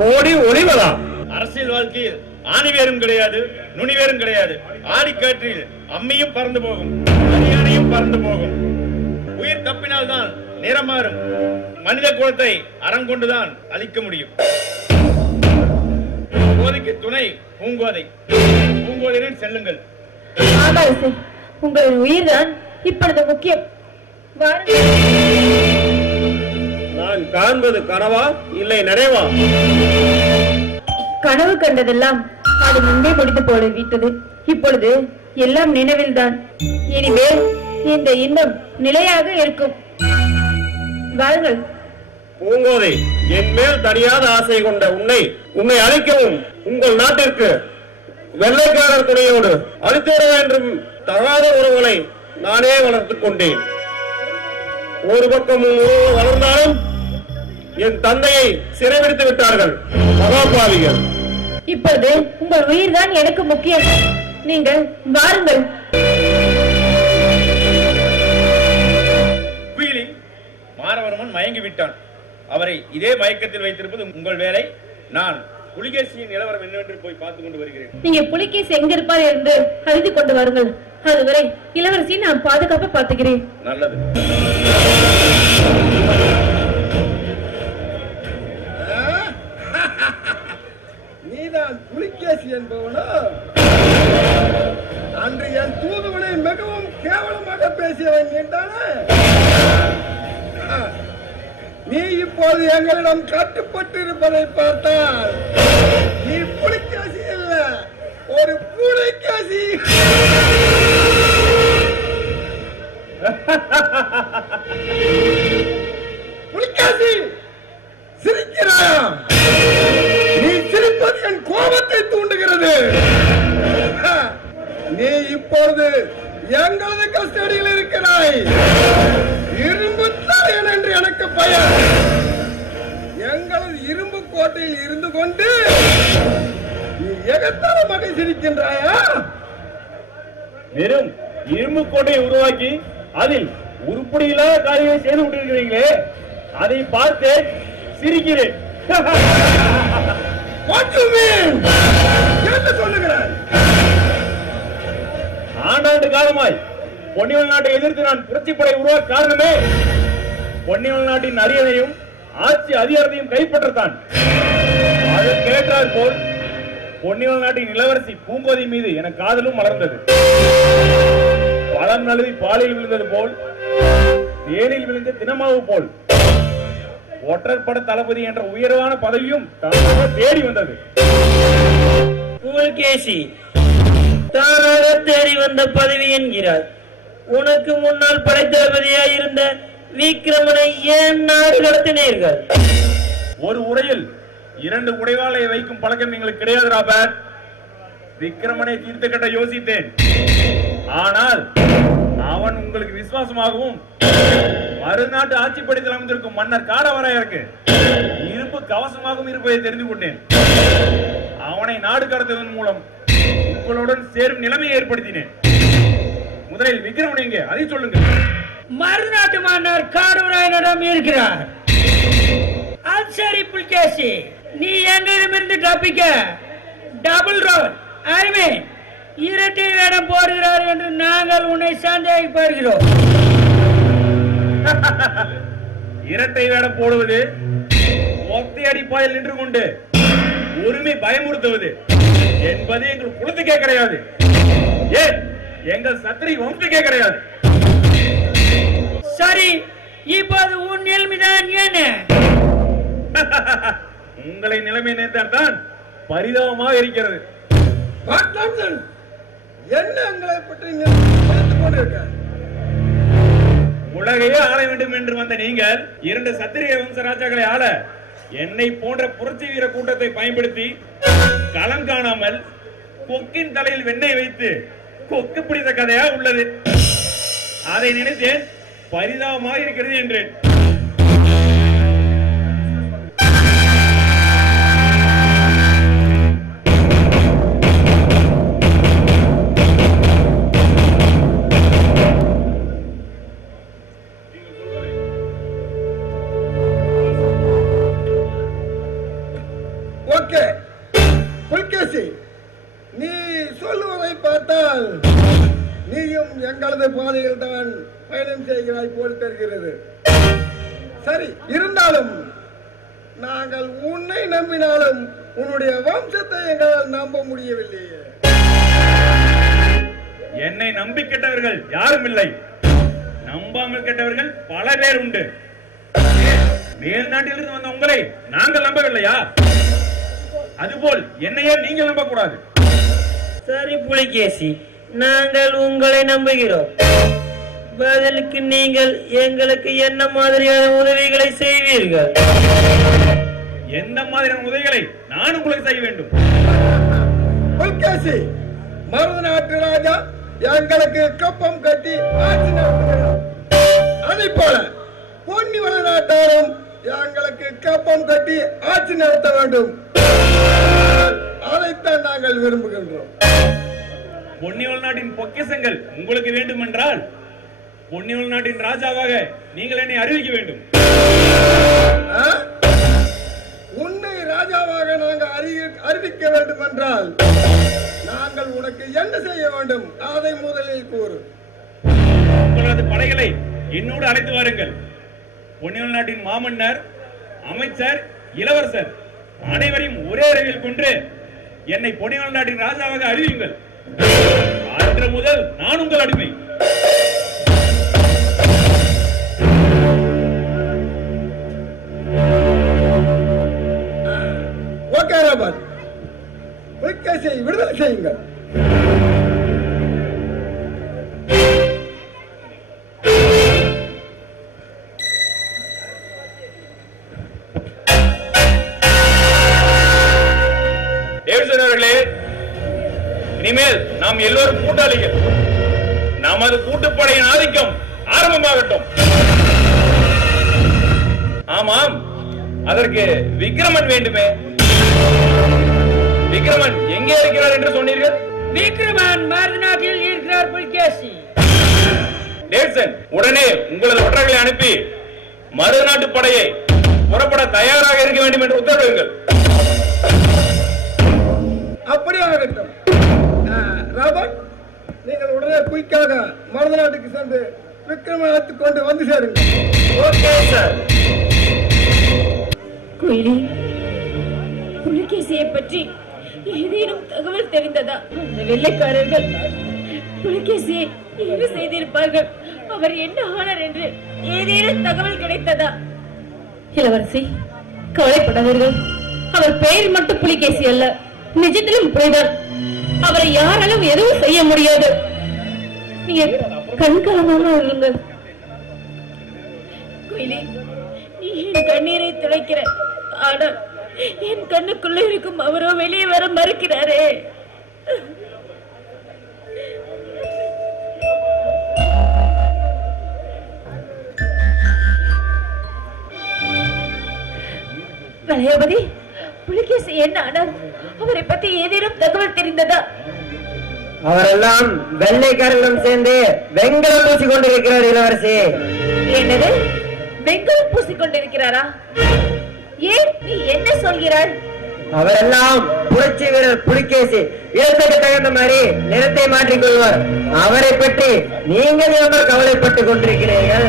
ஓடி ஒளிவதா? அரசியல் வாழ்க்கையில் ஆணிவேரும் கிடையாது, நுனிவேரும் கிடையாது. ஆடிக்காற்றில் அம்மியும் பறந்து போகும், அரியானையும் பறந்து போகும். உயிர் தப்பினால்தான் நிறம் மாறும். மனித குலத்தை அறம் கொண்டுதான் அழிக்க முடியும். கோதைக்கு துணை பூங்கோதை. பூங்கோதையுடன் செல்லுங்கள். ஆமாரசே, உங்களின் உயிர் தான் இப்பொழுது முக்கியம். நான் காண்பது கனவா இல்லை நிறைவா? கனவு கண்டதெல்லாம் அது முன்பே முடித்து போய்விட்டது. இப்பொழுது எல்லாம் நினைவில்தான். இனிமேல் இந்த இன்பம் நிலையாக இருக்கும். வாருங்கள். பூங்கோதை, என் மேல் தனியாத ஆசை கொண்ட உன்னை அழிக்கவும் உங்கள் நாட்டிற்கு வெள்ளைக்காரர் துணையோடு அழித்தேற வேண்டும் தகாத உறவுகளை நானே வளர்த்துக் கொண்டேன். ஒரு பக்கம் வளர்ந்தாலும் என் தந்தையை சிறைபிடித்து விட்டார்கள் மகாபாவிகள். இப்பொழுது உங்கள் உயிர் தான் எனக்கு முக்கியம். நீங்கள் வாருங்கள். குயிலி, மாரவர்மன் மயங்கி விட்டான். அவரை இதே மயக்கத்தில் வைத்திருப்பது உங்கள் வேலை. நான் புலிகேசியின் நிலவரம் என்னவென்று போய் பார்த்து கொண்டு வருகிறேன். நீங்க புலிகேசி எங்க இருப்பார் என்று அறிந்து கொண்டு வாருங்கள். அதுவரை இளவரசி நான் பாதுகாப்பை பார்த்துக்கிறேன். நல்லது. நீதான் புலிகேசி என்பவனோ? அன்று என் தூதுவனை மிகவும் கேவலமாக பேசியவன் என்றானே. நீ இப்போது எங்களிடம் கட்டுப்பட்டு இருப்பதை பார்த்தால் நீ புலிகேசி அல்ல, ஒரு புலிகேசி. புலிகேசி, சிரிக்கிறாயா? நீ சிரிப்பது என் கோபத்தை தூண்டுகிறது. நீ இப்பொழுது எங்களது கஸ்டடியில் இருக்கிறாய். இரும்பு தலையன் என்று எனக்கு பயம். எங்களது இரும்பு கோட்டையில் இருந்து கொண்டு நீ எகத்தாளமாக சிரிக்கின்றாயா? வெறும் இரும்பு கோட்டையை உருவாக்கி அதில் உருப்படியில்லாத காரியங்களை செய்து கொண்டிருக்கிறீங்களே, அதை பார்த்து சிரிக்கிறேன். என்ன சொல்லுகிறாய்? ஆண்டாண்டு காலமாய் பொன்னிவள் நாட்டை எதிர்த்து நான் புரட்சிப்படை உருவாக்க காரணமே பொன்னிவள் நாட்டின் அரியணையும் ஆட்சி அதிகாரத்தையும் கைப்பற்றத்தான். அதற்கேற்றாற் போல் பொன்னிவள் நாட்டின் இளவரசி பூங்கோதை மீது என காதலும் மலர்ந்தது. பழம் நழுவி பாலில் விழுந்தது போல், தேனில் விழுந்த தினமாவு போல் ஒற்றற்பட தளபதி என்ற உயர்வான பதவியும் தேடி வந்தது. புகழ்கேசி, தானாக தேடி வந்த பதவி என்கிறார். உனக்கு முன்னால் படைத்தளபதியாய் இருந்த விக்கிரமனை ஏன் நாடு கடத்தினீர்கள்? ஒரு உரையில் 2 உடைவாளை வைக்கும் பழக்கம் எங்களுக்கு கிடையாது ராபர்ட். விக்கிரமனை தீர்த்து கட்ட யோசித்தேன். ஆனால் அவன் உங்களுக்கு விசுவாசமாகவும் மறுநாட்டு ஆட்சிப்படையில் அமைந்திருக்கும் மன்னர் காடவராயருக்கு இரும்பு கவசமாகவும் இருப்பதை தெரிந்து கொண்டேன். அவனை நாடு கடத்துவதன் மூலம் உங்களுடன் சேரும் நிலைமையை ஏற்படுத்தினேன். முதலில் விக்ரமன் எங்கே, அதை சொல்லுங்க. மருநாட்டு மன்னர் காரூராயனிடம் இருக்கிறார். அது சரி புலிகேசி, நீ எங்களிடமிருந்து தப்பிக்க டபுள் ரோல் அருமை இரட்டை வேடம் போடுகிறார் என்று நாங்கள் உன்னை சந்தேகப்படுகிறோம். இரட்டை வேடம் போடுவது, ஒத்தை அடிப்பாயில் நின்று கொண்டு உரிமை பயமுறுத்துவது என்பது எங்கள் குலத்துக்கே கிடையாது. ஏன் எங்கள் சத்திரி வம்சத்துக்கே கிடையாது. சரி, இப்போது உன் நிலைமைதான் என்ன? உங்களை நிலைமை நேர்த்தான் பரிதாபமாக இருக்கிறது. என்ன எங்களை பற்றி நினைத்துக் கொண்டிருக்க? உலகையே ஆள வேண்டும் என்று வந்த நீங்கள் 2 சத்திரிய வம்ச ராஜாக்களை ஆள என்னை போன்ற புரட்சி வீர கூட்டத்தை பயன்படுத்தி களம் காணாமல் கொக்கின் தலையில் வெண்ணெய் வைத்து கொக்கு பிடித்த கதையா உள்ளது. அதை நினைத்தேன் பரிதாபமாக இருக்கிறது என்றேன். ஓகே புலிகேசி, நீ சொல்லுவதை பார்த்தால் நீயும் எங்களது பாதையில் தான் பயணம் செய்கிறாய் போல் தெரிகிறது. சரி, இருந்தாலும் நாங்கள் உன்னை நம்பினாலும் உன்னுடைய வம்சத்தை எங்களால் நம்ப முடியவில்லையே. என்னை நம்பி கெட்டவர்கள் யாரும் இல்லை, நம்பாமல் கெட்டவர்கள் பல பேர் உண்டு. மேல் நாட்டிலிருந்து வந்த உங்களை நாங்கள் நம்பவில்லையா? அதுபோல் என்னையே நீங்கள் நம்ப கூடாது. சரி புலிகேசி, நாங்கள் உங்களை நம்புகிறோம். பதிலுக்கு நீங்கள் எங்களுக்கு என்ன மாதிரியான உதவிகளை செய்வீர்கள்? எந்த மாதிரியான உதவிகளை நான் உங்களுக்கு செய்ய வேண்டும்? புலிகேசி, மருத நாட்டு ராஜா எங்களுக்கு கப்பம் கட்டி ஆட்சி நடத்துகிறார். அதை போல பொன்னிவள நாட்டாரும் எங்களுக்கு கப்பம் கட்டி ஆட்சி நடத்த வேண்டும். அதைத்தான் நாங்கள் விரும்புகின்றோம். பொன்னிவள நாட்டின் பொக்கிஷங்கள் உங்களுக்கு வேண்டும் என்றால் பொன்னிவள நாட்டின் ராஜாவாக நீங்கள் என்னை அறிவிக்க வேண்டும். உன்னை ராஜாவாக நாங்கள் அறிவிக்க வேண்டும் என்றால் நாங்கள் உனக்கு என்ன செய்ய வேண்டும் அதை முதலில் கூறு. உங்களது படைகளை என்னோடு அழைத்து வாருங்கள். பொன்னிவள நாட்டின் மாமன்னர், அமைச்சர், இளவரசர் அனைவரையும் ஒரே இரவில் கொன்று என்னை பொன்னிவள நாட்டின் ராஜாவாக அறிவியுங்கள். அன்று முதல் நான் உங்கள் அடிமை. ஓகே ராபர்ட், புலிகேசியை விடுதலை செய்யுங்கள். இனிமேல் நாம் எல்லோரும் கூட்டாளிகள். நமது கூட்டுப்படையின் ஆதிக்கம் ஆரம்பமாகட்டும். ஆமாம், அதற்கு விக்ரமன் வேண்டுமே. விக்ரமன் எங்கே இருக்கிறார் என்று சொன்னீர்கள்? விக்ரமன் மருநாட்டில் இருக்கிறார் புலிகேசி. டேவிட்சன், உடனே உங்களது ஒற்றர்களை அனுப்பி மருநாட்டு படையை புறப்பட தயாராக இருக்க வேண்டும் என்று உத்தரவிடுங்கள். அப்படியே ஆகட்டும். ராபர்ட், நீங்கள் உடனே குயிக்காக மருத நாட்டுக்கு சென்று விக்ரமனை அழைத்துக் கொண்டு வந்து சேருங்கள். Okay sir. குயிலி, புலிகேசியை பற்றி ஏதேனும் தகவல் தெரிந்ததா? அந்த வெள்ளைக்காரர்கள் புலிகேசியை என்ன செய்திருப்பார்கள்? அவர் என்ன ஆனார் என்று ஏதேனும் தகவல் கிடைத்ததா? இளவரசி, கவலைப்படாதீர்கள். அவர் பெயர் மட்டும் புலிகேசி அல்ல, நிஜத்திலும் புரிதான். அவரை யாராலும் எதுவும் செய்ய முடியாது. நீங்க கண்கலமாக இருங்கள். குயிலி, நீ என் கண்ணீரை துடைக்கிற, ஆனால் என் கண்ணுக்குள்ள இருக்கும் அவரோ வெளியே வர மறுக்கிறாரே. வளையாபதி, புலிகேசி என்ன ஆனார்? அவரை பத்தி ஏதேனும் தகவல் தெரிந்ததா? அவரெல்லாம் வெள்ளைக்காரர்களும் சேர்ந்து வெங்கலம் பூசி கொண்டிருக்கிறார் இளவரசி. என்னது? வெங்கலம் பூசி கொண்டிருக்கிறாரா? ஏன் நீ என்ன சொல்கிறாய்? அவரெல்லாம் புரட்சி வீரர் புலிகேசி இடத்துக்கு தகுந்த மாதிரி நிறத்தை மாற்றிக்கொள்வார். அவரை பற்றி நீங்கள் எவ்வளவு கவலைப்பட்டுக் கொண்டிருக்கிறீர்கள்?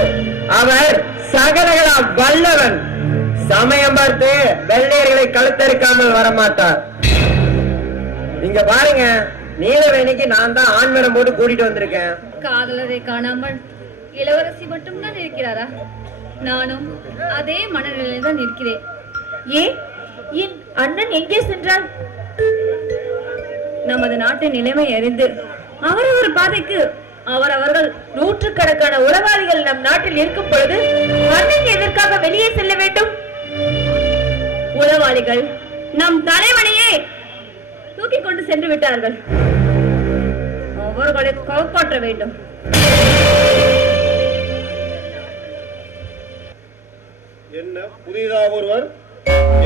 அவர் சகலகலா வல்லவன். சமயம் பார்த்து வெள்ளையர்களை கழுத்தறுக்காமல் வரமாட்டார். இங்க பாருங்க, நீலவேணிக்கு நான் தான் ஆண்மரம் போட்டு கூட்டிட்டு வந்திருக்கேன். காதலரை காணாமல் இளவரசி மட்டும்தான் இருக்கிறாரா? நானும் அதே மனநிலையில் தான் இருக்கிறேன். ஏன் என் அண்ணன் எங்கே சென்றார்? நமது நாட்டின் நிலைமை அறிந்து அவரவர் பாதைக்கு அவரவர்கள் நூற்றுக்கணக்கான உளவாளிகள் நம் நாட்டில் இருக்கும் பொழுது அண்ணன் எதற்காக வெளியே செல்ல வேண்டும்? உளவாளிகள் நம் தலைவனையே தூக்கி கொண்டு சென்று விட்டார்கள். அவர்களை காப்பாற்ற வேண்டும். என்ன புதிதாக ஒருவர்?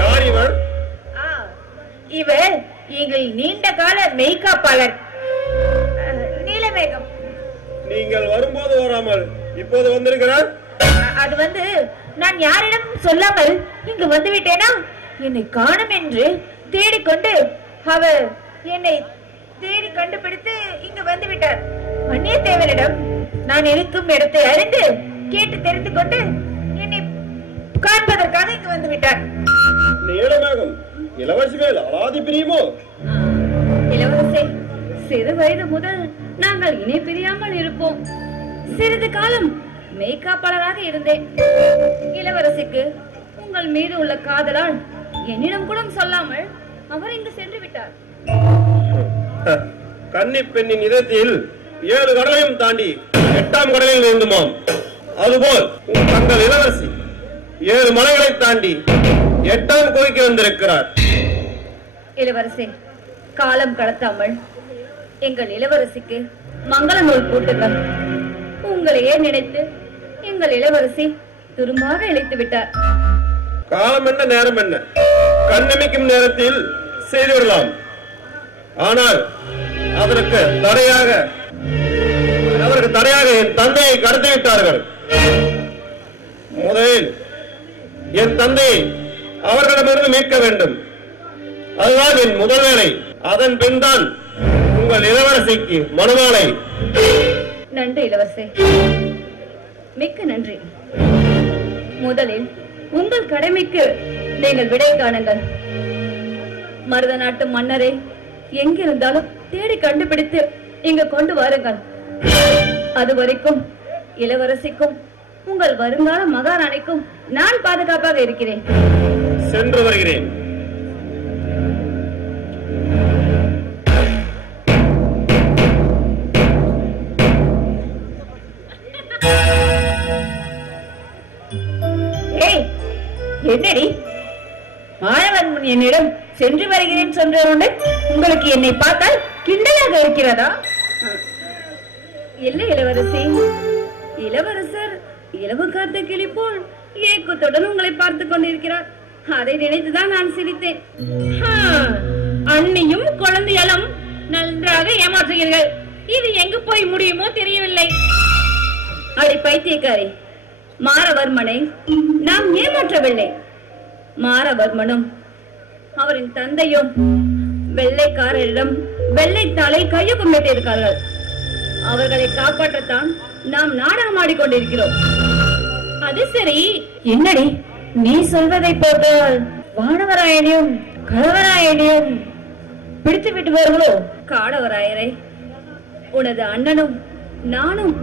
யார் இவர்? இவர் எங்கள் நீண்ட கால மெய்காப்பாளர் நீலமேகம். நீங்கள் வரும்போது வராமல் இப்போது வந்திருக்கிறார்? அது வந்து நான் யாரிடம் சொல்லாமல் இங்கு வந்துவிட்டேனா, என்னை காணும் என்று தேடிக்கொண்டு அவர் என்னை தேடி கண்டுபிடித்து இங்கு வந்துவிட்டார். வன்னியத்தேவரிடம் நான் இருக்கும் இடத்தை அறிந்து கேட்டு தெரிந்து கொண்டு என்னை காண்பதற்காக இங்கு வந்துவிட்டார். நீலமேகம் இளவரசி மேல் அலாதி பிரியமோ? இளவரசே, சிறு வயது முதல் நாங்கள் இணை பிரியாமல் இருப்போம். சிறிது காலம் மெய்காப்பாளராக இருந்தேன். இளவரசிக்கு உங்கள் மீது உள்ள காதலால் என்னிடம் கூட சொல்லாமல் அவர் இங்கு சென்று விட்டார். கன்னி பெண்ணின் இதயத்தில் 7 கடலையும் தாண்டி 8ஆம் கடலில் வேண்டுமாம். அதுபோல் தங்கள் இளவரசி 7 மலைகளை தாண்டி 8ஆம் கோய்க்கு வந்திருக்கிறார். இளவரசே, காலம் கடத்தாமல் எங்கள் இளவரசிக்கு மங்கள நூல் கூட்டுங்கள். உங்களையே நினைத்து எங்கள் இளவரசி துரும்பாக இழைத்து விட்டார். காலம் என்ன நேரம் என்ன, கண்ணமைக்கும் நேரத்தில் செய்துவிடலாம். ஆனால் அவருக்கு தடையாக என் தந்தையை கடத்தி விட்டார்கள். முதலில் என் தந்தையை அவர்களிடமிருந்து மீட்க வேண்டும். அதுதான் என் முதல் வேலை. அதன் பின் தான் உங்கள் இளவரசிக்கு மனுமாலை. நன்றி இளவரசே, மிக்க நன்றி. முதலில் உங்கள் கடமைக்கு நீங்கள் விடை காணுங்கள். மருத நாட்டு மன்னரை எங்கிருந்தாலும் தேடி கண்டுபிடித்து இங்கு கொண்டு வாருங்கள். அதுவரைக்கும் இளவரசிக்கும் உங்கள் வருங்கால மகாராணிக்கும் நான் பாதுகாப்பாக இருக்கிறேன். சென்று வருகிறேன். என்னடி மாணவன் என்னிடம் சென்று வருகிறேன் சொன்னோடு உங்களுக்கு என்னை பார்த்தால் கிண்டலாக இருக்கிறதா? இல்லை இளவரசி, இளவரசர் இலவு காத்த கிளி போல் ஏக்கத்துடன் உங்களை பார்த்துக் கொண்டிருக்கிறார். அதை நினைத்துதான் நான் சிரித்தேன். அண்ணியும் குழந்தைகளும் நன்றாக ஏமாற்றுகிறீர்கள். இது எங்கு போய் முடியுமோ தெரியவில்லை. அடி பைத்தியக்காரி, மாரவர்மனை நாம் ஏமாற்றவில்லை. மாரவர்மனும் அவரின் தந்தையும் வெள்ளைக்காரரிடம் வெள்ளைத்தாளை கையொப்பமிட்டிருக்கிறார்கள். அவர்களை காப்பாற்றத்தான் நாம் நாடகம் ஆடிக்கொண்டிருக்கிறோம். அது சரி, என்னடி நீ சொல்வதை போட்டால் வானவராயனையும் கணவராயனையும் பிடித்து விட்டுவார்களோ? காடவராயரை உனது அண்ணனும் நானும்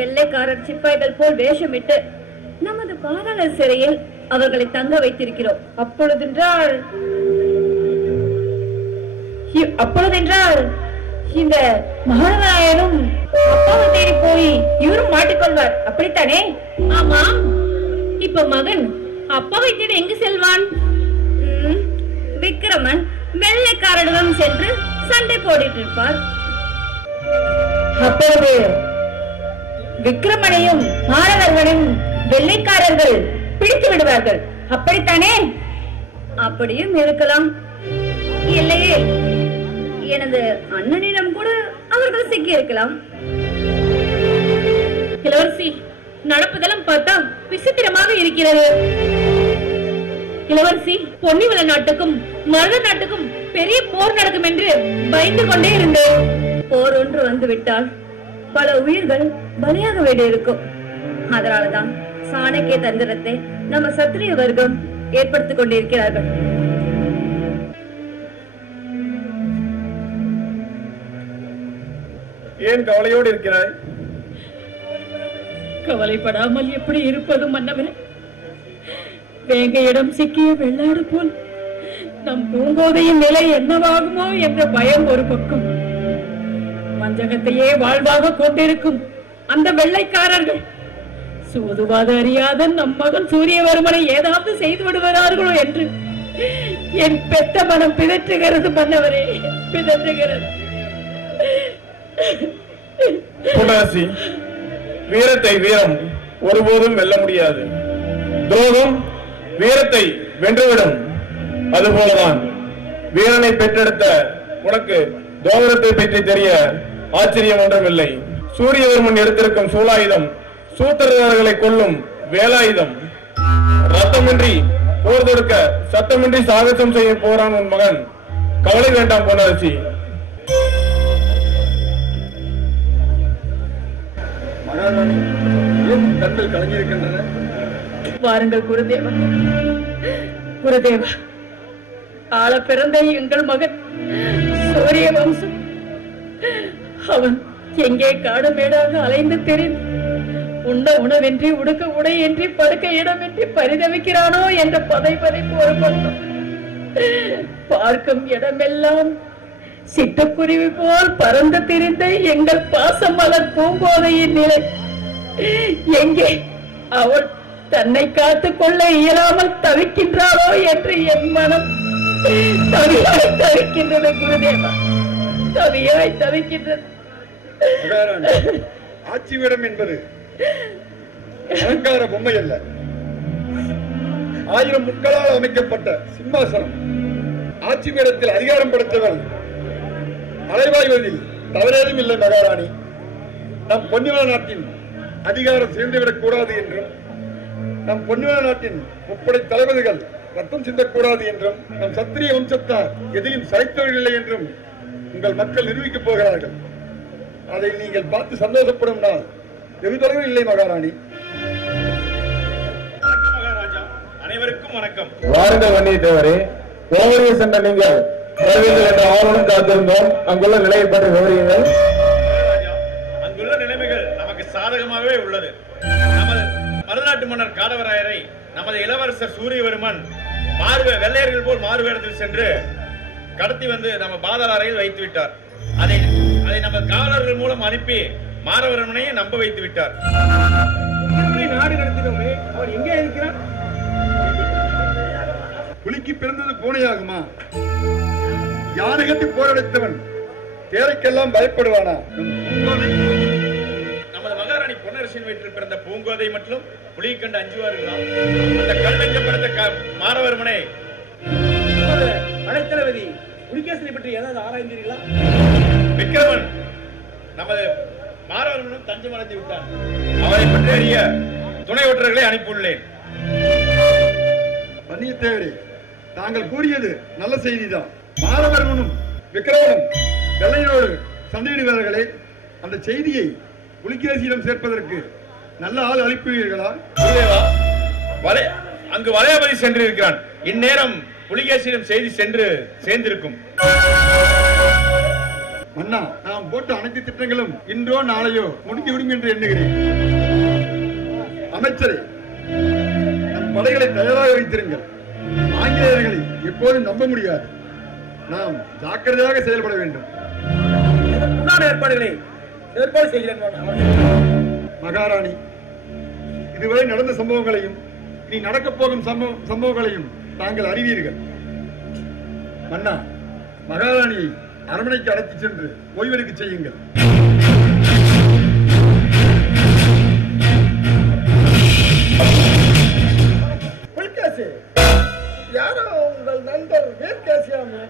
வெள்ளைக்காரர் சிப்பாய்கள் போல் வேஷமிட்டு நமது பாதாள சிறையில் அவர்களை தங்க வைத்திருக்கிறோம். அப்பொழுதென்றால் இந்த மகாராயனும் அப்பாவை தேடி போய் இவரும் மாட்டிக்கொள்வார், அப்படித்தானே? ஆமாம். இப்ப மகன் அப்பாவை தேடி எங்கு செல்வான்? விக்ரமன் வெள்ளைக்காரரிடம் சென்று சண்டை போடிட்டு இருப்பார். அப்பொழுது விக்ரமனையும் மாணவர்களையும் வெள்ளைக்காரர்கள் பிடித்து விடுவார்கள், அப்படித்தானே? அப்படியும் இருக்கலாம். இல்லையே எனது அண்ணனிடம் கூட அவர்கள் சிக்கி இருக்கலாம். இளவரசி, நடப்பதெல்லாம் பார்த்தா விசித்திரமாக இருக்கிறது. இளவரசி, பொன்னிவள நாட்டுக்கும் மருத நாட்டுக்கும் பெரிய போர் நடக்கும் என்று பயந்து கொண்டே இருந்தேன். போர் ஒன்று வந்து விட்டால் பல உயிர்கள் பலியாக வேண்டியிருக்கும். அதனாலதான் சாணக்கிய தந்திரத்தை நம்ம சத்திரிய வர்க்கம் ஏற்படுத்திக் கொண்டிருக்கிறார்கள். ஏன் கவலையோடு இருக்கிறாய்? கவலைப்படாமல் எப்படி இருப்பது மன்னவரே? வேங்கையிடம் சிக்கிய வெள்ளாடு போல் நம் பூங்கோதையின் நிலை என்னவாகுமோ என்ற பயம் ஒரு பக்கம். வஞ்சகத்தையே வாழ்வாக கொண்டிருக்கும் அந்த வெள்ளைக்காரர்கள் சூதுவாத அறியாத நம் மகன் சூரியவர்மனை ஏதாவது செய்து விடுவார்களோ என்று என் பெத்த மனம் பிதற்றுகிறது மன்னவரே, பிதற்றுகிறது. புனரசி, வீரத்தை வீரம் ஒருபோதும் வெல்ல முடியாது. துரோகம் வீரத்தை வென்றுவிடும். அதுபோலதான் வீரனை பெற்றெடுத்த உனக்கு துரோகத்தை பற்றி தெரிய ஆச்சரியம் ஒன்றுமில்லை. சூரியவர்மன் எடுத்திருக்கும் சூலாயுதம் சூத்திரர்களை கொல்லும் வேலாயுதம். ரத்தமின்றி போர் தொடுக்க சத்தமின்றி சாகசம் செய்ய போறான் உன் மகன். கவலை வேண்டாம் புனரசி. மகாராணி ஏன் கண்கள் கலங்கியிருக்கின்றன? வாருங்கள் குருதேவா, குருதேவா. ஆள பிறந்த எங்கள் மகன் சூரிய வம்சம் அவன் எங்கே காடுமேடாக அலைந்து தெரிந்து உண்ண உணவின்றி உடுக்க உடையின்றி படுக்க இடமின்றி பரிதவிக்கிறானோ என்ற பதைப்பதைப்பு ஒரு பக்கம். பார்க்கும் இடமெல்லாம் சிட்டுக்குருவி போல் பறந்து திரிந்த எங்கள் பாசமலர் பூங்கோதையின் நிலை எங்கே அவள் தன்னை காத்துக் கொள்ள இயலாமல் தவிக்கின்றாளோ என்று என் மனம் தவியாய் தவிக்கின்றது குருதேவா, தவியாய் தவிக்கின்றது. ஆட்சி வீடம் என்பது அலங்கார பொம்மை அல்ல, 1000 முட்களால் அமைக்கப்பட்ட சிம்மாசனம். ஆட்சி வீடத்தில் அதிகாரம் படைத்தவள் அலைவாய்வதில் தவறேதும் இல்லை மகாராணி. நம் பொன்னிவள நாட்டின் அதிகாரம் சேர்ந்துவிடக் கூடாது என்றும், நம் பொன்னிவள நாட்டின் முப்படை தளபதிகள் ரத்தம் சிந்தக்கூடாது என்றும், நம் சத்திரிய வம்சத்தார் எதையும் சளைத்தவர்கள் இல்லை என்றும் உங்கள் மக்கள் நிரூபிக்கப் போகிறார்கள். அதை நீங்கள் பார்த்து சந்தோஷப்படும் நாள் வெகு தொலைவில் இல்லை மகாராணி. மகாராஜா, அனைவருக்கும் வணக்கம். வாருங்கள் வன்னியத்தேவரே. கோவரியை சென்ற நீங்கள் வருவீர்கள் என்ற ஆவலுடன் காத்திருந்தோம். அங்குள்ள நிலையை பற்றி விவரியுங்கள். அங்குள்ள நிலைமைகள் நமக்கு சாதகமாகவே உள்ளது. நமது மருதநாட்டு மன்னர் காடவராயரை நமது இளவரசர் சூரியவர்மன் வெள்ளையர்கள் போல் மாறுவேடத்தில் சென்று கடத்தி வந்து நம்ம பாதாள அறையில் வைத்து விட்டார். அதை நம்ம காவலர்கள் மூலம் அனுப்பி மாறவர்மனையே நம்ப வைத்து விட்டார். நாடு கடத்தினோமே, அவர் எங்கே இருக்கிறார்? புலிக்கு பிறந்தது பூனையாகுமா? யானை கட்டி போராடித்தவன் தேரைக்கெல்லாம் பயப்படுவானா? நமது மகாராணி பொன்னரசின் வீட்டில் பிறந்த பூங்கோதை மற்றும் புலியை கண்டு அஞ்சுவார்களா? அந்த கல்லஞ்சப்படுத்த மாறவர்மனை அடைத்தளபதி புலிகேசனை பற்றி ஏதாவது ஆராய்ந்தீர்களா? விக்ரமன் நமது மாறவர்மனும் தஞ்சம் அடைந்து விட்டான். அவரை பற்றி அறிய துணை ஒற்றர்களை அனுப்பியுள்ளேன். வன்னியத்தேவரே, தாங்கள் கூறியது நல்ல செய்திதான். மாறவர்மனும் விக்ரமனும் வெள்ளையரோடு சண்டையிடுவார்களே, அந்த செய்தியை புலிகேசியிடம் சேர்ப்பதற்கு நல்ல ஆள் அனுப்புவீர்களா? அங்கு வளையாபதி சென்றிருக்கிறான். இந்நேரம் புலிகேசியிடம் செய்தி சென்று சேர்ந்திருக்கும். மன்னா, நாம் போட்ட அனைத்து திட்டங்களும் இன்றோ நாளையோ முடிந்துவிடும் என்று எண்ணுகிறேன். அமைச்சரே, நம் படைகளை தயாராக வைத்திருங்கள். ஆங்கிலேயர்களை எப்போதும் நம்ப முடியாது. நாம் ஜாக்கிரதையாக செயல்பட வேண்டும். ஏற்பாடுகளை ஏற்பாடு செய்கிறேன் மகாராணி. இதுவரை நடந்த சம்பவங்களையும் இனி நடக்கப் போகும் சம்பவங்களையும் தாங்கள் அறிவீர்கள். மன்னா, மகாராணியை அரண்மனைக்கு அழைத்து சென்று ஓய்வெடுக்க செய்யுங்கள். யாரோ உங்கள் நண்பர் வீரகேசியாமே.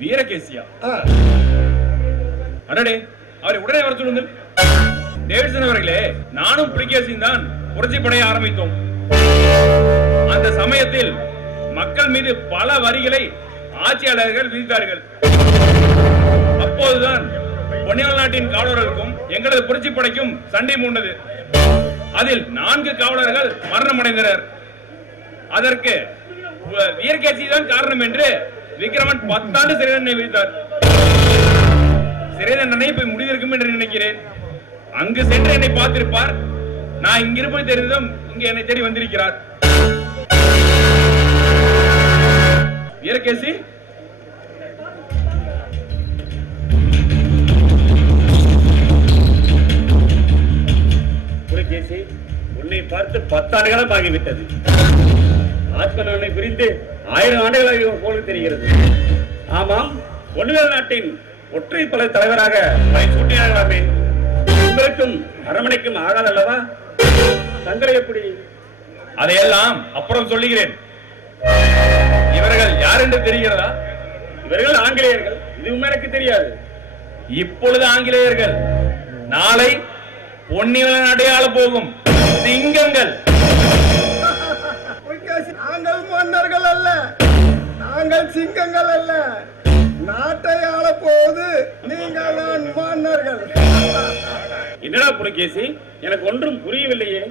வீரகேசியா? அடடே, அவரை உடனே வர சொல்லுங்கள். டேவிட்சன் அவர்களே, நானும் புலிகேசியும் தான் புரட்சி படைய ஆரம்பித்தோம். அந்த சமயத்தில் மக்கள் மீது பல வரிகளை ஆட்சியாளர்கள் விதித்தார்கள். அப்போதுதான் பொன்னியால் நாட்டின் காவலர்களுக்கும் எங்களது புரட்சி படைக்கும் சண்டை மூண்டது. அதில் 4 காவலர்கள் மரணமடைந்தனர். அதற்கு வீரகேசி தான் காரணம் என்று விக்ரமன் 10 ஆண்டு சிறை தண்டனை விதித்தார். சிறை தண்டனை போய் முடிந்திருக்கும் என்று நினைக்கிறேன். அங்கு சென்று என்னை பார்த்திருப்பார். நான் இங்கிருப்பது தெரிந்ததும் இங்கு என்னை தேடி வந்திருக்கிறார். வீரகேசி, புலிகேசி, உன்னை பார்த்து 10 ஆண்டுகளும் ஆகிவிட்டது. ஆத்மனை பிரிந்து 1000 ஆண்டுகளாக போல தெரிகிறது. ஆமாம், பொன்னியால் நாட்டின் ஒற்றை பல தலைவராக சூட்டினார்களாமே. உங்களுக்கும் அரமனைக்கும் ஆகாது அல்லவா? தங்களை எப்படி? அதையெல்லாம் அப்புறம் சொல்லுகிறேன். இவர்கள் யார் என்று தெரிகிறதா? இவர்கள் ஆங்கிலேயர்கள். இதுவும் எனக்கு தெரியாது. இப்பொழுது ஆங்கிலேயர்கள், நாளை பொன்னியால் நாட்டை ஆள போகும் சிங்கங்கள். நாங்கள் மன்னர்கள் அல்ல, நாங்கள் சிங்கங்கள் அல்ல. நாட்டை ஆள போவது நீங்கள் தான் மன்னர்கள். என்னடா புலிகேசி, எனக்கு ஒன்றும் புரியவில்லையே.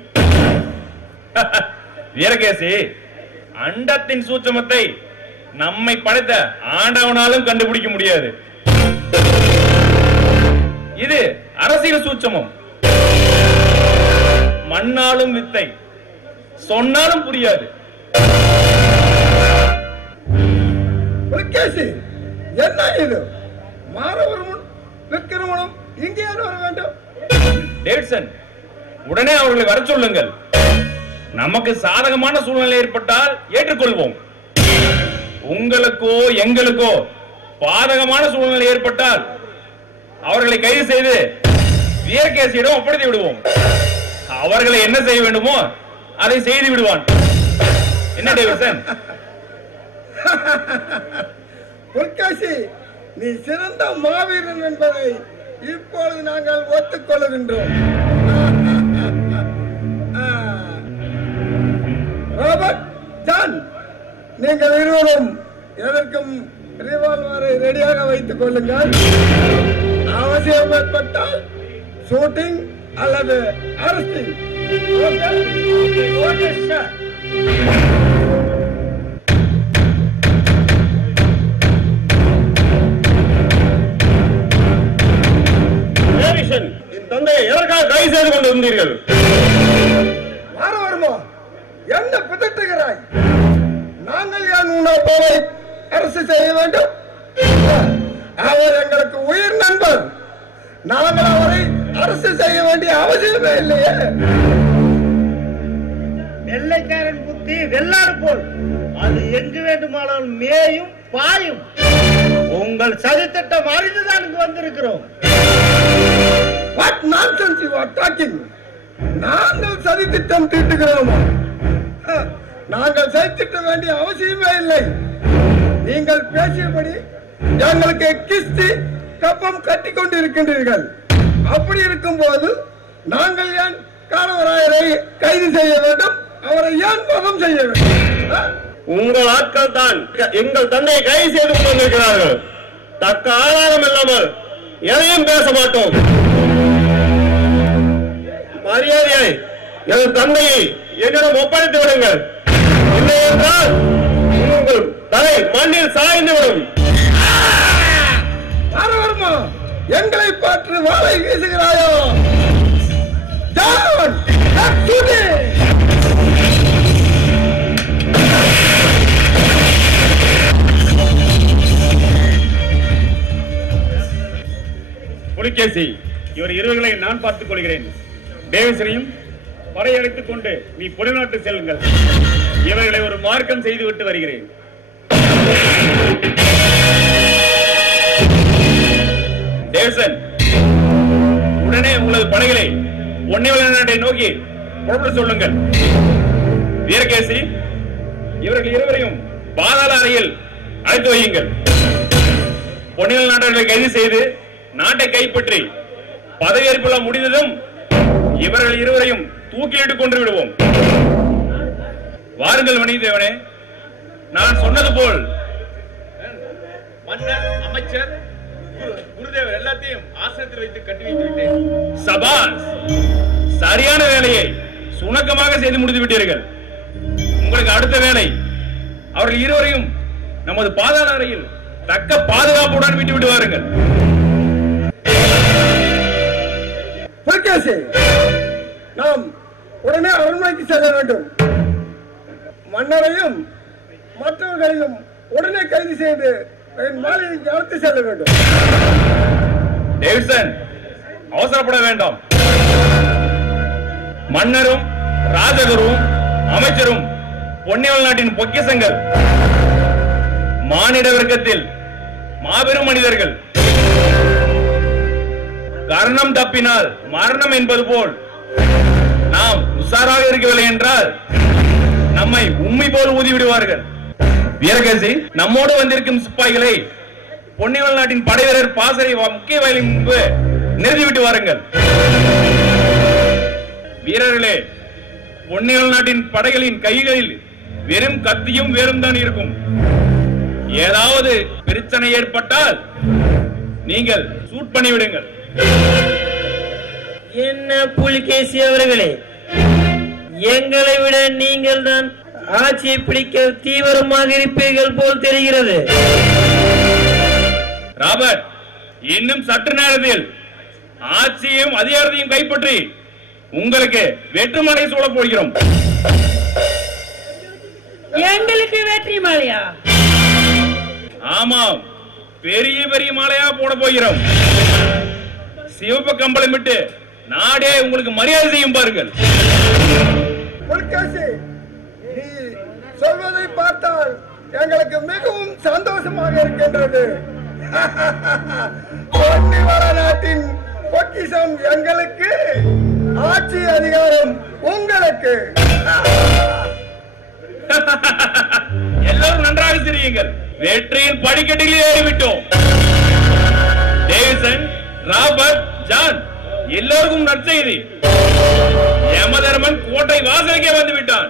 வீரகேசி, அண்டத்தின் சூட்சமத்தை நம்மை படைத்த ஆண்டவனாலும் கண்டுபிடிக்க முடியாது. இது அரசியல் சூட்சமம். மண்ணாலும் வித்தை, சொன்னாலும் புரியாது. என்ன இது? மாறவர்மன் விக்கிரமனும் இங்கே வர வேண்டும். டேவிட்சன், உடனே அவர்களை வர சொல்லுங்கள். நமக்கு சாதகமான சூழ்நிலை ஏற்பட்டால் ஏற்றுக்கொள்வோம். உங்களுக்கோ எங்களுக்கோ பாதகமான சூழ்நிலை ஏற்பட்டால் அவர்களை கைது செய்து வீரகேசியிடம் ஒப்படைத்து விடுவோம். அவர்களை என்ன செய்ய வேண்டுமோ அதை செய்து விடுவான். என்ன டேவிட்சன்? புலிகேசி, நீ சிறந்த மாவீரன் என்பதை இப்பொழுது நாங்கள் ஒத்துக்கொள்கின்றோம். ராபர்ட், ஜான், நீங்கள் இருவரும் எதற்கும் ரிவால்வரை ரெடியாக வைத்துக் கொள்ளுங்கள். அவசியம் ஏற்பட்டால் ஷூட்டிங் அல்லது அரெஸ்டிங். என் தந்தையை எதற்காக கைது செய்து கொண்டு வந்தீர்கள்? மாறவர்மா, என்ன பிதற்றுகிறாய்? நாங்கள் ஏன் உன் அப்பாவை அரசு செய்ய வேண்டும்? அவர் எங்களுக்கு உயிர் நண்பர். நாங்கள் அவரை அரசு செய்ய வேண்டிய அவசியமே இல்லையே. வெள்ளைக்காரன் புத்தி வெள்ளாடு போல் அது எங்கு வேண்டுமானால் மேயும் பாயும். உங்கள் சதித்திட்டம் அறிந்துதான் இங்கு வந்திருக்கிறோம். What nonsense you are talking? நாங்கள் சதித்திட்டம் தீட்டுகிறோமா? நாங்கள் சதித்திட்ட வேண்டிய அவசியமே இல்லை. நீங்கள் பேசியபடி எங்களுக்கு கிஸ்தி கப்பம் கட்டி கொண்டிருக்கின்றீர்கள். அப்படி இருக்கும் போது நாங்கள் ஏன் காலவராயரை கைது செய்ய வேண்டும்? அவரை ஏன் மதம் செய்ய வேண்டும்? உங்கள் ஆட்கள் தான் எங்கள் தந்தையை கைது செய்து கொண்டு வந்திருக்கிறார்கள். தக்க ஆதாரம் இல்லாமல் எதையும் பேச மாட்டோம். மரியாதையை எனது தந்தையை என்னிடம் ஒப்படைத்து விடுங்கள். இல்லை என்றால் உங்கள் தலை மண்ணில் சாய்ந்துவிடும். மாறவர்மா, எங்களை பார்த்து வாளை வீசுகிறாயோ? புலிகேசி, இவர் இருவர்களை நான் பார்த்துக் கொள்கிறேன். டேவிசனையும் படையெடுத்துக் கொண்டு நீ புலிநாட்டு செல்லுங்கள். இவர்களை ஒரு மார்க்கம் செய்து விட்டு வருகிறேன். டேவிசன், உடனே உங்களது படைகளை பொன்னியால் நாட்டை நோக்கி புறப்பட சொல்லுங்கள். வீரகேசி, இவர்கள் இருவரையும் பாதாள அறையில் அழைத்து வையுங்கள். பொன்னியல் நாட்டவர்களை கைது செய்து நாட்டை கைப்பற்றி பதவியேற்பு முடிந்ததும் இவர்கள் இருவரையும் தூக்கிலிட்டு கொண்டு விடுவோம். வாருங்கள் வணிதேவனே, நான் சொன்னது போல் மன்னர், அமைச்சர், குருதேவர் எல்லாத்தையும் ஆசனத்தில் வைத்து கட்டி வைத்து விட்டேன். சபாஸ், சரியான வேலையை சுணக்கமாக செய்து முடித்து விட்டீர்கள். உங்களுக்கு அடுத்த வேலை, அவர்கள் இருவரையும் நமது பாதாள அறையில் தக்க பாதுகாப்புடன் விட்டு விடுவார்கள். நாம் உடனே அரண்மனைக்கு செல்ல வேண்டும். மன்னரையும் மற்றவர்களையும் உடனே கைது செய்து மாளிகைக்கு அழைத்து செல்ல வேண்டும். டேவிட்சன், அவசரப்பட வேண்டாம். மன்னரும் ராஜகுருவும் அமைச்சரும் பொன்னியல் நாட்டின் பொக்கிஷங்கள், மானிட வர்க்கத்தில் மாபெரும் மனிதர்கள். கர்ணம் தப்பினால் மரணம் என்பது போல் நாம் உஷாராக இருக்கவில்லை என்றால் நம்மை உண்மை போல் ஊதி விடுவார்கள். வீரகேசி, நம்மோடு வந்திருக்கும் சிப்பாய்களை பொன்னியல் நாட்டின் படைவீரர் பாசறை முக்கிய வயலின் முன்பு நிறுத்திவிட்டு வாருங்கள். வீரர்களே, பொன்னியல் நாட்டின் படைகளின் கைகளில் வெறும் கத்தியும் வேறும் தான் இருக்கும். ஏதாவது பிரச்சனை ஏற்பட்டால் நீங்கள் சூட் பண்ணிவிடுங்கள். என்ன புலிகேசி அவர்களே, எங்களை விட நீங்கள் தான் ஆட்சியை பிடிக்க தீவிரமாக இருப்பீர்கள் போல் தெரிகிறது. ராபர்ட், இன்னும் சற்று நேரத்தில் ஆட்சியையும் அதிகாரத்தையும் கைப்பற்றி உங்களுக்கு வெற்றி மாலை சூழ போகிறோம். எங்களுக்கு வெற்றி மாலையா? ஆமாம், பெரிய பெரிய மாலையா போட போகிறோம். சிவப்பு கம்பளம் விட்டு நாடே உங்களுக்கு மரியாதை செய்யும் பாருங்கள். நீ சொல்வதை பார்த்தால் எங்களுக்கு மிகவும் சந்தோஷமாக இருக்கின்றது. பொன்னிவள நாட்டின் பொக்கிஷம் எங்களுக்கு, ஆட்சி அதிகாரம் உங்களுக்கு. எல்லாரும் நன்றாக சிரியுங்கள். வெற்றியின் படிக்கட்டில் ஏறிவிட்டோம். டேவிசன், ராபர்ட், ஜான், எல்லோருக்கும் நற்செய்தி. யமதர்மன் கோட்டை வாசலுக்கே வந்து விட்டான்.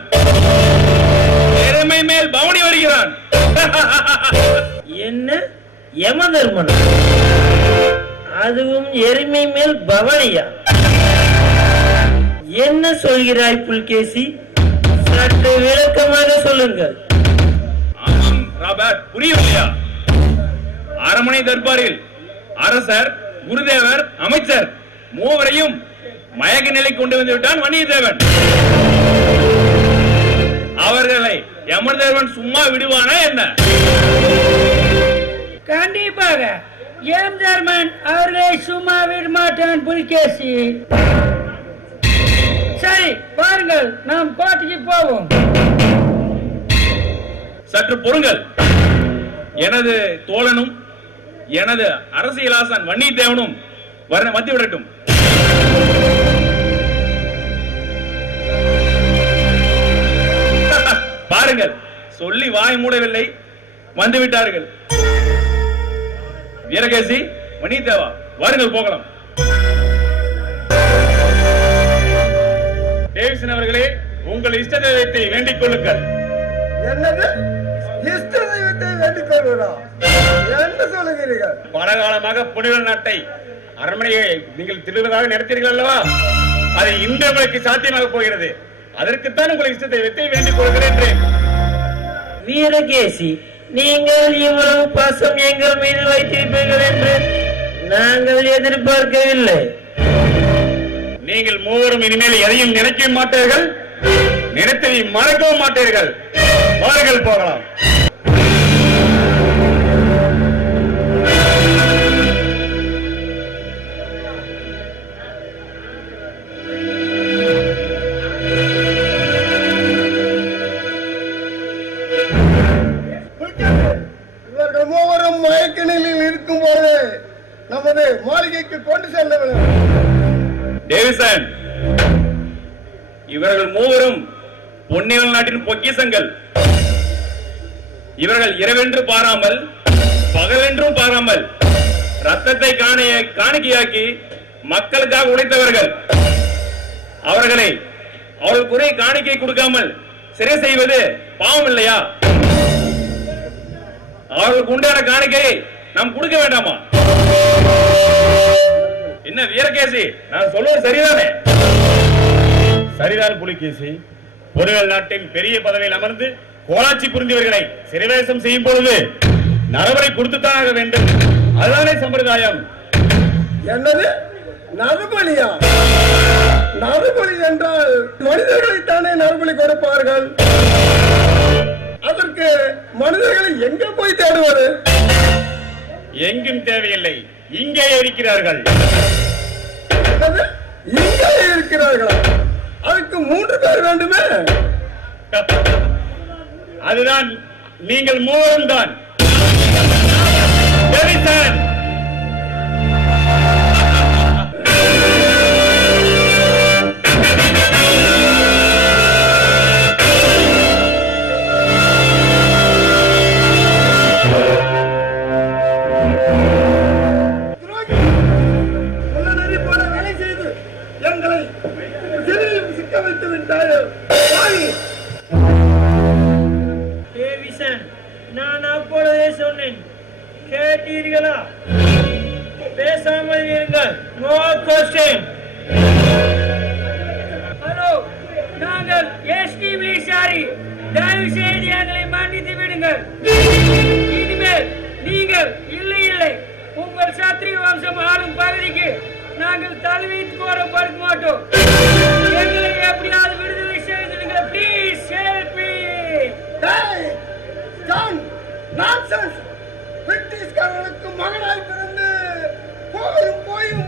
எருமை மேல் பவனி வருகிறான். என்ன யமதர்மன்? அதுவும் எருமை மேல் பவனியா? என்ன சொல்கிறாய் புல்கேசி? சற்று விளக்கமாக சொல்லுங்கள். ஆமாம் ராபர்ட், புரியவில்லையா? அரண்மனை தர்பாரில் அரசர், குருதேவர், அமைச்சர் மூவரையும் மயக்க நிலை கொண்டு வந்து விட்டான் வன்னியத்தேவன். அவர்களை யமதர்மன் சும்மா விடுவானா என்ன? கண்டிப்பாக யமதர்மன் அவர்களை சும்மா விட மாட்டான் புலிகேசி. சரி, பாருங்கள், நாம் கோட்டைக்கு போவோம். சற்று பொறுங்கள். எனது தோழனும் எனது அரசியலாசன் வன்னியத்தேவனும் வந்து விடட்டும். பாருங்கள், சொல்லி வாய் மூடவில்லை, வந்து விட்டார்கள். வீரகேசி, வன்னியத்தேவா, வாருங்கள் போகலாம். டேவிசன் அவர்களே, உங்கள் இஷ்ட தெய்வத்தை வேண்டிக் கொள்ளுங்கள். என்னது இஷ்ட தெய்வத்தை வேண்டிக் கொள்வதா? என்ன சொல்லுகிறீர்கள்? பல காலமாக பொன்னிவள நாட்டை அரண்மனையை நீங்கள் திருவிழாக நடத்தீர்கள் அல்லவா? அது இன்று உங்களுக்கு சாத்தியமாக போகிறது. அதற்குத்தான் உங்கள் இஷ்ட தெய்வத்தை வேண்டிக் கொள்கிறேன். வீரகேசி, நீங்கள் இவ்வளவு பாசம் எங்கள் மீது வைத்திருப்பீர்கள் என்று நாங்கள் எதிர்பார்க்கவில்லை. நீங்கள் மூவரும் இனிமேல் எதையும் நினைக்க மாட்டீர்கள், நினைத்ததை மறக்கவும் மாட்டீர்கள். வாருங்கள் போகலாம். இவர்கள் மூவரும் மயக்க நிலையில் இருக்கும் போது நமது மாளிகைக்கு கொண்டு செல்ல வேண்டும். டேவிசன், இவர்கள் மூவரும் பொன்னிவள நாட்டின் பொக்கிஷங்கள். இவர்கள் இரவென்று பாராமல் பகலென்றும் பாராமல் ரத்தத்தை காணிக்கையாக்கி மக்களுக்காக உழைத்தவர்கள். அவர்கள் குறை காணிக்கை கொடுக்காமல் சிறை செய்வது பாவம் இல்லையா? அவர்களுக்கு உண்டான காணிக்கையை நாம் கொடுக்க வேண்டாமா? என்ன வீரகேசி, நான் சொல்வது சரிதானே? சரிதான் புலிகேசி. பொருள் நாட்டின் பெரிய பதவியில் அமர்ந்து கோலாட்சி புரிந்தவர்களை சிறைவேசம் செய்யும் பொழுது நரபலி கொடுத்துத்தான் ஆக வேண்டும். அதுதானே சம்பிரதாயம். என்னது நரபலியா? நரபலி என்றால் மனிதர்களைத்தானே நரபலி கொடுப்பார்கள். அதற்கு மனிதர்களை எங்க போய் தேடுவது? எங்கும் தேவையில்லை, இங்கே இருக்கிறார்கள். இங்கே இருக்கிறார்களா? அதுக்கு 3 பேர் வேண்டுமே. அதுதான் நீங்கள் மூவரும் தான். நான் அப்பொழுதே சொன்னேன், கேட்டீர்களா? பேசாமல் இருங்கள். No question. ஹலோ, நாங்கள் எஸ்டிபி சாரி. தயவு செய்து எங்களை மன்னித்து விடுங்கள். இனிமேல் நீங்கள் இல்லை இல்லை உங்கள் சத்திரிய வம்சம் ஆளும் பகுதிக்கு நாங்கள் தலைவீட்டு போட படுக்க மாட்டோம். எங்களை எப்படியாவது விடுதலை செய்திருங்க. Please help me. நான்சென்ஸ். பிரிட்டிஷ்காரர்களுக்கு மகனாய் பிறந்து போயும் போயும்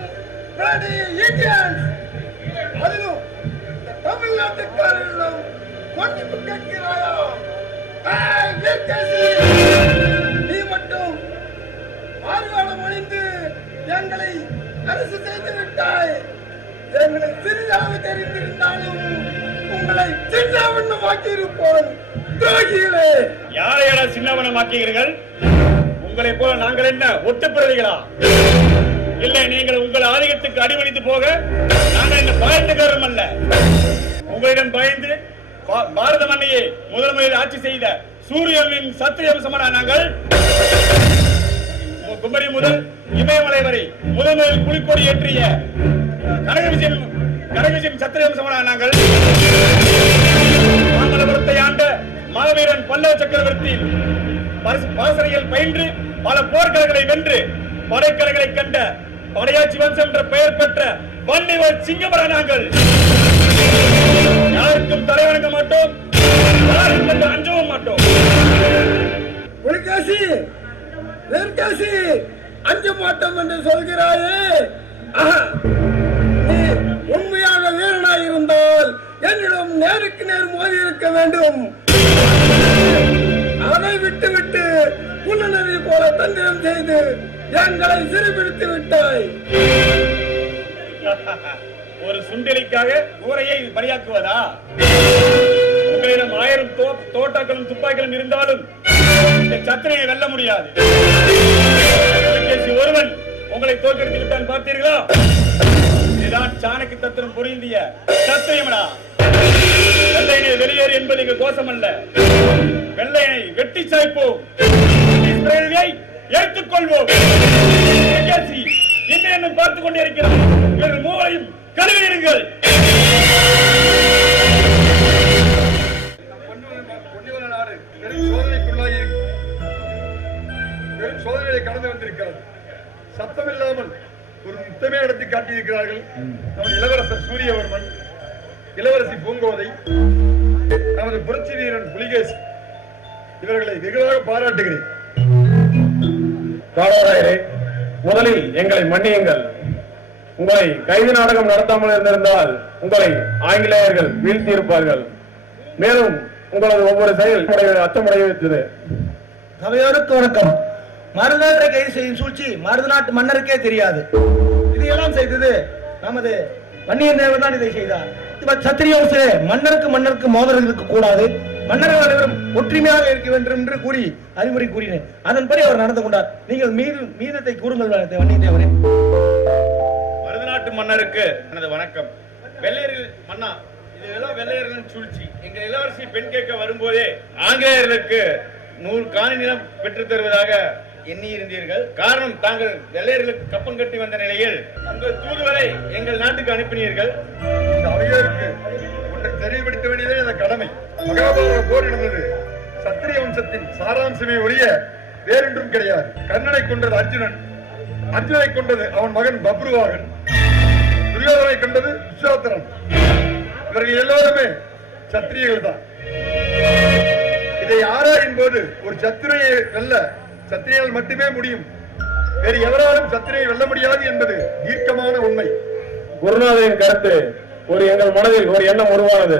அதிலும் தமிழ்நாட்டுக்காரர்களும் மன்னிப்பு கேட்கிறாயா? நீ மட்டும் ஆர்வாளம் அணிந்து எங்களை அரசு செய்து விட்டாய். எங்களை சிறிதாக தெரிந்திருந்தாலும் உங்களை சின்னவண்ணமாக்கி இருப்போம். துரோகிகளே! யாரையடா சின்னவனமாக்கிறீர்கள்? உங்களை போல நாங்கள் என்ன ஒட்டுப்பிறவிகளா? இல்லை, நீங்கள் உங்கள் ஆதிக்கத்துக்கு அடிமணித்து போக நாங்கள் என்ன பயத்துக்காரரும் அல்ல. உங்களிடம் பயந்து பாரத மண்ணையே முதல் முறையில் ஆட்சி செய்த சூரியனின் சத்திரியவசமான நாங்கள் குமரி முதல் இமயமலை வரை முதல் முதல் புலிக்கொடி ஏற்றிய கனகவிஜயம் சத்திரியவசமான நாங்கள் மாமல்லபுரத்தை ஆண்ட மாவீரன் பல்லவ சக்கரவர்த்தி பாசனைகள் பயின்று பல போர்க்களங்களை வென்று படைக்கலைகளை கண்ட படையாட்சி வம்சம் என்ற பெயர் பெற்ற வன்னிவர் சிங்கமர நாங்கள் யாருக்கும் தலைவணங்க மாட்டோம், யாருக்கும் அஞ்சவும் மாட்டோம். புலிகேசி, நெற்கேசி, அஞ்ச மாட்டோம் என்று சொல்கிறாயே. நீ உண்மையாக வீரனாய் இருந்தால் என்னிடம் நேருக்கு நேர் மோதி இருக்க வேண்டும். அதை விட்டுவிட்டு புலனறி போல தந்திரம் செய்து எங்களை சிறுபிடித்து விட்டாய். ஒரு சுண்டலிக்காக ஊரையை பலியாக்குவதா? உங்களிடம் 1000 தோட்டாக்களும் துப்பாக்கிகளும் இருந்தாலும் இந்த சத்திரையை வெல்ல முடியாது. ஒருவன் உங்களை தோற்கடித்து விட்டான் பார்த்தீர்களா? இதுதான் சாணக்கு தத்திரம் புரிந்திய சத்திரியமடா. வெள்ளையனை வெளியேறு என்பது இங்கு கோஷம் அல்ல. வெள்ளையனை வெட்டி சாய்ப்போம், எடுத்துக் கொள்வோம். என்ன பார்த்துக் கொண்டே இருக்கிறார். இவர்கள் மூவரையும் கழுவிடுங்கள். பெரும் சோதனைகளை கடந்து வந்திருக்கிறது. சத்தம் இல்லாமல் ஒரு யுத்தமே நடத்தி காட்டியிருக்கிறார்கள். நமது இளவரசர் சூரியவர்மன், இளவரசி பூங்கோதை, நமது புரட்சி வீரன் புலிகேசி, இவர்களை வெகுவாக பாராட்டுகிறேன். காவலரே, முதலில் எங்களை மன்னியுங்கள். உங்களை கைது நாடகம் நடத்தாமல் இருந்திருந்தால் உங்களை ஆங்கிலேயர்கள் வீழ்த்தி இருப்பார்கள். மேலும் உங்களது ஒவ்வொரு செயல் அச்சமடைய வைத்தது. சபையோருக்கு வணக்கம். மருதநாட்டை கைது செய்யும் சூழ்ச்சி மருத நாட்டு மன்னருக்கே தெரியாது. இதையெல்லாம் செய்தது நமது வன்னியன் தேவர் தான் இதை செய்தார். சத்திரிய மன்னருக்கு மோதல் இருக்க கூடாது. மன்னர்கள் அனைவரும் ஒற்றுமையாக இருக்க வேண்டும் என்று கூறி அறிவுரை கூறினேன். அதன்படி அவர் நடந்து கொண்டார். நீங்கள் மீதத்தை கூறுங்கள் வன்னியத்தேவரே. மருதநாட்டு மன்னருக்கு எனது வணக்கம். வெள்ளையர்கள் மன்னா, இதெல்லாம் வெள்ளையர்களின் சூழ்ச்சி. எங்க இளவரசி பெண் கேட்க வரும்போதே ஆங்கிலேயர்களுக்கு 100 காணி நிலம் பெற்றுத் தருவதாக எண்ணி இருந்தீர்கள். காரணம், தாங்கள் வெள்ளையர்களுக்கு கப்பம் கட்டி வந்த நிலையில் உங்கள் தூதுவரை எங்கள் நாட்டுக்கு அனுப்பினீர்கள். இந்த அவையோருக்கு ஒன்றை தெளிவுபடுத்த வேண்டியதே இந்த கடமை. மகாபாரத போர் நடந்தது. சத்திரிய வம்சத்தின் சாராம்சமே ஒழிய வேறொன்றும் கிடையாது. கர்ணனை கொண்டது அர்ஜுனன், அர்ஜுனை கொண்டது அவன் மகன் பப்ருவாகன், துரியோதனை கொண்டது துஷாத்திரன். இவர்கள் எல்லோருமே சத்திரியர்கள் தான். இதை ஆராயும் போது ஒரு சத்திரியை வெல்ல சத்திரியர்கள் மட்டுமே முடியும். வேறு எவராலும் சத்திரியை வெல்ல முடியாது என்பது தீர்க்கமான உண்மை. குருநாதரின் கருத்து எங்கள் மனதில் ஒரு எண்ணம் உருவானது.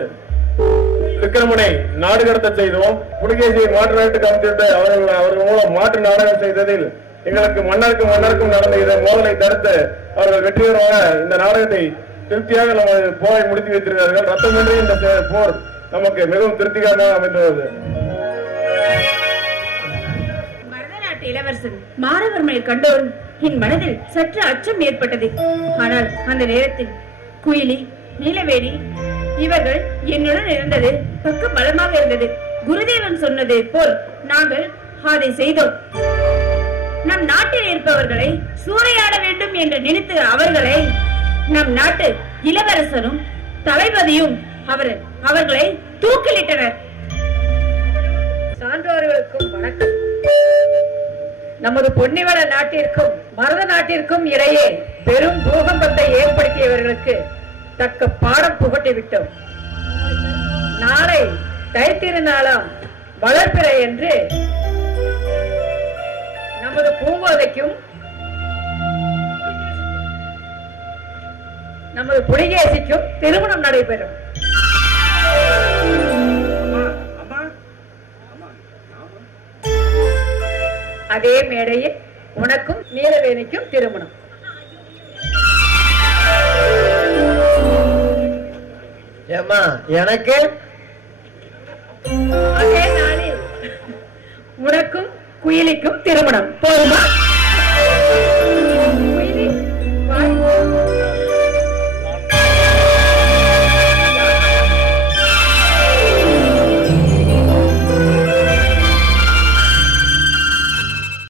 விக்ரமனை நாடு கடத்த செய்தோம். புலிகேசியை மாற்று நாட்டுக்கு அமைத்துவிட்டு அவர்கள் மூலம் மாற்று நாடகம் செய்ததில் எங்களுக்கு மன்னருக்கும் நடந்த இதை மோதலை தடுத்து அவர்கள் வெற்றிகரமாக இந்த நாடகத்தை திருப்தியாக நமது போரை முடித்து வைத்திருக்கிறார்கள். ரத்தமின்றி இந்த போர் நமக்கு மிகவும் திருப்திகரமாக அமைந்துள்ளது. மருதநாட்டு இளவரசன் மாரவர்மனை கண்டோரும் என் மனதில் சற்று அச்சம் ஏற்பட்டது. ஆனால் அந்த நேரத்தில் குயிலி, நீலவேணி இவர்கள் என்னுடன் இருந்தது பக்க பலமாக இருந்தது. குருதேவன் சொன்னதை போல் நாங்கள் அதை செய்தோம். நம் நாட்டில் இருப்பவர்களை சூறையாட வேண்டும் என்று நினைத்த அவர்களை நம் நாட்டு இளவரசனும் தளபதியும் அவர்களை தூக்கிலிட்டனர். சான்றோர்களுக்கும் வணக்கம். நமது பொன்னிவள நாட்டிற்கும் மருத நாட்டிற்கும் இடையே பெரும் பூகம்பத்தை ஏற்படுத்தியவர்களுக்கு தக்க பாடம் புகட்டி விட்டோம். நாளை தைத்திருநாளாம் வளர்பிறை என்று நமது பூங்கோதைக்கும் நமது புலிகேசிக்கும் திருமணம் நடைபெறும். அதே மேடையில் உனக்கும் நீலவேணிக்கும் திருமணம். ஏமா எனக்கு அதே நாளில் உனக்கும் குயிலிக்கும் திருமணம். போதுமா?